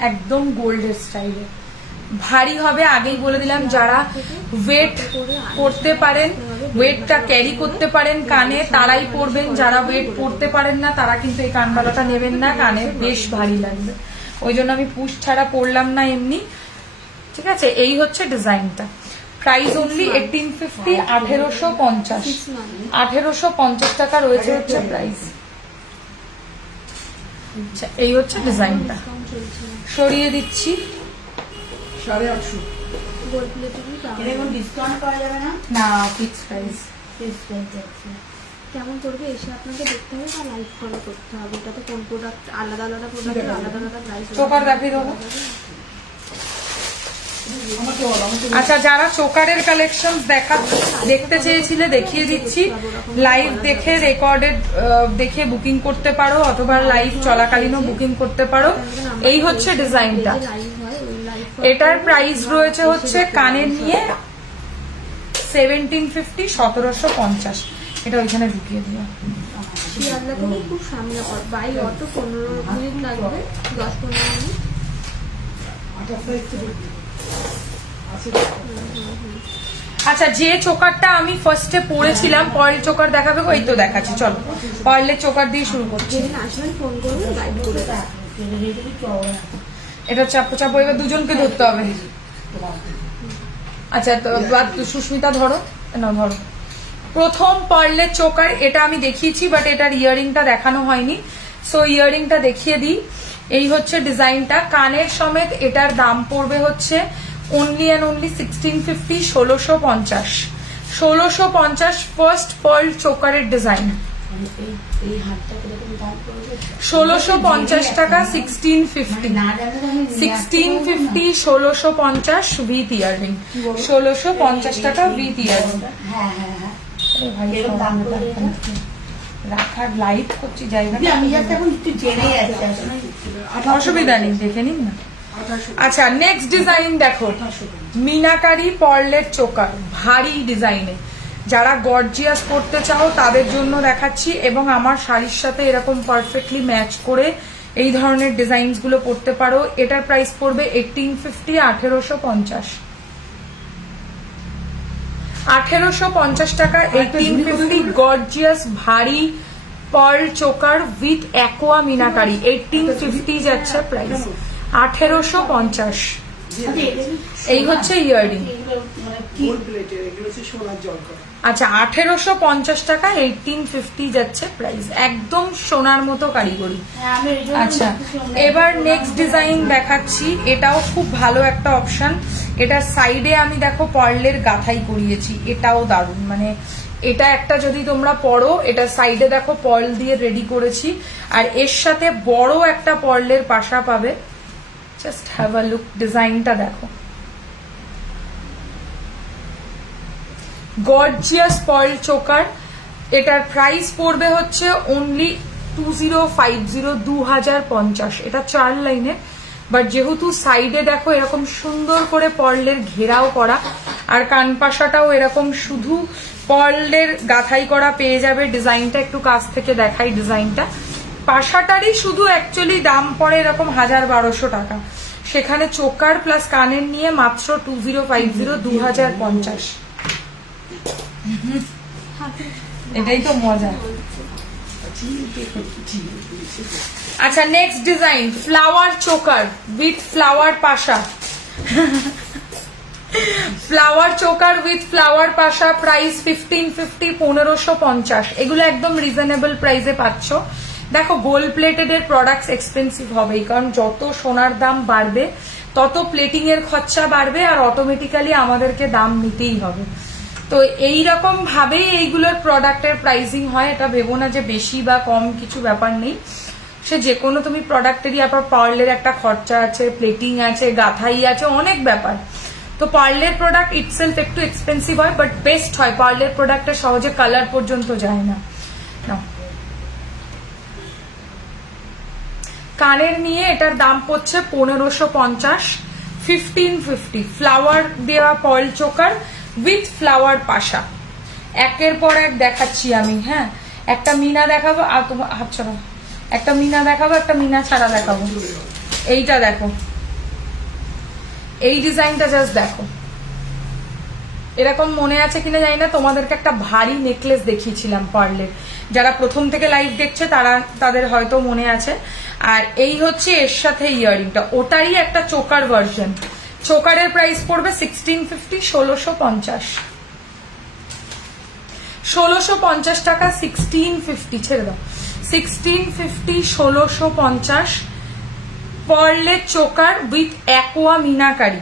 একদম গোল্ডের স্টাইলে, ভারী হবে। আগেই বলে দিলাম, যারা ওয়েট করতে পারেন, ওয়েটটা ক্যারি করতে পারেন কানে, তারাই পরবেন। যারা ওয়েট করতে পারেন না তারা কিন্তু এই কানবালাটা নেবেন না, কানে বেশ ভারী লাগবে। ওই জন্য আমি পুশ ছাড়া পরলাম না এমনি, ঠিক আছে। এই হচ্ছে ডিজাইনটা, প্রাইস অনলি 1850, 1850, 1850 টাকা রয়েছে হচ্ছে প্রাইস। আচ্ছা, এই হচ্ছে ডিজাইনটা, সরিয়ে দিচ্ছি। 850 গোল্ড প্লেটেরই পাওয়া এটা কোনো ডিসকাউন্ট করা যাবে না? না, ফিক্স প্রাইস। কেমন করবে এসে আপনাকে দেখতে হবে বা লাইভ ফলো করতে হবে। এটাতে কোন প্রোডাক্ট আলাদা আলাদা প্রোডাক্টের আলাদা আলাদা প্রাইস। চোকার দেখিয়ে দেবো। আমাকে বলো, আমাকে আচ্ছা, যারা চোকারের কালেকশন দেখতে চেয়েছিলে দেখিয়ে দিচ্ছি। লাইভ দেখে রেকর্ডেড দেখে বুকিং করতে পারো, অথবা লাইভ চলাকালীনও বুকিং করতে পারো। এই হচ্ছে ডিজাইনটা, লাইভ হয় ওই লাইভ এটার প্রাইস রয়েছে হচ্ছে কানের নিয়ে 1750, 1750। এটা ওইখানে ঢুকিয়ে দিও। শিয়ালদা থেকে খুব সামনে, বাই অটো 15 মিনিট লাগবে, 10-15 মিনিট। 28 থেকে আছে। আচ্ছা, যে চোকারটা আমি ফার্স্টে পরেছিলাম, পয়েল চোকার দেখাবে গো? এই তো দেখাচ্ছি, চলো পয়েলের চোকার দিয়ে শুরু করছি। যেদিন আসবেন ফোন করবেন, গাইড করে দেবেন। এটা চাপো চাপো, এবার দুজনকে ধরতে হবে। আচ্ছা, তো সুস্মিতা ধরো, না ধরো। প্রথম পার্লের চোকার এটা আমি দেখিয়েছি, বাট এটার ইয়ারিংটা দেখানো হয়নি, সো ইয়ারিংটা দেখিয়ে দিই। এই হচ্ছে ডিজাইনটা, কানের সমেত এটার দাম পড়বে হচ্ছে only and only 1650, 1650, 1650 first pearl চোকারের ডিজাইন। এই হাতটা কিরকম দাম পড়বে? 1650 টাকা, 1650, না জানলে তো আমি 1650, 1650 উইথ ইয়ারিং, 1650 টাকা উইথ ইয়ারিং। হ্যাঁ হ্যাঁ হ্যাঁ। ভাই দাম পড়বে এটা? রাখার লাইভ করছি জায়গা, দিদি, আমি যাতে এখন একটু জেনে যাচ্ছি আসলে। অসুবিধা নেই, দেখে নিন না। 2800 আচ্ছা, নেক্সট ডিজাইন দেখো, 2800 মিনাকারি পার্লের চোকার, ভারী ডিজাইনে। যারা গর্জিয়াস পড়তে চাও তাদের জন্য দেখাচ্ছি, এবং আমার শাড়ির সাথে এরকম পারফেক্টলি ম্যাচ করে এই ধরনের ডিজাইনস গুলো পড়তে পারো। এটার প্রাইস পড়বে 1850, 1850, 1850 টাকা, 1850। গর্জিয়াস ভারী pearl choker with aqua meenakari, 1850 যাচ্ছে প্রাইস, 1850। এই হচ্ছে ইয়ারিং। এগুলো মানে গোল্ড প্লেটের, এগুলো হচ্ছে সোনার জল করা। আচ্ছা, 1850 টাকা, 1850 যাচ্ছে প্রাইস, একদম সোনার মতো কারিগরি। হ্যাঁ, আমি এই জন্য আচ্ছা, শুনলাম। এবার নেক্সট ডিজাইন দেখাচ্ছি, এটাও খুব ভালো একটা অপশন। এটার সাইডে আমি দেখো পার্লের গাথাই করিয়েছি, এটাও দারুণ। মানে এটা একটা যদি তোমরা পরো, এটা সাইডে দেখো পার্ল দিয়ে রেডি করেছি, আর এর সাথে বড় একটা পার্লের পাশা পাবে। জাস্ট হ্যাভ আ লুক, ডিজাইনটা দেখো, গর্জিয়াস পার্ল চোকার। এটার প্রাইস পড়বে হচ্ছে অনলি 2050, 2050। এটা 4 লাইনে, বাট যেহেতু সাইডে দেখো এরকম সুন্দর করে পার্লের ঘেরাও করা, আর কানপাশাটাও এরকম শুধু পার্লের গাথাই করা পেয়ে যাবে। ডিজাইনটা একটু কাছ থেকে দেখাই, ডিজাইনটা পাশাটারই শুধু অ্যাকচুয়ালি দাম পড়ে এরকম 1000-1200 টাকা, সেখানে চোকার প্লাস কানের নিয়ে মাত্র 2050, 2050। এটাই তো মজা। আচ্ছা, next design, flower choker with flower Pasha, flower choker with flower Pasha, price 1550, 1550। এগুলো একদম রিজনেবল প্রাইসে পাচ্ছ। দেখো, গোল্ড প্লেটেড এর প্রোডাক্টস এক্সপেন্সিভ হবেই, কারণ যত সোনার দাম বাড়বে তত প্লেটিং এর খরচা বাড়বে, আর অটোমেটিক্যালি আমাদেরকে দাম নিতেই হবে। তো এইরকম ভাবেই এইগুলোর প্রোডাক্টের প্রাইসিং হয়। এটা ভেবো না যে বেশি বা কম, কিছু ব্যাপার নেই। সে যে কোনো তুমি প্রোডাক্টেরই আবার পার্লের একটা খরচা আছে, প্লেটিং আছে, গাথাই আছে, অনেক ব্যাপার। তো পার্লের প্রোডাক্ট ইটসেলফ একটু এক্সপেন্সিভ হয়, বাট বেস্ট হয়। পার্লের প্রোডাক্টে সহজে কালার পর্যন্ত যায় না। কানের নিয়ে এটার দাম পড়ছে 1550, 1550। ফ্লাওয়ার দেওয়া পার্ল চোকার উইথ ফ্লাওয়ার পাশা, একের পর এক দেখাচ্ছি আমি। হ্যাঁ, একটা মিনা দেখাবো, আর তোমার হাত ছাড়া, একটা মিনা দেখাবো, একটা মিনা ছাড়া দেখাবো। এইটা দেখো, এই ডিজাইনটা জাস্ট দেখো। এরকম মনে আছে কিনা জানি না, তোমাদেরকে একটা ভারী নেকলেস দেখিয়েছিলাম পার্লের, যারা প্রথম থেকে লাইভ দেখছে তাদের হয়তো মনে আছে। আর এই হচ্ছে এর সাথে ইয়াররিংটা, ওটারই একটা চোকার ভার্সন। চোকারের প্রাইস পড়বে 1650, 1650, 1650 টাকা, 1650, ছেড়ে দাও, 1650, 1650 পার্লের চোকার উইথ অ্যাকোয়া মিনাকারি।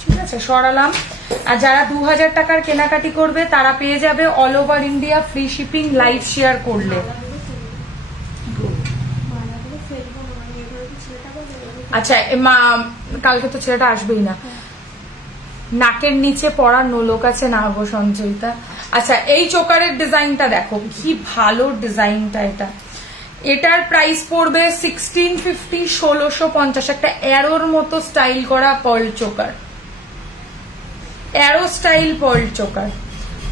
ঠিক আছে, সরালাম। আর যারা 2000 টাকার কেনাকাটি করবে তারা পেয়ে যাবে all over India free shipping live share করলে। আচ্ছা মা, কালকে তো ছেলেটা আসবেই না, নাকের নিচে পড়া নোলক আছে না গো সঞ্চয়িতা। আচ্ছা এই চোকারের ডিজাইনটা দেখো, কি ভালো ডিজাইনটা। এটার প্রাইস পড়বে 1650, 1650, একটা অ্যারোর মতো স্টাইল করা pearl choker, arrow style pearl choker.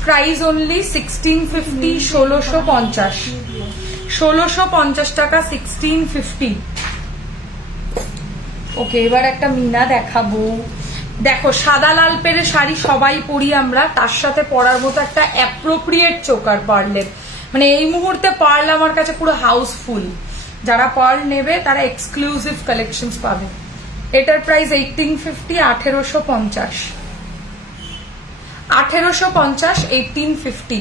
Price only 1650, 1650, 1650 টাকা, 1650। ওকে, এবার একটা মিনা দেখাবো। দেখো সাদা লাল পেরে শাড়ি সবাই পরি আমরা, তার সাথে পরার মতো একটা অ্যাপ্রোপ্রিয়েট চোকার পার্লের। মানে এই মুহূর্তে পার্ল আমার কাছে পুরো হাউসফুল, যারা পার্ল নেবে তারা এক্সক্লুসিভ কালেকশনস পাবে। এটার প্রাইস 1850, 1850, 1850, 1850।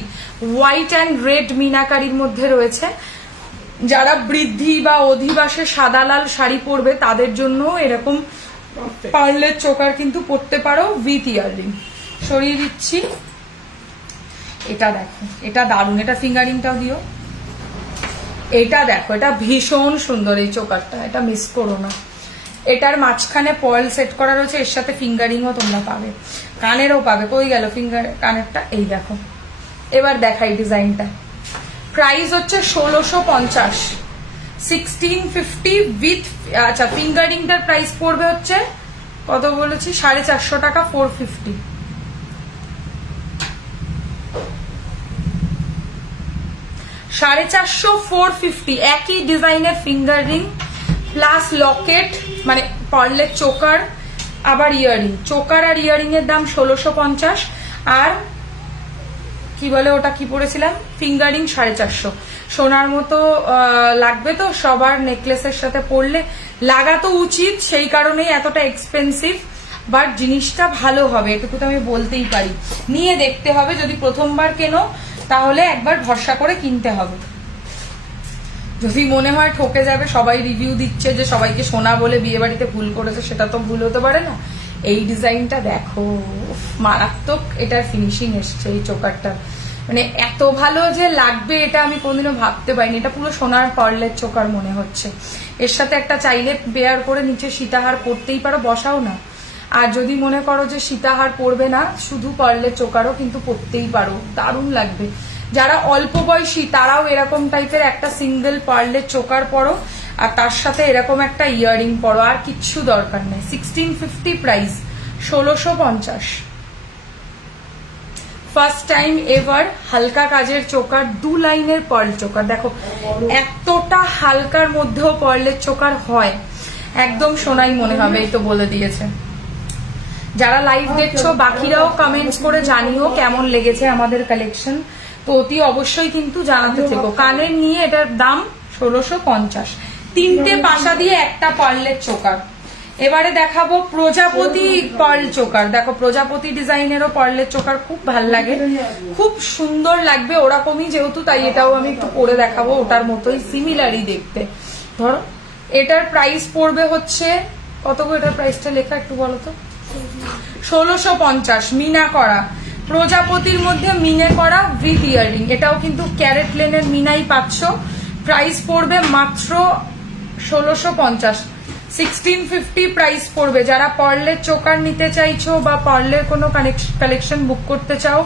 হোয়াইট অ্যান্ড রেড মিনাকারির মধ্যে রয়েছে। যারা বৃদ্ধি বা অধিবাসে সাদা লাল শাড়ি পরবে তাদের জন্য এরকম পার্লের চোকার কিন্তু পরতে পারো উইথ ইয়াররিং। সরিয়ে দিচ্ছি। এটা দেখো, এটা দারুণ, এটা ফিঙ্গারিংটাও দিও। এটা দেখো, এটা ভীষণ সুন্দর এই চোকারটা, এটা মিস করো না। এটার মাঝখানে পয়েল সেট করা রয়েছে, এর সাথে ফিঙ্গারিংও তোমরা পাবে, কানেরও পাবে। কই গেল ফিঙ্গার কানেরটা? এই দেখো। এবার দেখাই ডিজাইনটা। প্রাইস হচ্ছে 1650, 1650 উইথ, আচ্ছা ফিঙ্গারিংটার প্রাইস পড়বে হচ্ছে কত বলেছি, 450 টাকা, 450। সাড়ে 450, একই ডিজাইনের ফিঙ্গার রিং প্লাস লকেট, মানে পার্লের চোকার আবার ইয়াররিং। চোকার আর ইয়াররিং এর দাম 1650, আর কি বলে ওটা কি পরেছিলাম, ফিঙ্গারিং 450। সোনার মতো লাগবে তো সবার, নেকলেসের সাথে পরলে লাগা তো উচিত, সেই কারণেই এতটা এক্সপেন্সিভ। বাট জিনিসটা ভালো হবে, এটুকু তো আমি বলতেই পারি। নিয়ে দেখতে হবে, যদি প্রথমবার কেনো তাহলে একবার ভরসা করে কিনতে হবে। যদি মনে হয় ঠকে যাবে, সবাই রিভিউ দিচ্ছে যে সবাইকে সোনা বলে বিয়ে বাড়িতে ভুল করেছে, সেটা তো ভুল হতে পারে না। এই ডিজাইনটা দেখো, মারাত্মক এটার ফিনিশিং এসছে এই চোকারটা, মানে এত ভালো যে লাগবে এটা আমি কোনদিনও ভাবতে পারিনি। এটা পুরো সোনার পার্লের চোকার মনে হচ্ছে। এর সাথে একটা চাইলে বেয়ার করে নিচে সীতাহার পরতেই পারো, বসাও না। আর যদি মনে করো যে সীতাহার পরবে না, শুধু পার্লের চোকারও কিন্তু পরতেই পারো, দারুণ লাগবে। যারা অল্প বয়সী তারাও এরকম টাইপের একটা সিঙ্গেল পার্লের চোকার পরো, আর তার সাথে এরকম একটা ইয়াররিং পরো, আর কিচ্ছু দরকার নেই। 1650 প্রাইস, 1650। ফার্স্ট টাইম এভার হালকা কাজের চোকার, 2 লাইনের পার্ল চোকার। দেখো এতটা হালকার মধ্যেও পার্লের চোকার হয়, একদম সোনাই মনে হবে, এই তো বলে দিয়েছে। যারা লাইভ দেখছো বাকিরাও কমেন্টস করে জানিও কেমন লেগেছে আমাদের কালেকশন, তো অতি অবশ্যই কিন্তু জানাতে থেকো। কানের নিয়ে এটার দাম 1650, 3টে পাশা দিয়ে একটা পার্লের চোকার। এবারে দেখাবো প্রজাপতি পার্ল চোকার। দেখো প্রজাপতি ডিজাইনেরও পার্লের চোকার খুব ভাল লাগে, খুব সুন্দর লাগবে ওরকমই যেহেতু, তাই এটাও আমি একটু পরে দেখাবো, ওটার মতোই সিমিলারই দেখতে। ধরো এটার প্রাইস পড়বে হচ্ছে কত গো, এটার প্রাইসটা লেখা একটু বলো তো। 1650, মিনা করা, প্রজাপতির মধ্যে মিনে করা উইথ ইয়াররিং। এটাও কিন্তু ক্যারেট লেনের মিনাই পাচ্ছ। প্রাইস পড়বে মাত্র 1650, 1650 প্রাইস পড়বে। যারা পার্লের চোকার নিতে চাইছো বা পার্লের কোনো কালেকশন বুক করতে চাও,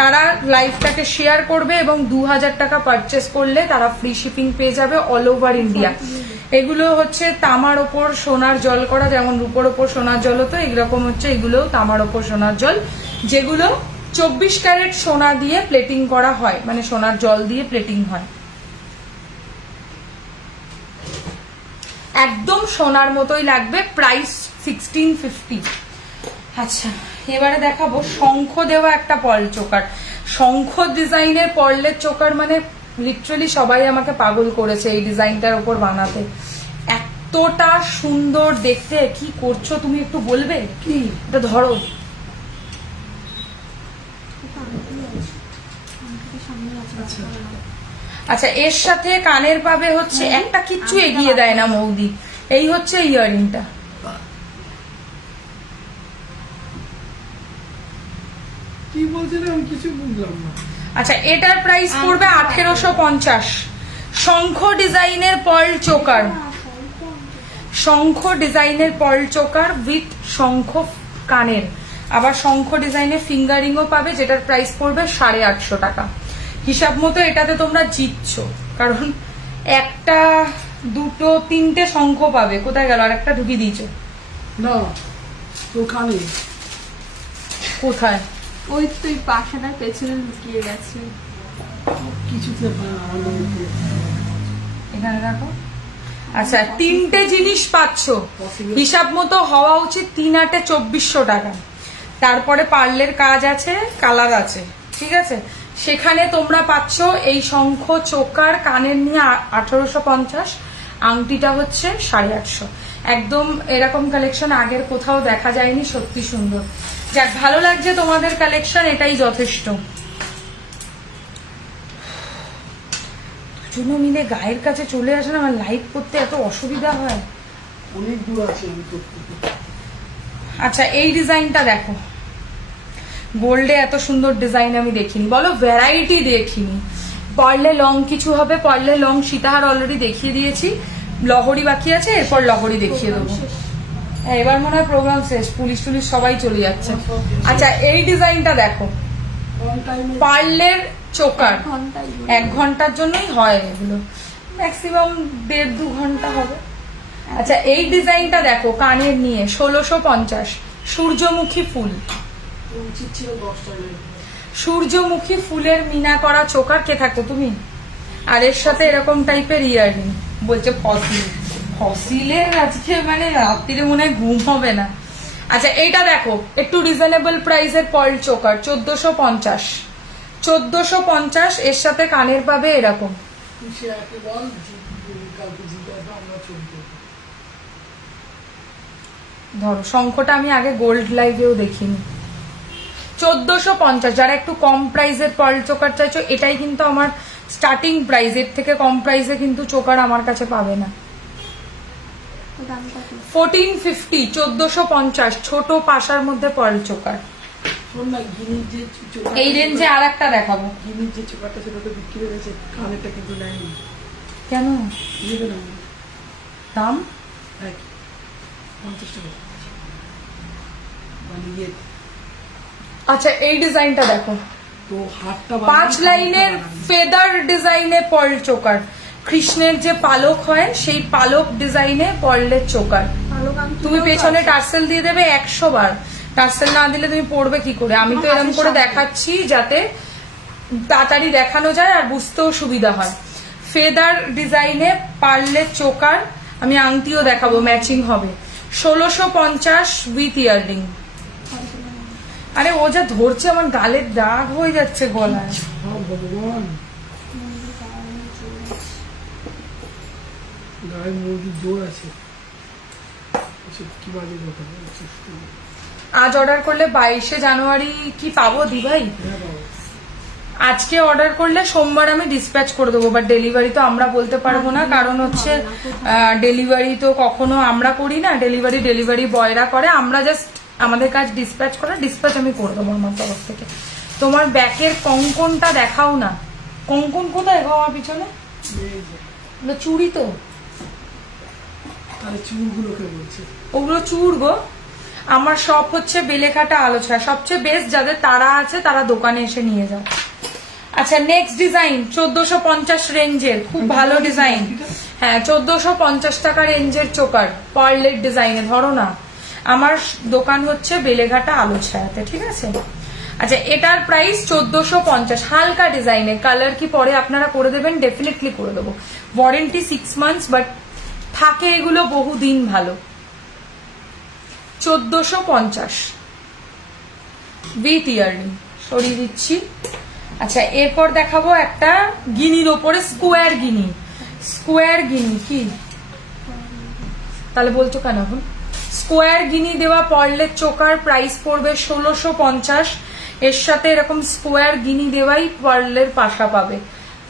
তারা লাইভটাকে শেয়ার করবে এবং 2000 টাকা পারচেস করলে তারা ফ্রি শিপিং পেয়ে যাবে অল ওভার ইন্ডিয়া। এগুলো হচ্ছে তামার ওপর সোনার জল করা, যেমন রূপোর ওপর সোনার জল হতো, এরকম হচ্ছে এগুলো তামার ওপর সোনার জল, যেগুলো 24 ক্যারেট সোনা দিয়ে প্লেটিং করা হয়, মানে সোনার জল দিয়ে প্লেটিং হয়। একদম সোনার মতোই লাগবে, প্রাইস 1650। আচ্ছা এবারে দেখাবো শঙ্খ দেওয়া একটা পল চোকার। শঙ্খ ডিজাইনের পর্লের চোকার মানে লিটারালি সবাই আমাকে পাগল করেছে এই ডিজাইনটার উপর বানাতে। এতটা সুন্দর দেখতে। কি করছো তুমি একটু বলবে? কি এটা ধরো। আচ্ছা এর সাথে কানের পাবে হচ্ছে একটা, কিচ্ছু এগিয়ে দেয় না মৌদি। এই হচ্ছে ইয়াররিংটা। কি বলছিলেন আমি কিছু বুঝলাম না। আচ্ছা এটার প্রাইস পড়বে 1850। শঙ্খ ডিজাইনের পার্ল চোকার, শঙ্খ ডিজাইনের পার্ল চোকার উইথ শঙ্খ কানের, আবার শঙ্খ ডিজাইনের ফিঙ্গারিংও পাবে, যেটার প্রাইস পড়বে 850 টাকা। হিসাব মতো এটাতে তোমরা জিতছো, কারণ একটা দুটো তিনটে শঙ্খ পাবে। কোথায় গেল? আর একটা ঢুকিয়ে দিয়েছো। না তো কানে কোথায়? ওই তো এই পাশাটার পেছনে লুকিয়ে গেছে। কিছুতে আমার এখানে রাখো। আচ্ছা তিনটে জিনিস পাচ্ছ, হিসাব মতো হওয়া উচিত 3 8 2400 টাকা। তারপরে পার্লের কাজ আছে, কালার আছে, ঠিক আছে। সেখানে তোমরা পাচ্ছ এই শঙ্খ চোকার কানের নিয়ে 1850, আংটিটা হচ্ছে 850। একদম এরকম কালেকশন আগের কোথাও দেখা যায়নি, সত্যি সুন্দর। যাক ভালো লাগছে তোমাদের কালেকশন, এটাই যথেষ্ট। দুজনে মিলে গায়ের কাছে চলে আসে না, আমার লাইভ করতে এত অসুবিধা হয়। অনেক দূর আছে আমি করতে। আচ্ছা এই ডিজাইনটা দেখো, গোল্ডে এত সুন্দর ডিজাইন আমি দেখিনি, বলো ভ্যারাইটি দেখিনি। পার্লে লং কিছু হবে, পার্লে লং সীতাহার অলরেডি দেখিয়ে দিয়েছি, লহরি বাকি আছে, এরপর লহরি দেখিয়ে দেবো। হ্যাঁ এবার মনে হয় প্রোগ্রাম শেষ, পুলিশ টুলিশ সবাই চলে যাচ্ছে। আচ্ছা এই ডিজাইনটা দেখো, পার্লের চোকার, 1 ঘন্টার জন্যই হয় এগুলো, ম্যাক্সিমাম 1.5-2 ঘন্টা হবে। আচ্ছা এই ডিজাইনটা দেখো, কানের নিয়ে 1650, সূর্যমুখী ফুল, উচিত ছিল 10 টাকা। সূর্যমুখী ফুলের মিনা করা চোকার। কে থাকতো তুমি? আর এর সাথে এরকম টাইপের ইয়াররিং। বলছে ফসিল, ফসিলের আজকে মানে রাত্রিরে মনে হয় ঘুম হবে না। আচ্ছা এইটা দেখো, একটু রিজনেবল প্রাইসের পার্ল চোকার, 1450, 1450। এর সাথে কানের পাবে এরকম। সে একে বল কালকে জিজ্ঞাসা আমরা চলতে। ধরো শঙ্খটা আমি আগে গোল্ড লাইভেও দেখিনি। 1450। যারা একটু কম প্রাইসের পার্ল চোকার চাইছো, এটাই কিন্তু আমার স্টার্টিং প্রাইস, এর থেকে কম প্রাইসে কিন্তু চোকার আমার কাছে পাবে না। 1450, 1450, ছোট পাশার মধ্যে পার্ল চোকার। শোন না, গিনির যে চোকারটা এই রেঞ্জে আর একটা দেখাবো। গিনির যে চোকারটা সেটা তো বিক্রি হয়ে গেছে, কানেরটা কিন্তু নেয়নি। কেন? নেবে না দাম 50 টাকা মানে ইয়ে। আচ্ছা এই ডিজাইনটা দেখো, তো হাতটা 5 লাইনের ফেদার ডিজাইনে পার্ল চোকার। কৃষ্ণের যে পালক হয় সেই পালক ডিজাইনে পার্লের চোকার। তুমি পেছনে টার্সেল দিয়ে দেবে 100 বার, টার্সেল না দিলে তুমি পড়বে কি করে? আমি তো এরকম করে দেখাচ্ছি যাতে তাড়াতাড়ি দেখানো যায় আর বুঝতেও সুবিধা হয়। ফেদার ডিজাইনে পার্লের চোকার, আমি আংটিও দেখাবো, ম্যাচিং হবে। 1650 উইথ ইয়াররিং। আরে ও যা ধরছে আমার গালের দাগ হয়ে যাচ্ছে গলায়। ভগবান, গায়ে মুরগির জোর আছে। কি বাজে কথা বলছিস? আজ অর্ডার করলে 22শে জানুয়ারি কি পাবো দি ভাই? হ্যাঁ বাবা, আজকে অর্ডার করলে সোমবার আমি ডিসপ্যাচ করে দেবো, বাট ডেলিভারি তো আমরা বলতে পারবো না, কারণ হচ্ছে ডেলিভারি তো কখনো আমরা করি না, ডেলিভারি বয়রা করে। আমরা জাস্ট আমাদের কাজ ডিসপ্যাচ করা, ডিসপ্যাচ আমি করে দেবো আমার তরফ থেকে। তোমার ব্যাকের কঙ্কনটা দেখাও না। কঙ্কন কোথায় গো আমার পিছনে? চুড়ি তো, তাহলে চুলগুলোকে বলছে ওগুলো চুর গো। আমার শপ হচ্ছে বেলেঘাটা আলোচনা, সবচেয়ে বেস্ট যাদের তারা আছে তারা দোকানে এসে নিয়ে যাও। আচ্ছা নেক্সট ডিজাইন 1450 রেঞ্জের, খুব ভালো ডিজাইন। হ্যাঁ 1450 টাকা রেঞ্জের চোকার, পার্লের ডিজাইনে। ধরো না, আমার দোকান হচ্ছে বেলেঘাটা আলোছায়াতে, ঠিক আছে। আচ্ছা এটার প্রাইস 1450, হালকা ডিজাইনের। কালার কি পরে আপনারা করে দেবেন? ডেফিনেটলি করে দেবো। ওয়ারেন্টি 6 মান্থস, বাট থাকে এগুলো বহুদিন ভালো। 1450 উইথ ইয়াররিং সরিয়ে দিচ্ছি। আচ্ছা এরপর দেখাবো একটা গিনির ওপরে স্কোয়ার গিনি। স্কোয়ার গিনি কি তাহলে বলছো কেন এখন? স্কোয়ার গিনি দেওয়া পার্লের চোকার প্রাইস পড়বে 1650। এর সাথে এরকম স্কোয়ার গিনি দেওয়াই পার্লের পাশা পাবে,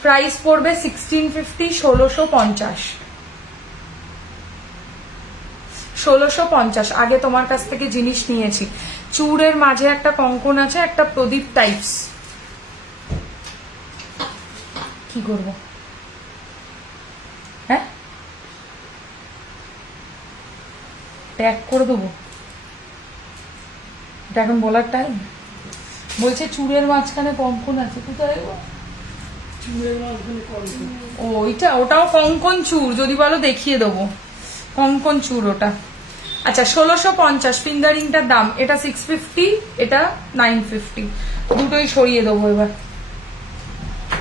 প্রাইস পড়বে 1650। 1650 আগে তোমার কাছ থেকে জিনিস নিয়েছি। চূড়ের মাঝে একটা কঙ্কন আছে, একটা প্রদীপ টাইপস। কি করবো? হ্যাঁ প্যাক করে দেবো? এটা এখন বলার টাইম? বলছে চূড়ের মাঝখানে কঙ্কন আছে, কোথায় গো? চুলের মাঝখানে কঙ্কন। ও ওইটা, ওটাও কঙ্কন চূড়, যদি বলো দেখিয়ে দেবো। কঙ্কন চূড় ওটা। আচ্ছা 1650 ফিঙ্গারিংটার দাম। এটা 650, এটা 950। দুটোই সরিয়ে দেবো এবার,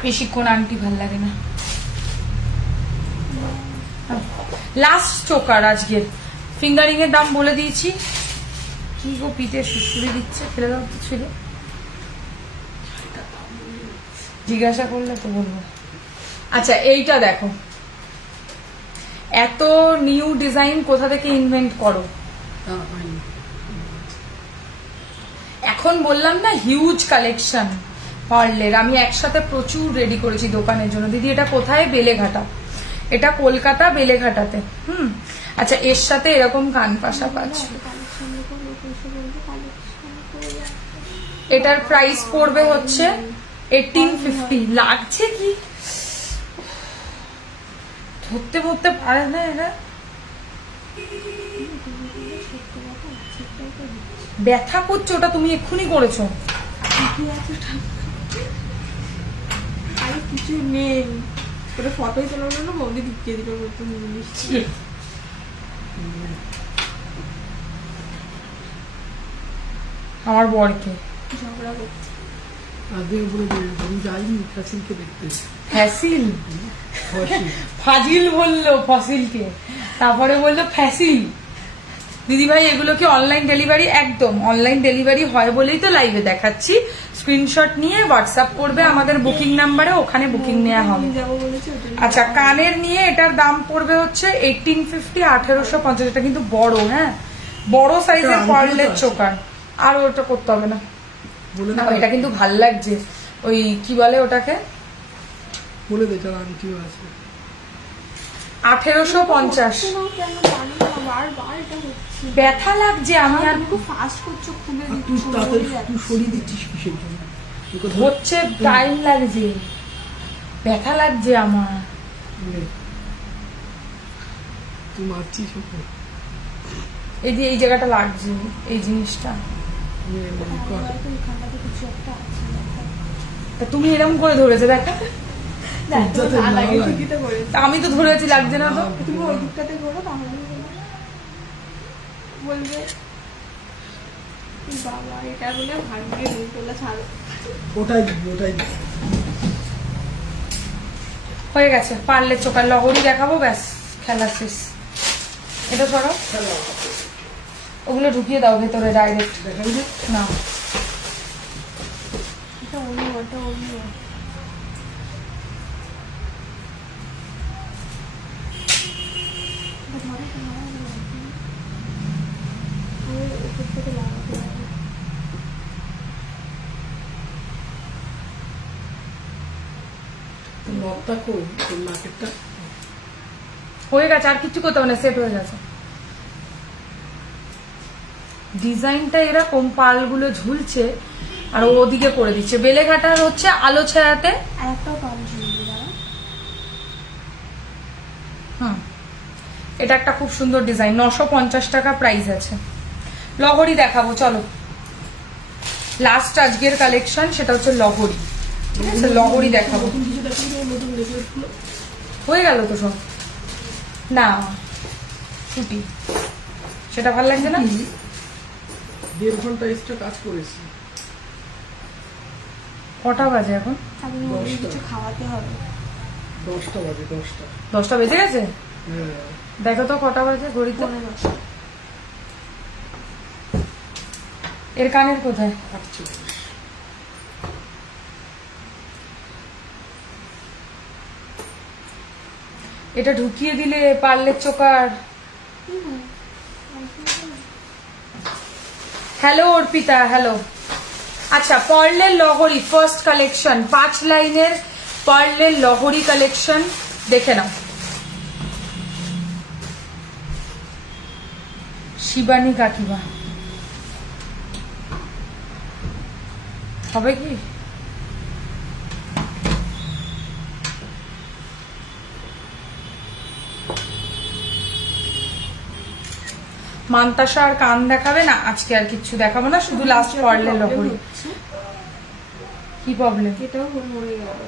বেশিক্ষণ আংটি ভাল লাগে না। লাস্ট চোকার আজকের। ফিঙ্গারিং এর দাম বলে দিয়েছি। কি গো পিঠে সুড়সুড়ি দিচ্ছে, ফেলে দাও তো ছিল। জিজ্ঞাসা করলে তো বলবো। আচ্ছা এইটা দেখো, এত নিউ ডিজাইন কোথা থেকে ইনভেন্ট করো? এখন বললাম না হিউজ কালেকশন পার্লের, আমি একসাথে প্রচুর রেডি করেছি দোকানের জন্য। দিদি এটা কোথায়? বেলেঘাটা। এটা কলকাতা বেলেঘাটাতে। আচ্ছা এর সাথে এরকম কান পাশা পাচ্ছি। এটার প্রাইস পড়বে হচ্ছে 1850। লাগছে কি ধরতে ধরতে পারে না এরা, ব্যথা করছে। ওটা তুমি এক্ষুনি করেছো। আরে কিছু নেই, ওটা ফটোই তোলা না, বৌদি ঢুকিয়ে দিল নতুন জিনিস। আমার বরকে ঝগড়া করছে। আগে বলে দিই, আমি যাইনি ফ্যাশনকে দেখতে। ফ্যাসিল ফসিল। ফাজিল বললো ফসিলকে, তারপরে বললো ফ্যাসিল। দিদিভাই এগুলো কি অনলাইন ডেলিভারি? একদম অনলাইন ডেলিভারি হয় বলেই তো লাইভে দেখাচ্ছি। স্ক্রিনশট নিয়ে হোয়াটসঅ্যাপ করবে আমাদের বুকিং নাম্বারে, ওখানে বুকিং নেওয়া হবে। যাবো বলেছে ওটা নিয়ে। আচ্ছা কানের নিয়ে এটার দাম পড়বে হচ্ছে 1850, 1850। এটা কিন্তু বড়, হ্যাঁ বড় সাইজের এটা আংটিও পার্লের তো আছে। চোকার। আর ওটা করতে হবে না। বলে না দে, এটা কিন্তু ভাল লাগছে। ওই কি বলে ওটাকে, বলে দে তার আংটিও আছে। 1850। কেন জানি না, বারবার এটা হচ্ছে। ব্যথা লাগছে, আমি আর তুমি খুব ফাস্ট করছো, খুলে আর তুই দিচ্ছ, তাড়াতাড়ি নড়ে যাচ্ছে। তুই সরিয়ে দিচ্ছিস কিসের জন্য? তোকে ধরে- হচ্ছে টাইম লাগছে, ব্যথা লাগছে আমার। নে। তুই মারছিস ওকে। এই যে এই জায়গাটা লাগছে, এই জিনিসটা। নে, নে, কর। হয়তো এখানটাতে কিছু একটা আছে। তা তুমি এরকম করে ধরেছে দেখা। দেখ, যাতে তোমার না আগে লাগে। ঠিকইটা করেছে। তা আমি তো ধরেছি, লাগছে না তো। তুমি ওই দিকটাতে করো, তাহলে বলবে বাবা এটা বলে ভাগ্যে রুই তোলা ছাড়ো। ওটাই দিবি, ওটাই দিবি। হয়ে গেছে পারলে চোখার লগড়ি দেখাবো, ব্যাস খেলা শেষ। এটা ধরো, ওগুলো ঢুকিয়ে দাও ভেতরে ডাইরেক্ট। দেখাবি না? না এটা অন্য, এটা অন্য। উপর থেকে লাগাতে হবে। তোর নখটা কই? তোর নাকেরটা? হয়ে গেছে, আর কিছু করতে হবে না, সেট হয়ে গেছে। ডিজাইনটা এরকম পালগুলো ঝুলছে আর ও ওদিকে করে দিচ্ছে। বেলেঘাটার হচ্ছে আলো ছায়াতে। আর একটাও পাল ঝুলবে দাঁড়া। এটা একটা খুব সুন্দর ডিজাইন, 950 টাকা প্রাইস আছে। লহরি দেখাবো চলো, লাস্ট আজকের কালেকশন সেটা হচ্ছে লহরি। ঠিক আছে লহরি দেখাবো। নতুন কিছু দেখাবি না? নতুন লেসেসগুলো? হয়ে গেল তো সব। না ছুটি, সেটা ভালো লাগছে না। 1.5 ঘন্টা এক্সট্রা কাজ করেছি। কটা বাজে এখন? তারপরে ওদের কিছু খাওয়াতে হবে। 10টা বাজে, 10টা। 10টা বেজে গেছে। হ্যাঁ। দেখো তো কটা বাজে ঘড়িতে। 15। এর কানের কোথায়? 48। এটা ঢুকিয়ে দিলে পার্লের চোকার। Hello Arpita, hello. আচ্ছা, পার্লের লহরি ফার্স্ট কালেকশন, 5 লাইনের পার্লের লহরি কালেকশন দেখে নাও। শিবানী কাকিমা হবে কি? মান্তাসা আর কান দেখাবে না আজকে, আর কিচ্ছু দেখাবো না, শুধু লাস্ট পার্লের লহরি। কি প্রবলেম? এটাও মরে গেল।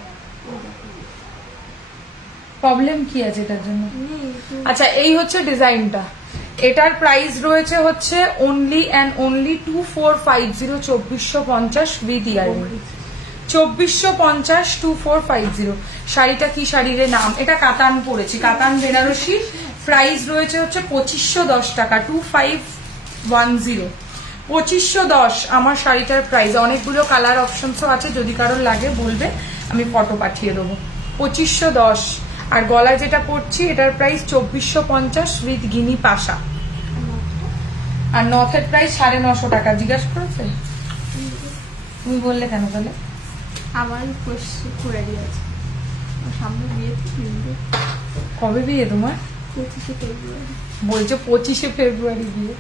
প্রবলেম কি আছে এটার জন্য? নেই তো। আচ্ছা, এই হচ্ছে ডিজাইনটা। এটার প্রাইস রয়েছে হচ্ছে only and only 2450, 2450 with earring. 2450, 2450। শাড়িটা কি শাড়ির নাম? এটা কাতান পরেছি, কাতান বেনারসি। প্রাইস রয়েছে হচ্ছে 2510 টাকা, 2510, 2510 আমার শাড়িটার প্রাইস। অনেকগুলো কালার অপশনসও আছে, যদি কারোর লাগে বলবে, আমি ফটো পাঠিয়ে দেবো। 2510। আর গলায় যেটা পরছি এটার প্রাইস 2450 উইথ গিনি পাশা। আর নথের প্রাইস 950 টাকা। জিজ্ঞাসা করেছে? তুমি বললে কেন তাহলে? আমার কোয়ারি আছে, আমার সামনে বিয়েতে কিনবে। কবে বিয়ে তোমার? 25শে ফেব্রুয়ারি। বলছে 25শে ফেব্রুয়ারি বিয়ে।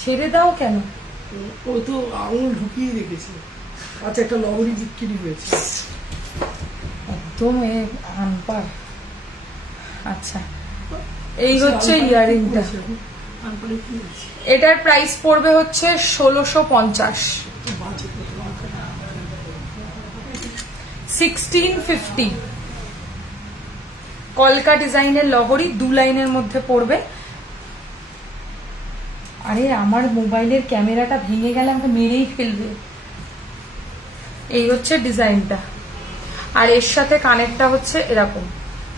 ছেড়ে দাও কেন? ও তো আঙুল ঢুকিয়ে রেখেছে। আচ্ছা, একটা লহরি বিক্রি হয়েছে। একদম আনপার। আচ্ছা, এই হচ্ছে ইয়ারিংটা। আনপারে কি হয়েছে? এটার প্রাইস পড়বে হচ্ছে 1650, 1650। কলকা ডিজাইনের লহরি 2 লাইনের মধ্যে পড়বে। আরে আমার মোবাইলের ক্যামেরাটা ভেঙে গেলে আমাকে মেরেই ফেলবে। এই হচ্ছে ডিজাইনটা। আর এর সাথে কানেরটা হচ্ছে এরকম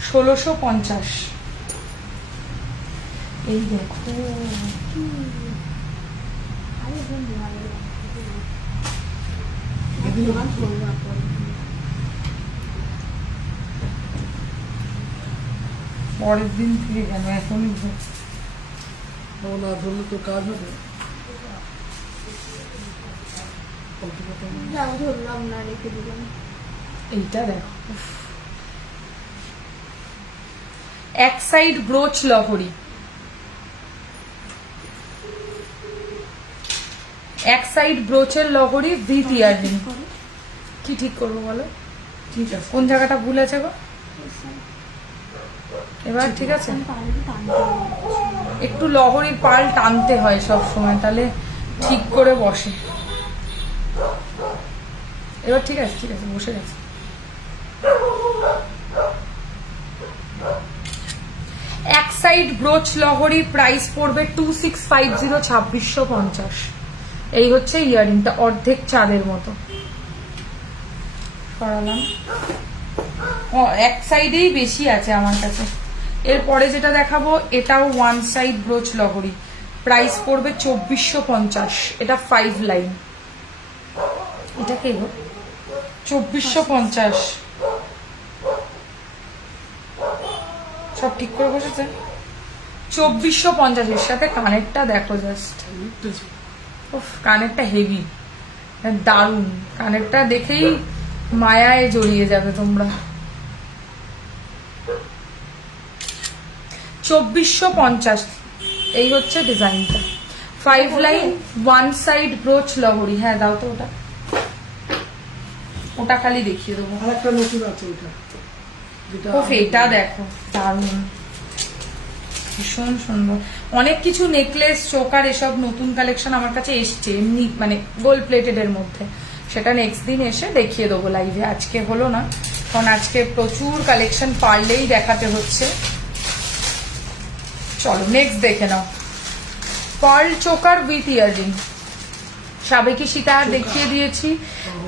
1650। এই দেখো, পরের দিন থেকে কেন এখনই ও না ধরলে তো কাজ হবে। যাও, ধরলাম না, রেখে দিলাম। এইটা দেখো, উফ। এক সাইড ব্রোচ লহরি, এক সাইড ব্রোচের লহরি উইথ ইয়াররিং। কি ঠিক করবো বলো? ঠিক আছে। কোন জায়গাটা ভুল আছে গো? এবার ঠিক আছে? একটু লহরির পাল টানতে হয় সব সময়, তাহলে ঠিক করে বসে। এবার ঠিক আছে, ঠিক আছে, বসে গেছে। এক সাইড ব্রোচ লহরি প্রাইস পড়বে 2650, 2650। এই হচ্ছে ইয়ারিংটা, অর্ধেক চাঁদের মতো সরালাম। এক সাইডেই বেশি আছে আমার কাছে। এরপরে যেটা দেখাবো এটাও 1 সাইড ব্রোচ লহরি, প্রাইস পড়বে 2450। এটা 5 লাইন। এটা কে গো? 2450। সব ঠিক করে বসেছে। 2450 এর সাথে কানেরটা দেখো জাস্ট। উফ, কানেরটা হেভি, দারুণ। কানেরটা দেখেই মায়ায় জড়িয়ে যাবে তোমরা। 2450। এই হচ্ছে ডিজাইনটা। 5 লাইন 1 সাইড ব্রোচ লহরি। হ্যাঁ দাও তো ওটা, ওটা খালি দেখিয়ে দেবো। আর একটা নতুন আছে ওটা, যেটা উফ, এটা দেখো দারুণ, ভীষণ সুন্দর। অনেক কিছু নেকলেস, চোকার, এসব নতুন কালেকশন আমার কাছে এসছে এমনি, মানে গোল্ড প্লেটেড এর মধ্যে। সেটা নেক্সট দিন এসে দেখিয়ে দেবো লাইভে। আজকে হলো না, কারণ আজকে প্রচুর কালেকশন পারলেই দেখাতে হচ্ছে। চলো নেক্সট দেখে নাও। পার্ল চোকার উইথ ইয়াররিং, সাবেকি সীতাহার দেখিয়ে দিয়েছি।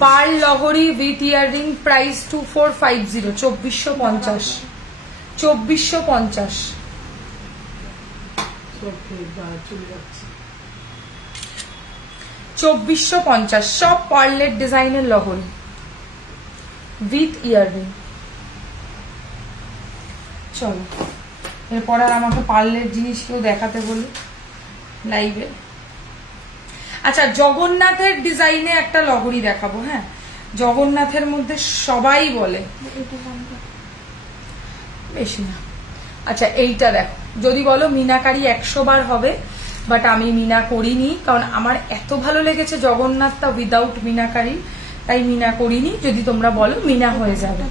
পার্ল লহরি উইথ ইয়াররিং, প্রাইস 2450, 2450, 2450। সব খেয়ে চলে যাচ্ছে। 2450 সব পার্লের ডিজাইনের লহরি উইথ ইয়াররিং। চলো এরপর আর আমাকে পার্লের জিনিস কেউ দেখাতে বলে লাইভে। আচ্ছা, জগন্নাথের ডিজাইনে একটা লহরি দেখাবো। হ্যাঁ, জগন্নাথের মধ্যে সবাই বলে বেশি না। আচ্ছা, এইটা দেখো, যদি বলো মিনাকারি 100 বার হবে, বাট আমি মিনা করিনি, কারণ আমার এত ভালো লেগেছে জগন্নাথটা উইদাউট মিনাকারি, তাই মিনা করিনি। যদি তোমরা বলো মিনা হয়ে যাবে।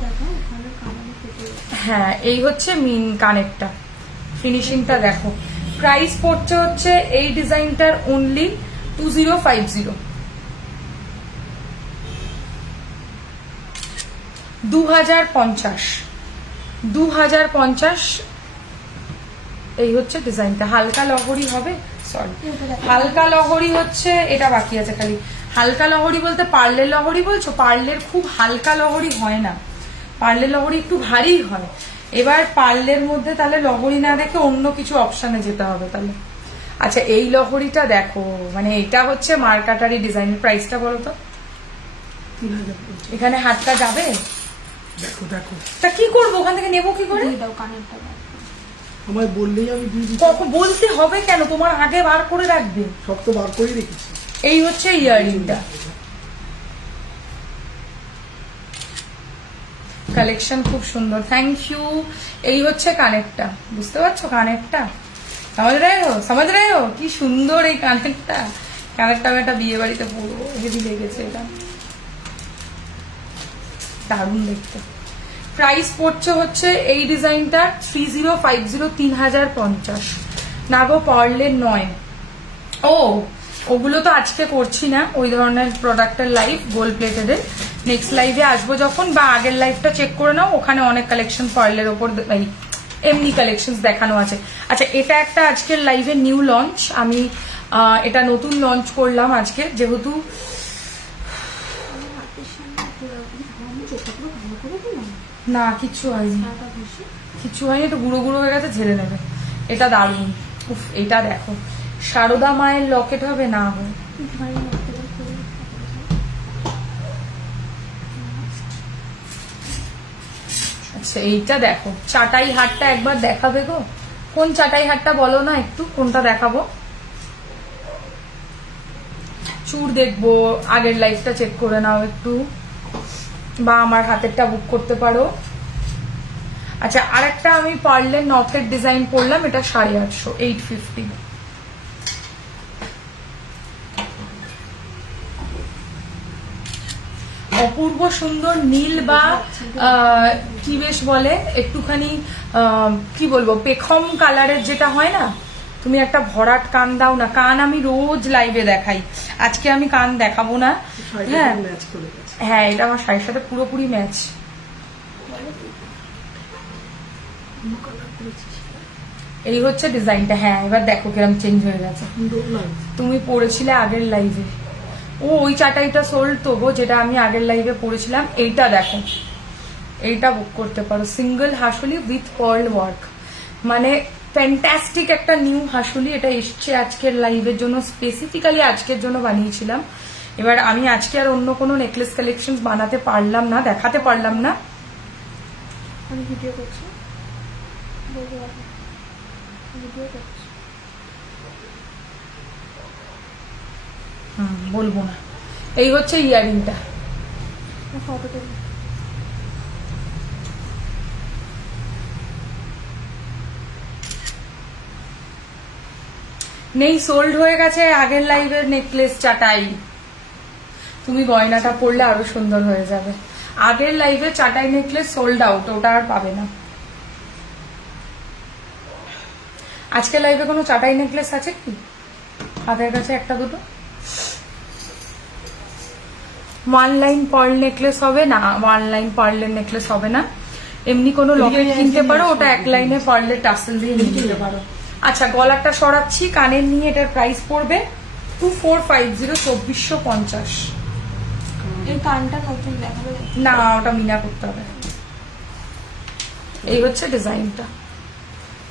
হ্যাঁ, এই হচ্ছে মিন কানেরটা, ফিনিশিংটা দেখো। প্রাইস পড়ছে হচ্ছে এই ডিজাইনটার অনলি 2050, 2050, 2050। এই হচ্ছে ডিজাইনটা। হালকা লহরি হবে, সরি হালকা লহরি হচ্ছে এটা, বাকি আছে খালি। হালকা লহরি বলতে পার্লের লহরি বলছো? পার্লের খুব হালকা লহরি হয় না, পার্লের লহরি একটু ভারী হয়। এবার পার্লের মধ্যে তাহলে লহরি না দেখে অন্য কিছু অপশানে যেতে হবে তাহলে। আচ্ছা, এই লহরিটা দেখো, মানে এটা হচ্ছে মার্কাটারি ডিজাইনের। প্রাইসটা বলো তো? 3050। এখানে হাতটা যাবে? দেখো দেখো, তা কি করবো, ওখান থেকে নেবো কি করে? দাও কানেরটা দাও। আমায় বললেই আমি দিয়ে দিচ্ছি। কখন বলতে হবে কেন, তোমার আগে বার করে রাখবে। সব তো বার করে রেখেছি। এই হচ্ছে ইয়াররিংটা, কালেকশন খুব সুন্দর, থ্যাংক ইউ। এই হচ্ছে কানেরটা, বুঝতে পারছো কানেরটা? সমাজ রায় কি সুন্দর এই কানেরটা। কানেরটা আমি একটা বিয়ে বাড়িতে পরবো, হেভি লেগেছে এটা, দারুণ দেখতে। প্রাইস পড়ছে হচ্ছে এই ডিজাইনটা 3050, 3050 না গো, পার্লের নয়। ও ওগুলো তো আজকে করছি না, ওই ধরনের প্রোডাক্টের লাইভ গোল্ড প্লেটেড। নেক্সট লাইভে আসবো যখন, বা আগের লাইভটা চেক করে নাও, ওখানে অনেক কালেকশন পার্লের ওপর এমনি কালেকশন দেখানো আছে। আচ্ছা, এটা একটা আজকের লাইভে নিউ লঞ্চ, আমি এটা নতুন লঞ্চ করলাম আজকে, যেহেতু না কিচ্ছু হয়নি, কিছু হয়নি, একটু গুঁড়ো গুঁড়ো হয়ে গেছে, ঝেড়ে নেবে। এটা দারুণ, উফ এটা দেখো, সারদা মায়ের লকেট হবে না হবে। আচ্ছা, এইটা দেখো, চাটাই হাটটা একবার দেখাবে গো। কোন চাটাই হাটটা বলো না একটু, কোনটা দেখাবো? চুর দেখবো, আগের লাইফটা চেক করে নাও একটু, বা আমার হাতেরটা বুক করতে পারো। আচ্ছা, আরেকটা আমি পার্লের নথের ডিজাইন করলাম, এটা 850, 850। অপূর্ব সুন্দর নীল বা কি বেশ বলে একটুখানি, কি বলবো, পেখম কালারের যেটা হয় না। তুমি একটা ভরাট কান দাও না, কান আমি রোজ লাইভে দেখাই, আজকে আমি কান দেখাবো না। হ্যাঁ হ্যাঁ, এটা আমার শাড়ির সাথে পুরোপুরি ম্যাচ। এই হচ্ছে ডিজাইনটা। হ্যাঁ, এবার দেখো কিরম চেঞ্জ হয়ে গেছে। তুমি পরেছিলে আগের লাইভে, ও ওই চাটাইটা সোল্ড তো গো, যেটা আমি আগের লাইভে পরেছিলাম। এইটা দেখো, এইটা বুক করতে পারো, সিঙ্গেল হাসুলি উইথ পার্ল ওয়ার্ক, মানে ফ্যান্টাস্টিক একটা নিউ হাসুলি। এটা এসছে আজকের লাইভের জন্য, স্পেসিফিক্যালি আজকের জন্য বানিয়েছিলাম। এবার আমি আজকে আর অন্য কোনো নেকলেস কালেকশন বানাতে পারলাম না, দেখাতে পারলাম না। আমি ভিডিও করছি, বলবো না। এই হচ্ছে ইয়ারিংটা, ফটোটা নেই, সোল্ড হয়ে গেছে আগের লাইভের নেকলেস চাটাই। তুমি গয়নাটা পরলে আরো সুন্দর হয়ে যাবে। আগের লাইভে চাটাই নেকলেস সোল্ড আউট, ওটা আর পাবে না। আজকের লাইভে কোনো চাটাই নেকলেস আছে কি হাতের কাছে? একটা দুটো ওয়ান লাইন পার্ল নেকলেস হবে না, ওয়ান লাইন পার্লের নেকলেস হবে না। এমনি কোনো লকেট কিনতে পারো, ওটা এক লাইনে পার্লের টাসেল দিয়ে নিতে পারো। আচ্ছা, গলাটা সরাচ্ছি, কানের নিয়ে এটার প্রাইস পড়বে 2450 2450। এই কানটা নতুন দেখাবে। না ওটা মিনা করতে হবে। এই হচ্ছে ডিজাইনটা,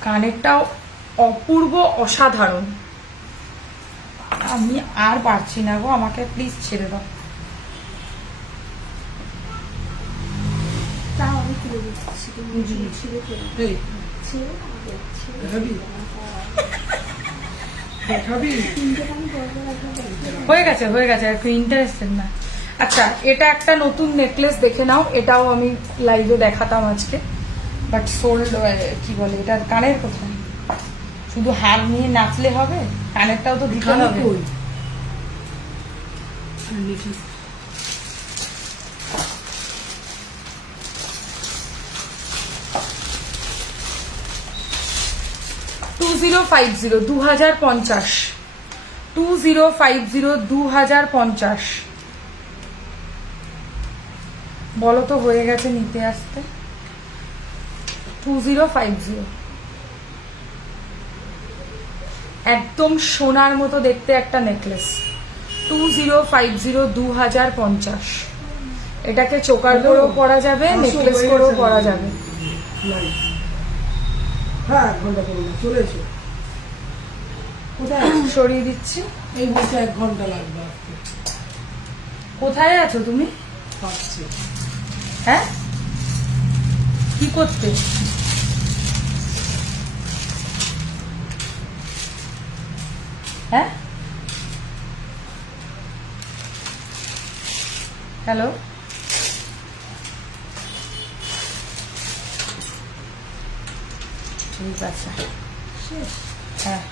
কানেরটাও অপূর্ব অসাধারণ। আমি আর পারছি না গো, আমাকে প্লিজ ছেড়ে দাও। তাও আমি তুলে দিচ্ছি, তুমি ছিঁড়ে ফেলো। এই ছিঁড়ে আমাকে ছিঁড়ে দেখাবি দেখাবি তিনটে কান বড় রাখবে। হয়ে গেছে একটু ইন্টারেস্টেড না। আচ্ছা এটা একটা নতুন নেকলেস দেখে নাও, এটাও আমি লাইভে দেখাতাম আজকে, বাট সোল্ড। কি বলে এটা, কানের কোথায়? শুধু হার নিয়ে নাচলে হবে, কানেরটাও তো দিতে কানে হবে। কই? আর নিচে 2050 2050 2050 2050। বলো তো হয়ে গেছে নিতে আসতে? 2050 একদম সোনার মতো দেখতে একটা নেকলেস। 2050 2050। এটাকে চোকার করেও পরা যাবে, নেকলেস করেও পরা যাবে। লাইট। হ্যাঁ 1 ঘন্টা পরে চলে এসো। কোথায় আছো? সরিয়ে দিচ্ছি। এই বলছে 1 ঘন্টা লাগবে আসতে। কোথায় আছো তুমি? পাচ্ছি হ্যাঁ কি করতে? হ্যাঁ হ্যালো, ঠিক আছে হ্যাঁ।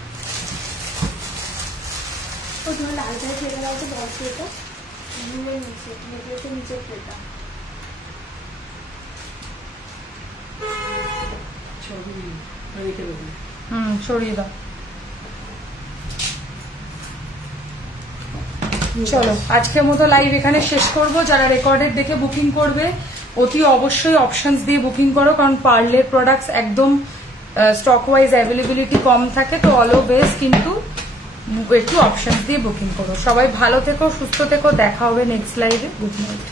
ও তুমি লালটাই ফেলে দাও তো, বলছি এটা নুনের নিচে, নেকলেসের নিচে ফেলটা। ছবি রেখে দেবো। সরিয়ে দাও। চলো আজকের মতো লাইভ এখানে শেষ করব। যারা রেকর্ডেড দেখে বুকিং করবে অতি অবশ্যই অপশনস দিয়ে বুকিং করো, কারণ পার্লের প্রোডাক্টস একদম স্টক ওয়াইজ অ্যাভেলেবিলিটি কম থাকে, তো অলওয়েজ কিন্তু একটু অপশনস দিয়ে বুকিং করো। সবাই ভালো থেকো, সুস্থ থেকো, দেখা হবে নেক্সট লাইভে। Good night.